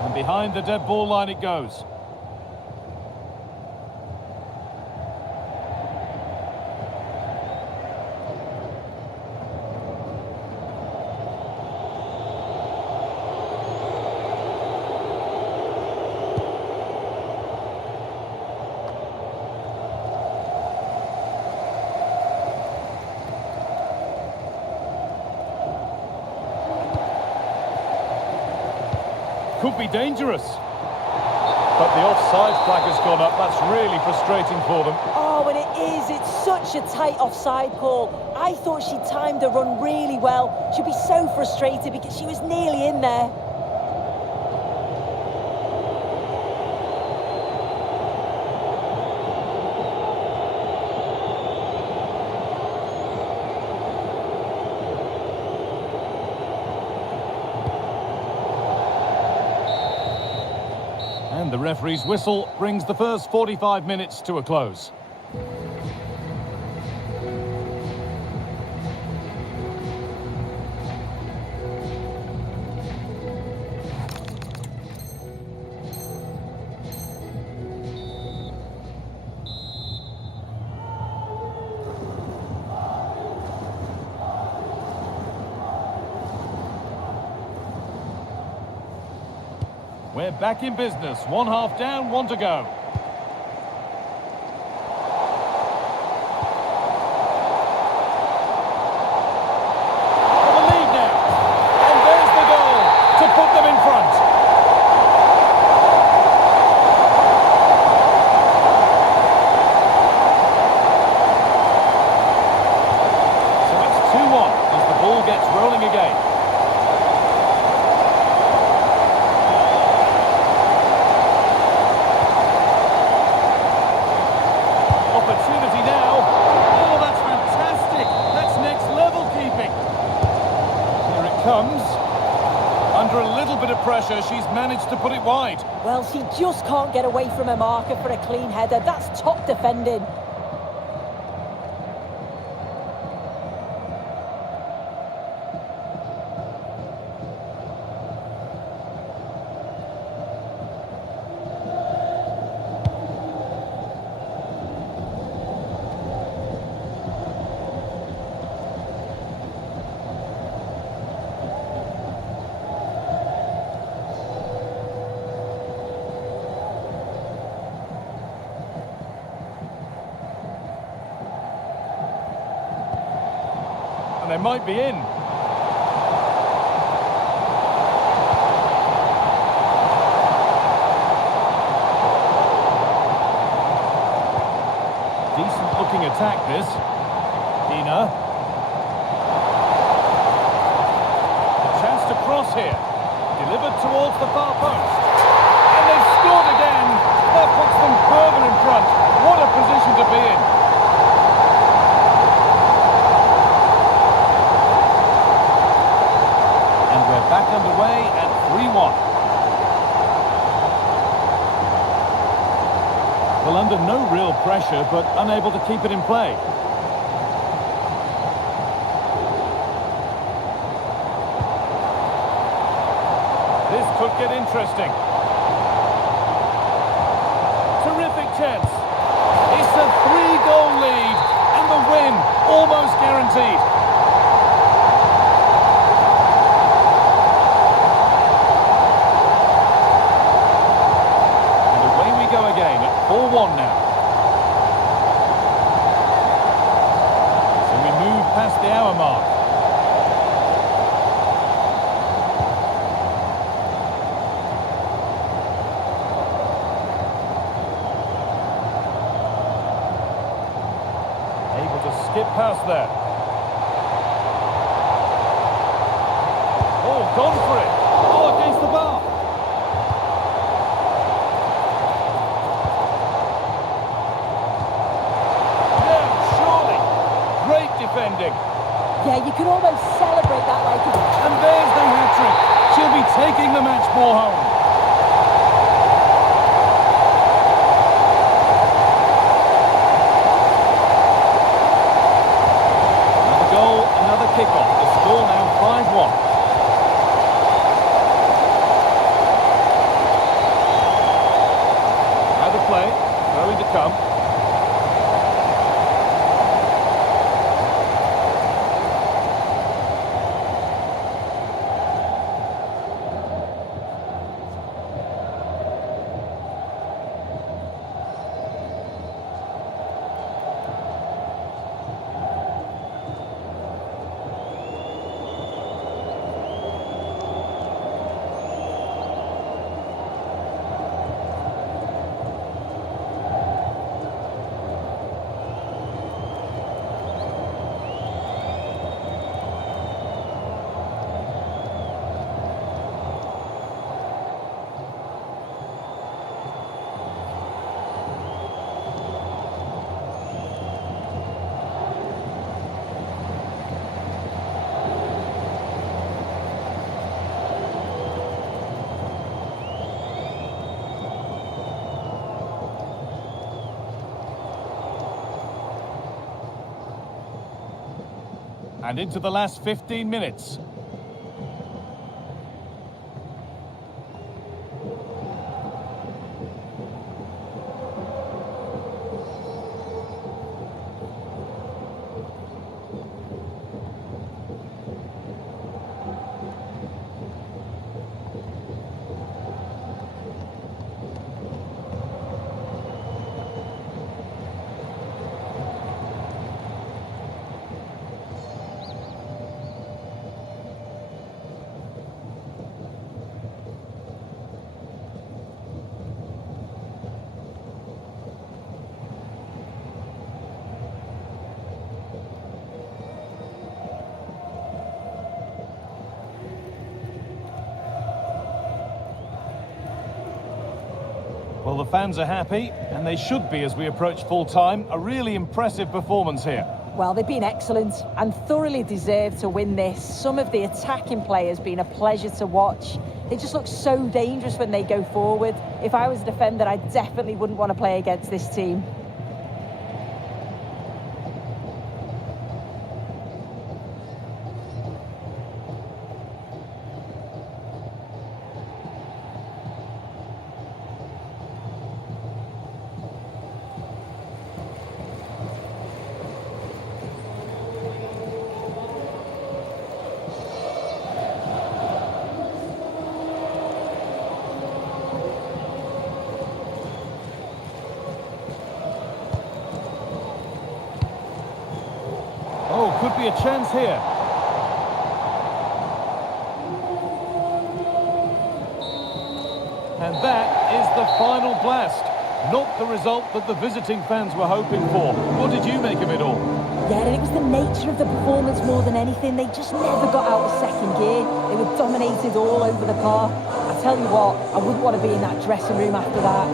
And behind the dead ball line it goes. Could be dangerous. But the offside flag has gone up. That's really frustrating for them. Oh, and it is. It's such a tight offside call. I thought she timed the run really well. She'd be so frustrated because she was nearly in there. And the referee's whistle brings the first 45 minutes to a close. We're back in business. One half down, one to go. For the lead now. And there's the goal to put them in front. So it's 2-1 as the ball gets rolling again. Opportunity now. Oh, that's fantastic. That's next level keeping. Here it comes. Under a little bit of pressure, she's managed to put it wide. Well, she just can't get away from her marker for a clean header. That's top defending. They might be in. Decent looking attack this. Dina. A chance to cross here. Delivered towards the far post. And they've scored again. That puts them further in front. What a position to be in. Back underway at 3-1. Well, under no real pressure, but unable to keep it in play. This could get interesting. Terrific chance. It's a 3-goal lead, and the win almost guaranteed. Go again at 4-1 now. it past there. Oh, gone for it. Oh, against the bar. Yeah, surely. Great defending. Yeah, you can almost celebrate that like it. And there's the hat-trick. She'll be taking the match ball home. Another goal, another kick-off. The score now 5-1. Now the play, throwing to come. And into the last 15 minutes. Well, the fans are happy, and they should be as we approach full time. A really impressive performance here. Well, they've been excellent and thoroughly deserved to win this. Some of the attacking players been a pleasure to watch. They just look so dangerous when they go forward. If I was a defender, I definitely wouldn't want to play against this team. Oh, could be a chance here. And that is the final blast. Not the result that the visiting fans were hoping for. What did you make of it all? Yeah, and it was the nature of the performance more than anything. They just never got out of second gear. They were dominated all over the park. I tell you what, I wouldn't want to be in that dressing room after that.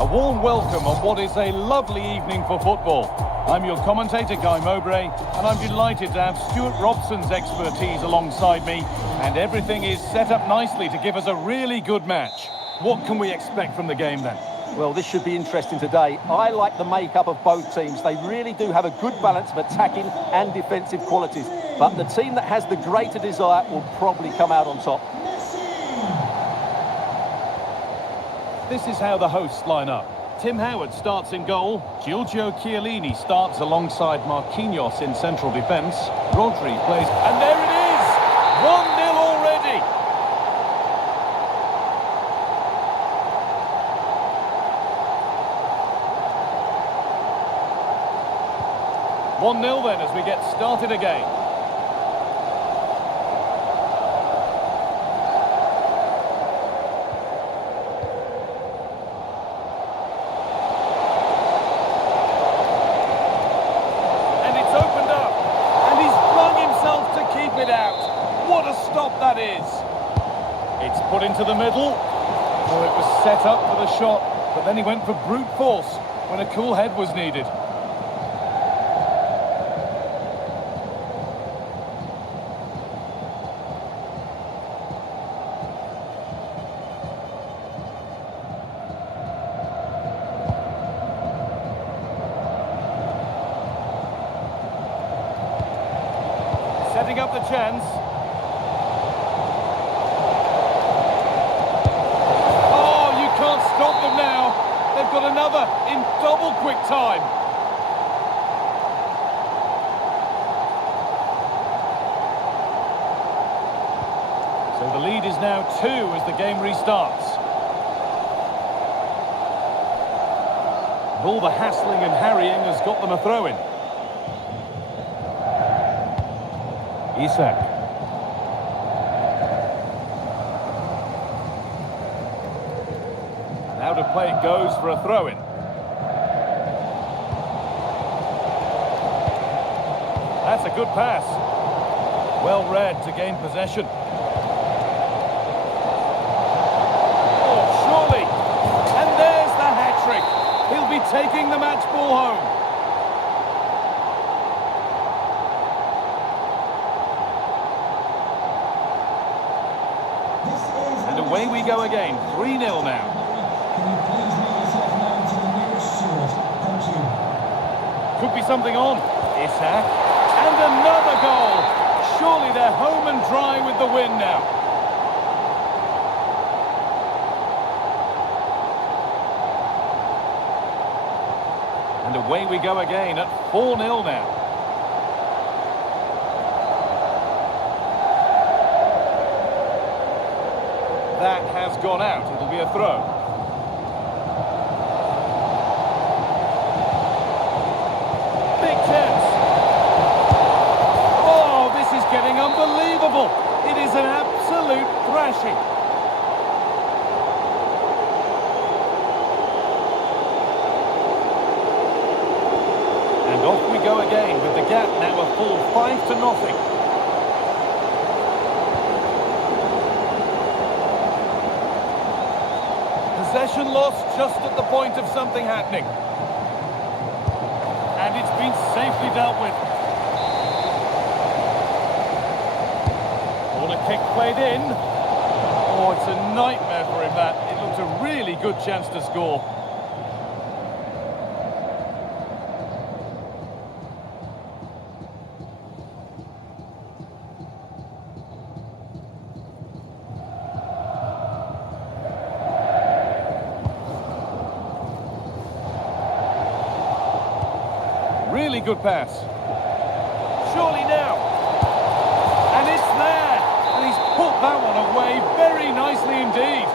A warm welcome on what is a lovely evening for football. I'm your commentator, Guy Mowbray, and I'm delighted to have Stuart Robson's expertise alongside me, and everything is set up nicely to give us a really good match. What can we expect from the game then? Well, this should be interesting today. I like the makeup of both teams. They really do have a good balance of attacking and defensive qualities, but the team that has the greater desire will probably come out on top. This is how the hosts line up. Tim Howard starts in goal. Giorgio Chiellini starts alongside Marquinhos in central defence. Rodri plays, and there it is! 1-0 already! "1-0 then as we get started again. What a stop that is! It's put into the middle. Oh, it was set up for the shot, but then he went for brute force when a cool head was needed. Setting up the chance. Stop them now. They've got another in double quick time. So the lead is now 2 as the game restarts. And all the hassling and harrying has got them a throw-in. Isak. Out of play it goes for a throw-in. That's a good pass. Well read to gain possession. Oh, surely. And there's the hat-trick. He'll be taking the match ball home. And away we go again. 3-0 now. Could be something on. Isak. And another goal. Surely they're home and dry with the win now. And away we go again at 4-0 now. That has gone out. It'll be a throw. Getting unbelievable. It is an absolute thrashing. And off we go again with the gap now a full 5-0. Possession lost just at the point of something happening. And it's been safely dealt with. Kick played in. Oh, it's a nightmare for him, that. It looked a really good chance to score. Really good pass. Surely now. And it's there. And he's put that one away very nicely indeed.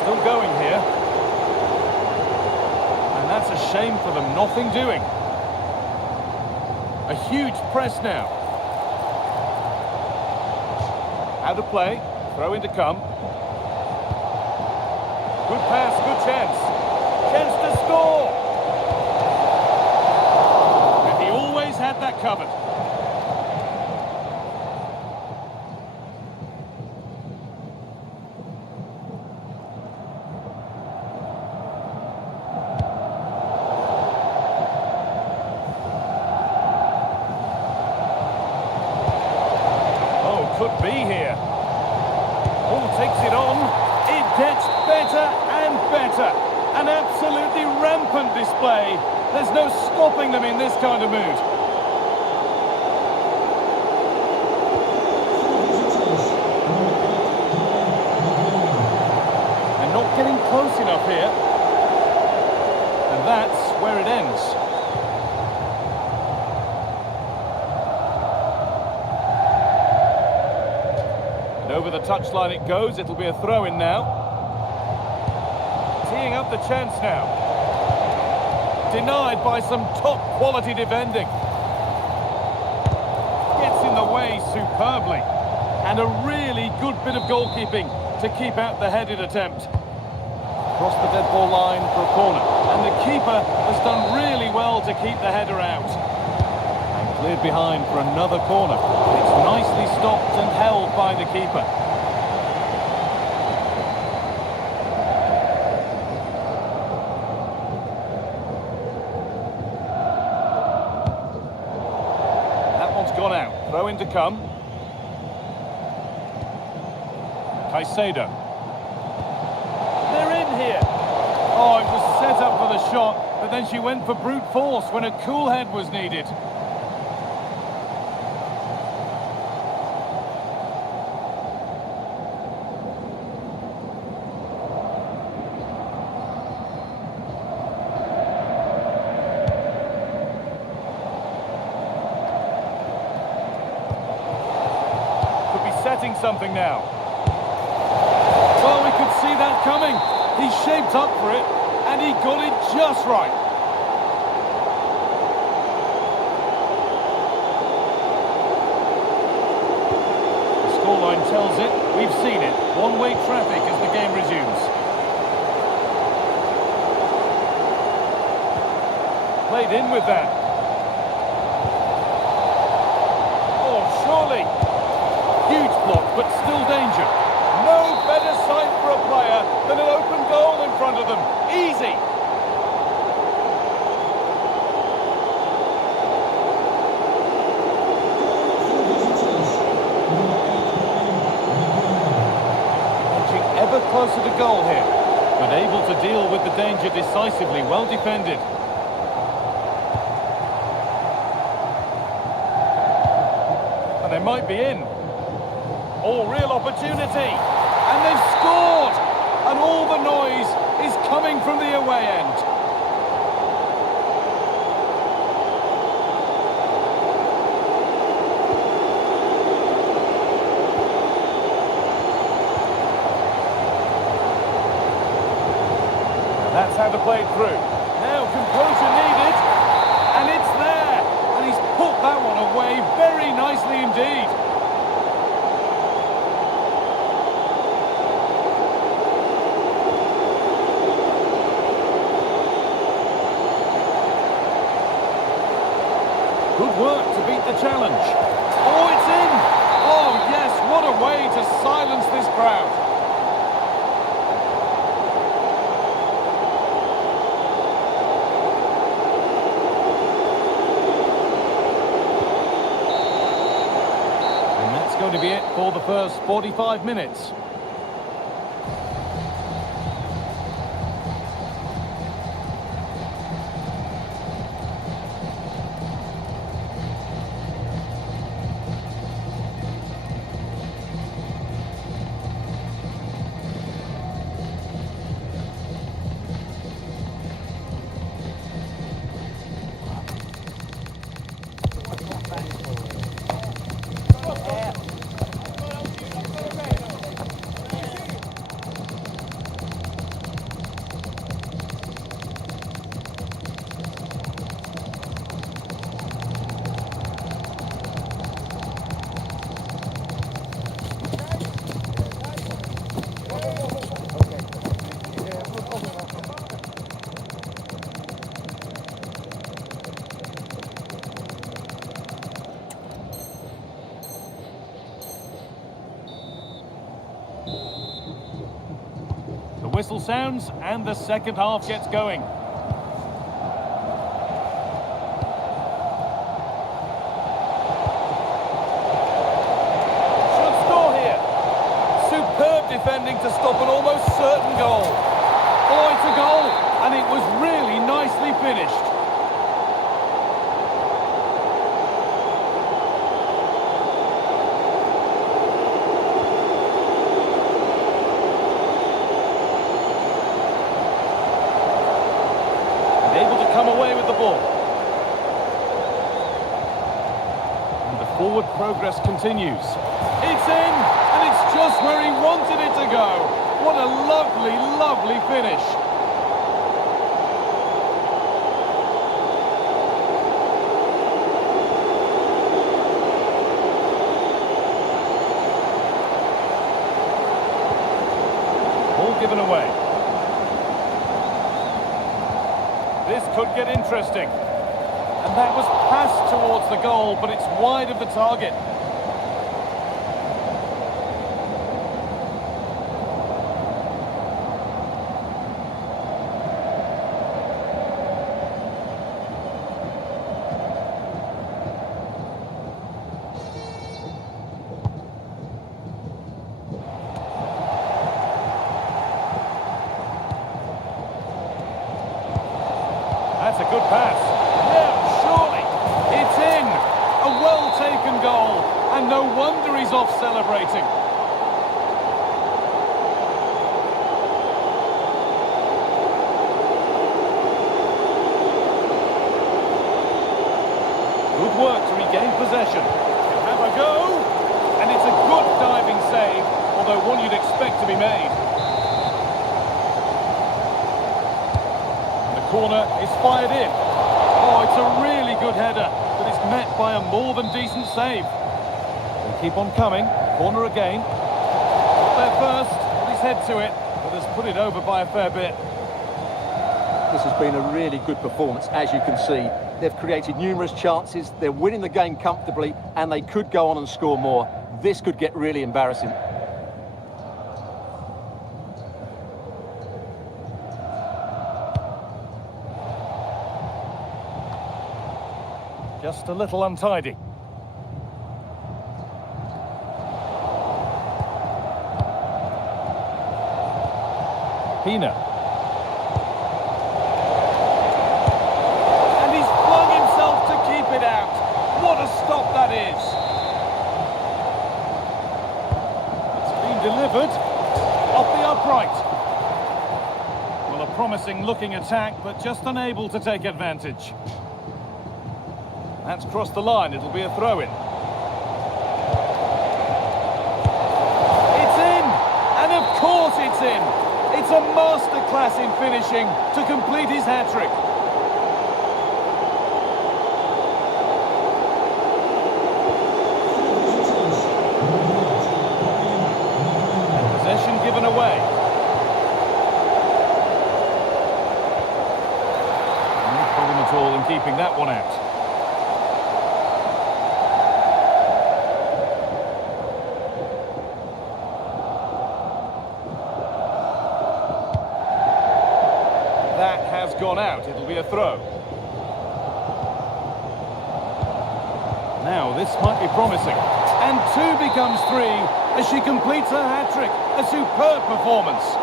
Still going here. And that's a shame for them, nothing doing. A huge press now. Out of play, throw in to come. Good pass, good chance. Chance to score. had that covered. Could be here. Oh, takes it on. It gets better and better. An absolutely rampant display. There's no stopping them in this kind of mood. They're not getting close enough here. And that's where it ends. Over the touchline it goes, it'll be a throw-in now. Teeing up the chance now. Denied by some top-quality defending. Gets in the way superbly. And a really good bit of goalkeeping to keep out the headed attempt. Across the dead ball line for a corner. And the keeper has done really well to keep the header out. Cleared behind for another corner. It's nicely stopped and held by the keeper. That one's gone out. Throw in to come. Caicedo. They're in here. Oh, it was set up for the shot, but then she went for brute force when a cool head was needed. Setting something now. Well, we could see that coming. He shaped up for it, and he got it just right. The scoreline tells it. We've seen it. One-way traffic as the game resumes. Played in with that. Oh, surely. Huge block, but still danger. No better sight for a player than an open goal in front of them. Easy. Edging ever closer to goal here, but able to deal with the danger decisively. Well defended. And they might be in. Oh, real opportunity, and they've scored, and all the noise is coming from the away end. And that's how they played through. Now composure needed, and it's there, and he's put that one away very nicely indeed. Good work to beat the challenge. Oh, it's in! Oh, yes, what a way to silence this crowd. And that's going to be it for the first 45 minutes. The whistle sounds and the second half gets going. Should score here. Superb defending to stop an almost certain goal. Oh, it's a goal, and it was really nicely finished. Come away with the ball. And the forward progress continues. It's in, and it's just where he wanted it to go. What a lovely, lovely finish. Ball given away. This could get interesting. And that was passed towards the goal, but it's wide of the target. That's a good pass. Yeah, surely. It's in. A well-taken goal. And no wonder he's off celebrating. Good work to regain possession. Have a go. And it's a good diving save, although one you'd expect to be made. Corner is fired in. Oh, it's a really good header, but it's met by a more than decent save. They keep on coming. Corner again. Got there first, put his head to it, but has put it over by a fair bit. This has been a really good performance, as you can see. They've created numerous chances, they're winning the game comfortably, and they could go on and score more. This could get really embarrassing. Just a little untidy. Pina. And he's flung himself to keep it out. What a stop that is. It's been delivered off the upright. Well, a promising looking attack, but just unable to take advantage. That's crossed the line, it'll be a throw-in. It's in! And of course it's in! It's a masterclass in finishing to complete his hat-trick. And possession given away. No problem at all in keeping that one out. That has gone out. It'll be a throw. Now, this might be promising. And 2 becomes 3 as she completes her hat-trick. A superb performance.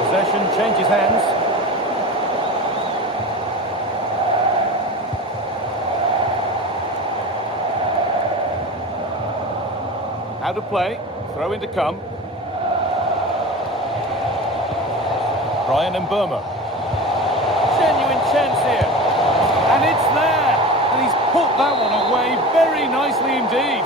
Possession changes hands. Out of play, throw in to come. Brian and Burma. Genuine chance here. And it's there. And he's put that one away very nicely indeed.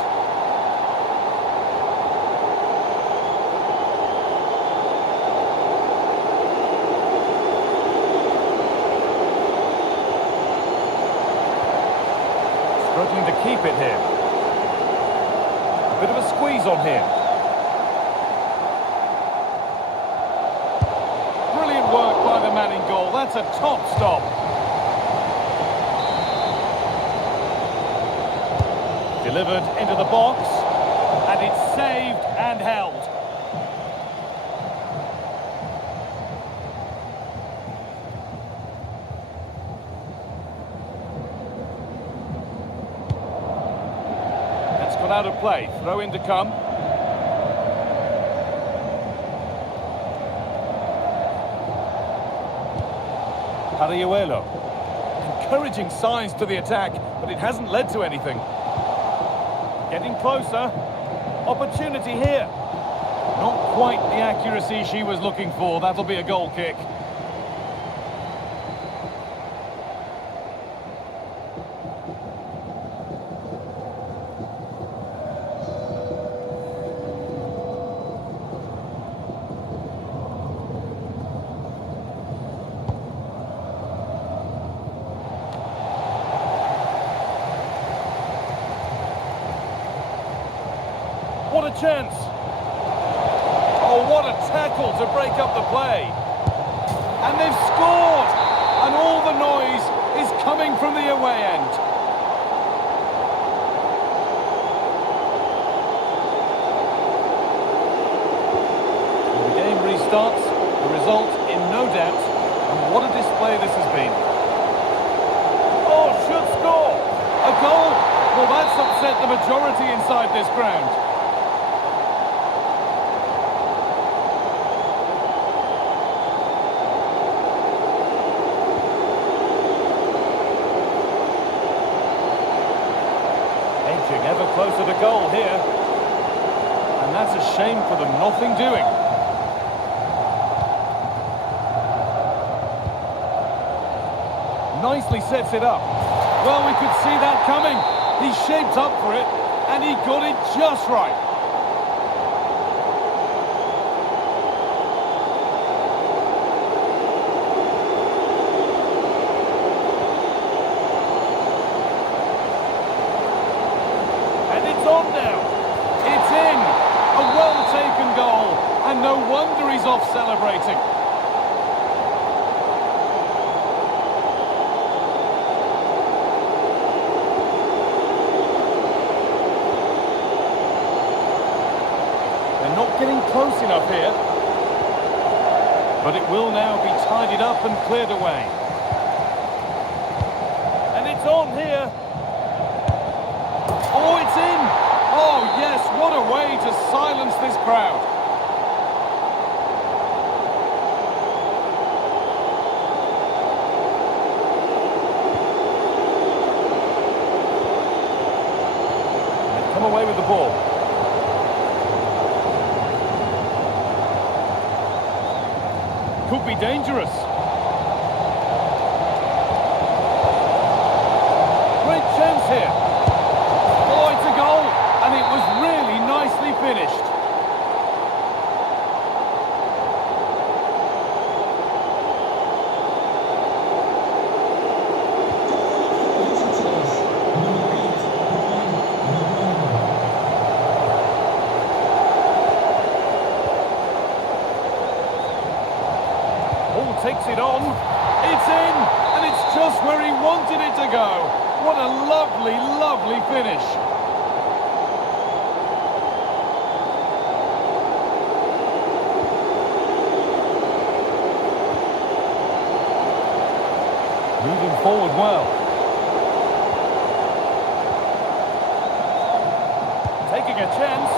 Struggling to keep it here. Bit of a squeeze on here. that's a top stop. Delivered into the box, and it's saved and held. That's got out of play. Throw in to come. Ariuelo. Encouraging signs to the attack, but it hasn't led to anything. Getting closer. Opportunity here. Not quite the accuracy she was looking for. That'll be a goal kick. What a chance! Oh, what a tackle to break up the play! And they've scored! And all the noise is coming from the away end. And the game restarts, the result in no doubt, and what a display this has been. Oh, should score! A goal! Well, that's upset the majority inside this ground. Ever closer to goal here. And that's a shame for them, nothing doing. Nicely sets it up. Well, we could see that coming. He shaped up for it, and he got it just right. And no wonder he's off celebrating. They're not getting close enough here. But it will now be tidied up and cleared away. And it's on here. Oh, it's in. Oh, yes, what a way to silence this crowd. Away with the ball. Could be dangerous. Great chance here. Oh, it's a goal, and it was really nicely finished. Takes it on, it's in, and it's just where he wanted it to go. What a lovely, lovely finish. Moving forward well. Taking a chance.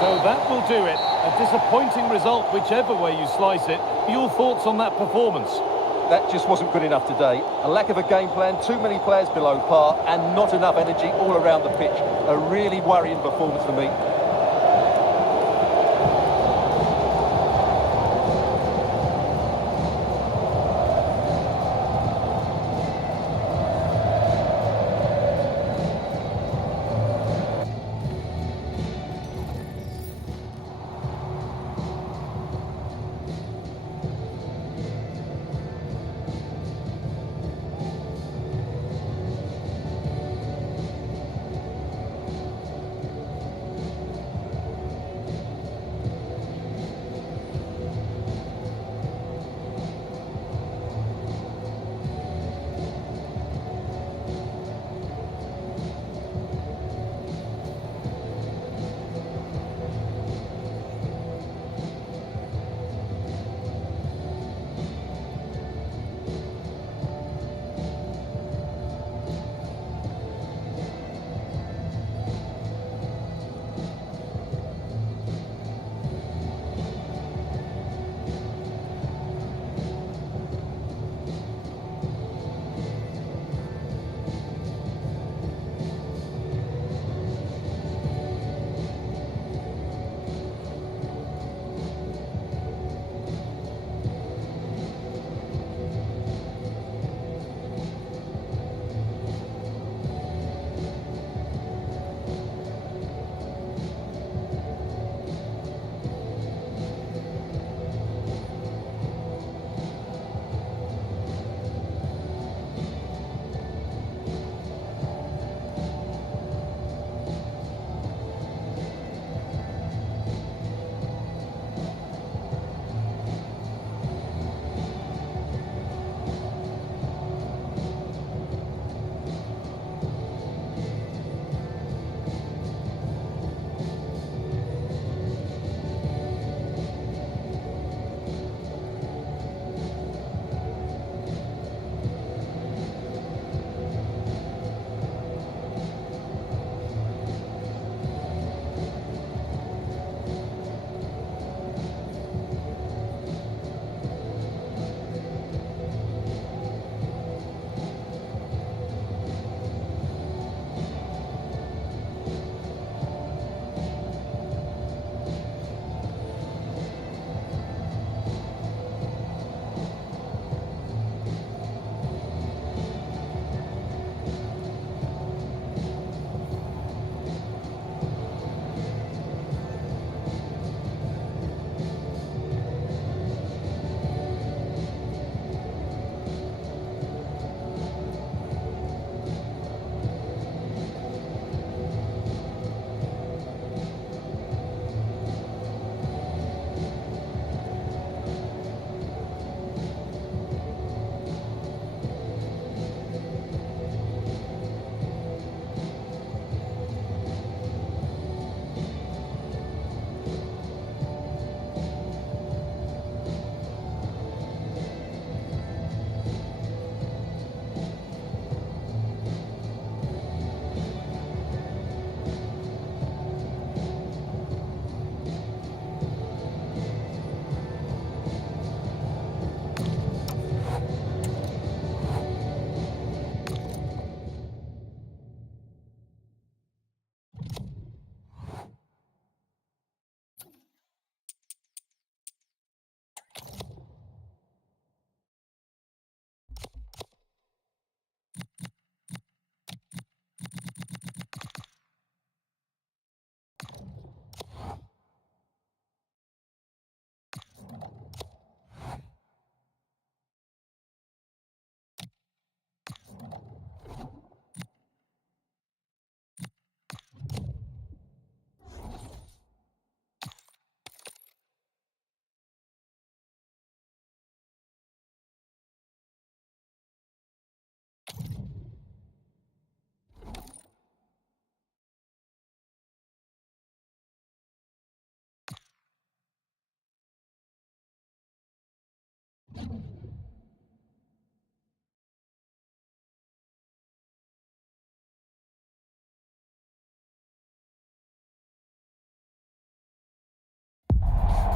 So that will do it. A disappointing result, whichever way you slice it. Your thoughts on that performance? That just wasn't good enough today. A lack of a game plan, too many players below par, and not enough energy all around the pitch. A really worrying performance for me.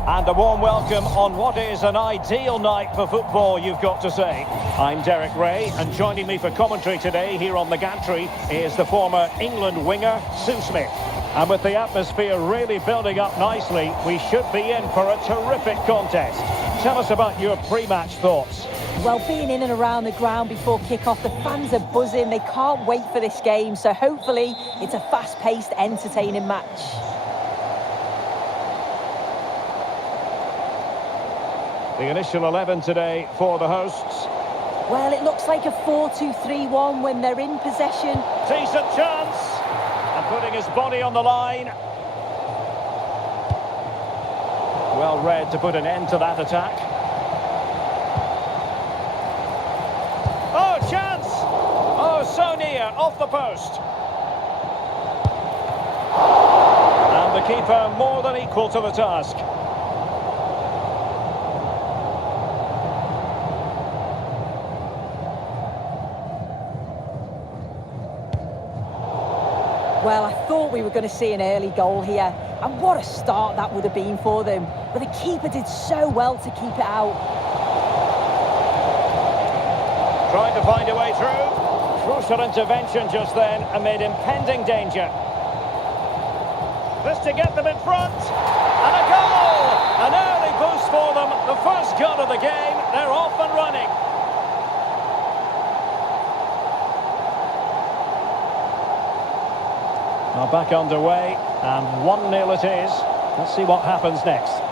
And a warm welcome on what is an ideal night for football, you've got to say. I'm Derek Ray, and joining me for commentary today here on the gantry is the former England winger, Sue Smith. And with the atmosphere really building up nicely, we should be in for a terrific contest. Tell us about your pre-match thoughts. Well, being in and around the ground before kick-off, the fans are buzzing. They can't wait for this game, so hopefully it's a fast-paced, entertaining match. The initial 11 today for the hosts. Well, it looks like a 4-2-3-1 when they're in possession. Decent chance. And putting his body on the line. Well read to put an end to that attack. Oh, chance! Oh, so near, off the post. And the keeper more than equal to the task. Well, I thought we were going to see an early goal here, and what a start that would have been for them. But the keeper did so well to keep it out. Trying to find a way through. Crucial intervention just then amid impending danger. This to get them in front. And a goal! An early boost for them. The first goal of the game. They're off and running. Now back underway, and 1-0 it is. Let's see what happens next.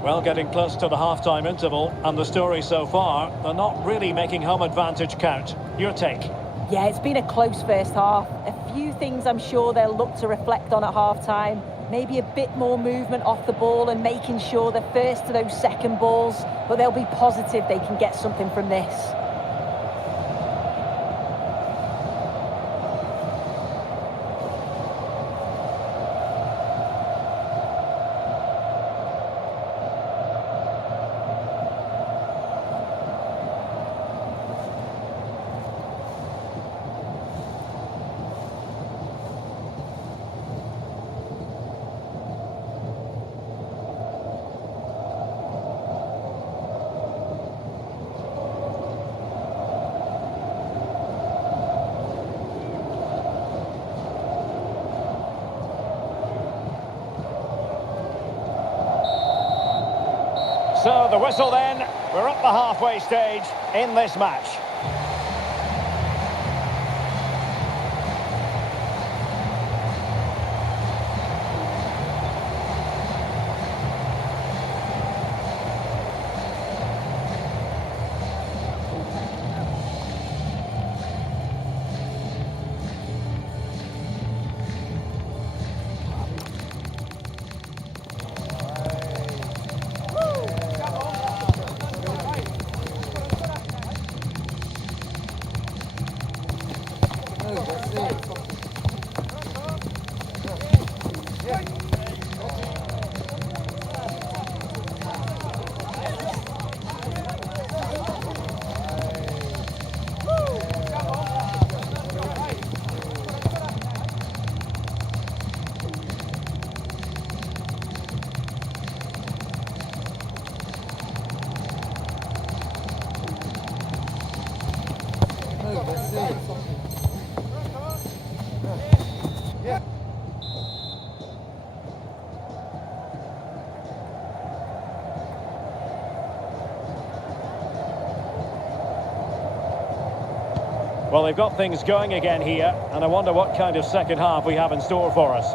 Well, getting close to the half-time interval, and the story so far, they're not really making home advantage count. Your take? Yeah, it's been a close first half. A few things I'm sure they'll look to reflect on at half-time. Maybe a bit more movement off the ball and making sure they're first to those second balls, but they'll be positive they can get something from this. So the whistle then, we're up the halfway stage in this match. Well, they've got things going again here, and I wonder what kind of second half we have in store for us.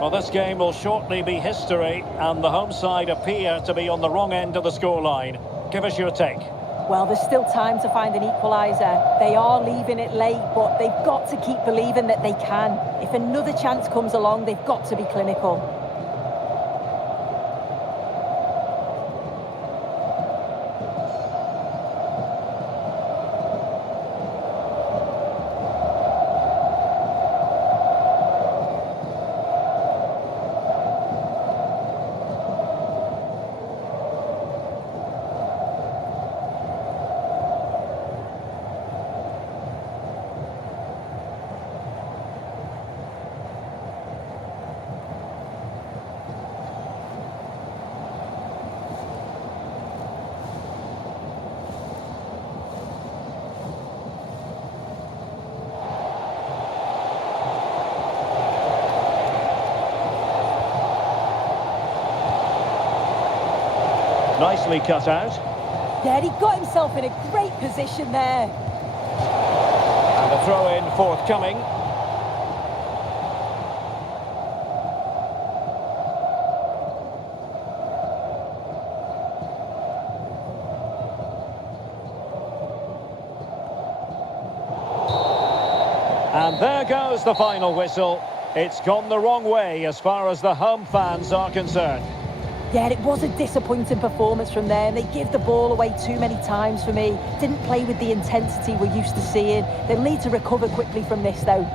Well, this game will shortly be history, and the home side appear to be on the wrong end of the scoreline. Give us your take. Well, there's still time to find an equaliser. They are leaving it late, but they've got to keep believing that they can. If another chance comes along, they've got to be clinical. Nicely cut out. Yeah, he got himself in a great position there. And a throw-in forthcoming. And there goes the final whistle. It's gone the wrong way as far as the home fans are concerned. Yeah, it was a disappointing performance from them. They give the ball away too many times for me. Didn't play with the intensity we're used to seeing. They'll need to recover quickly from this, though.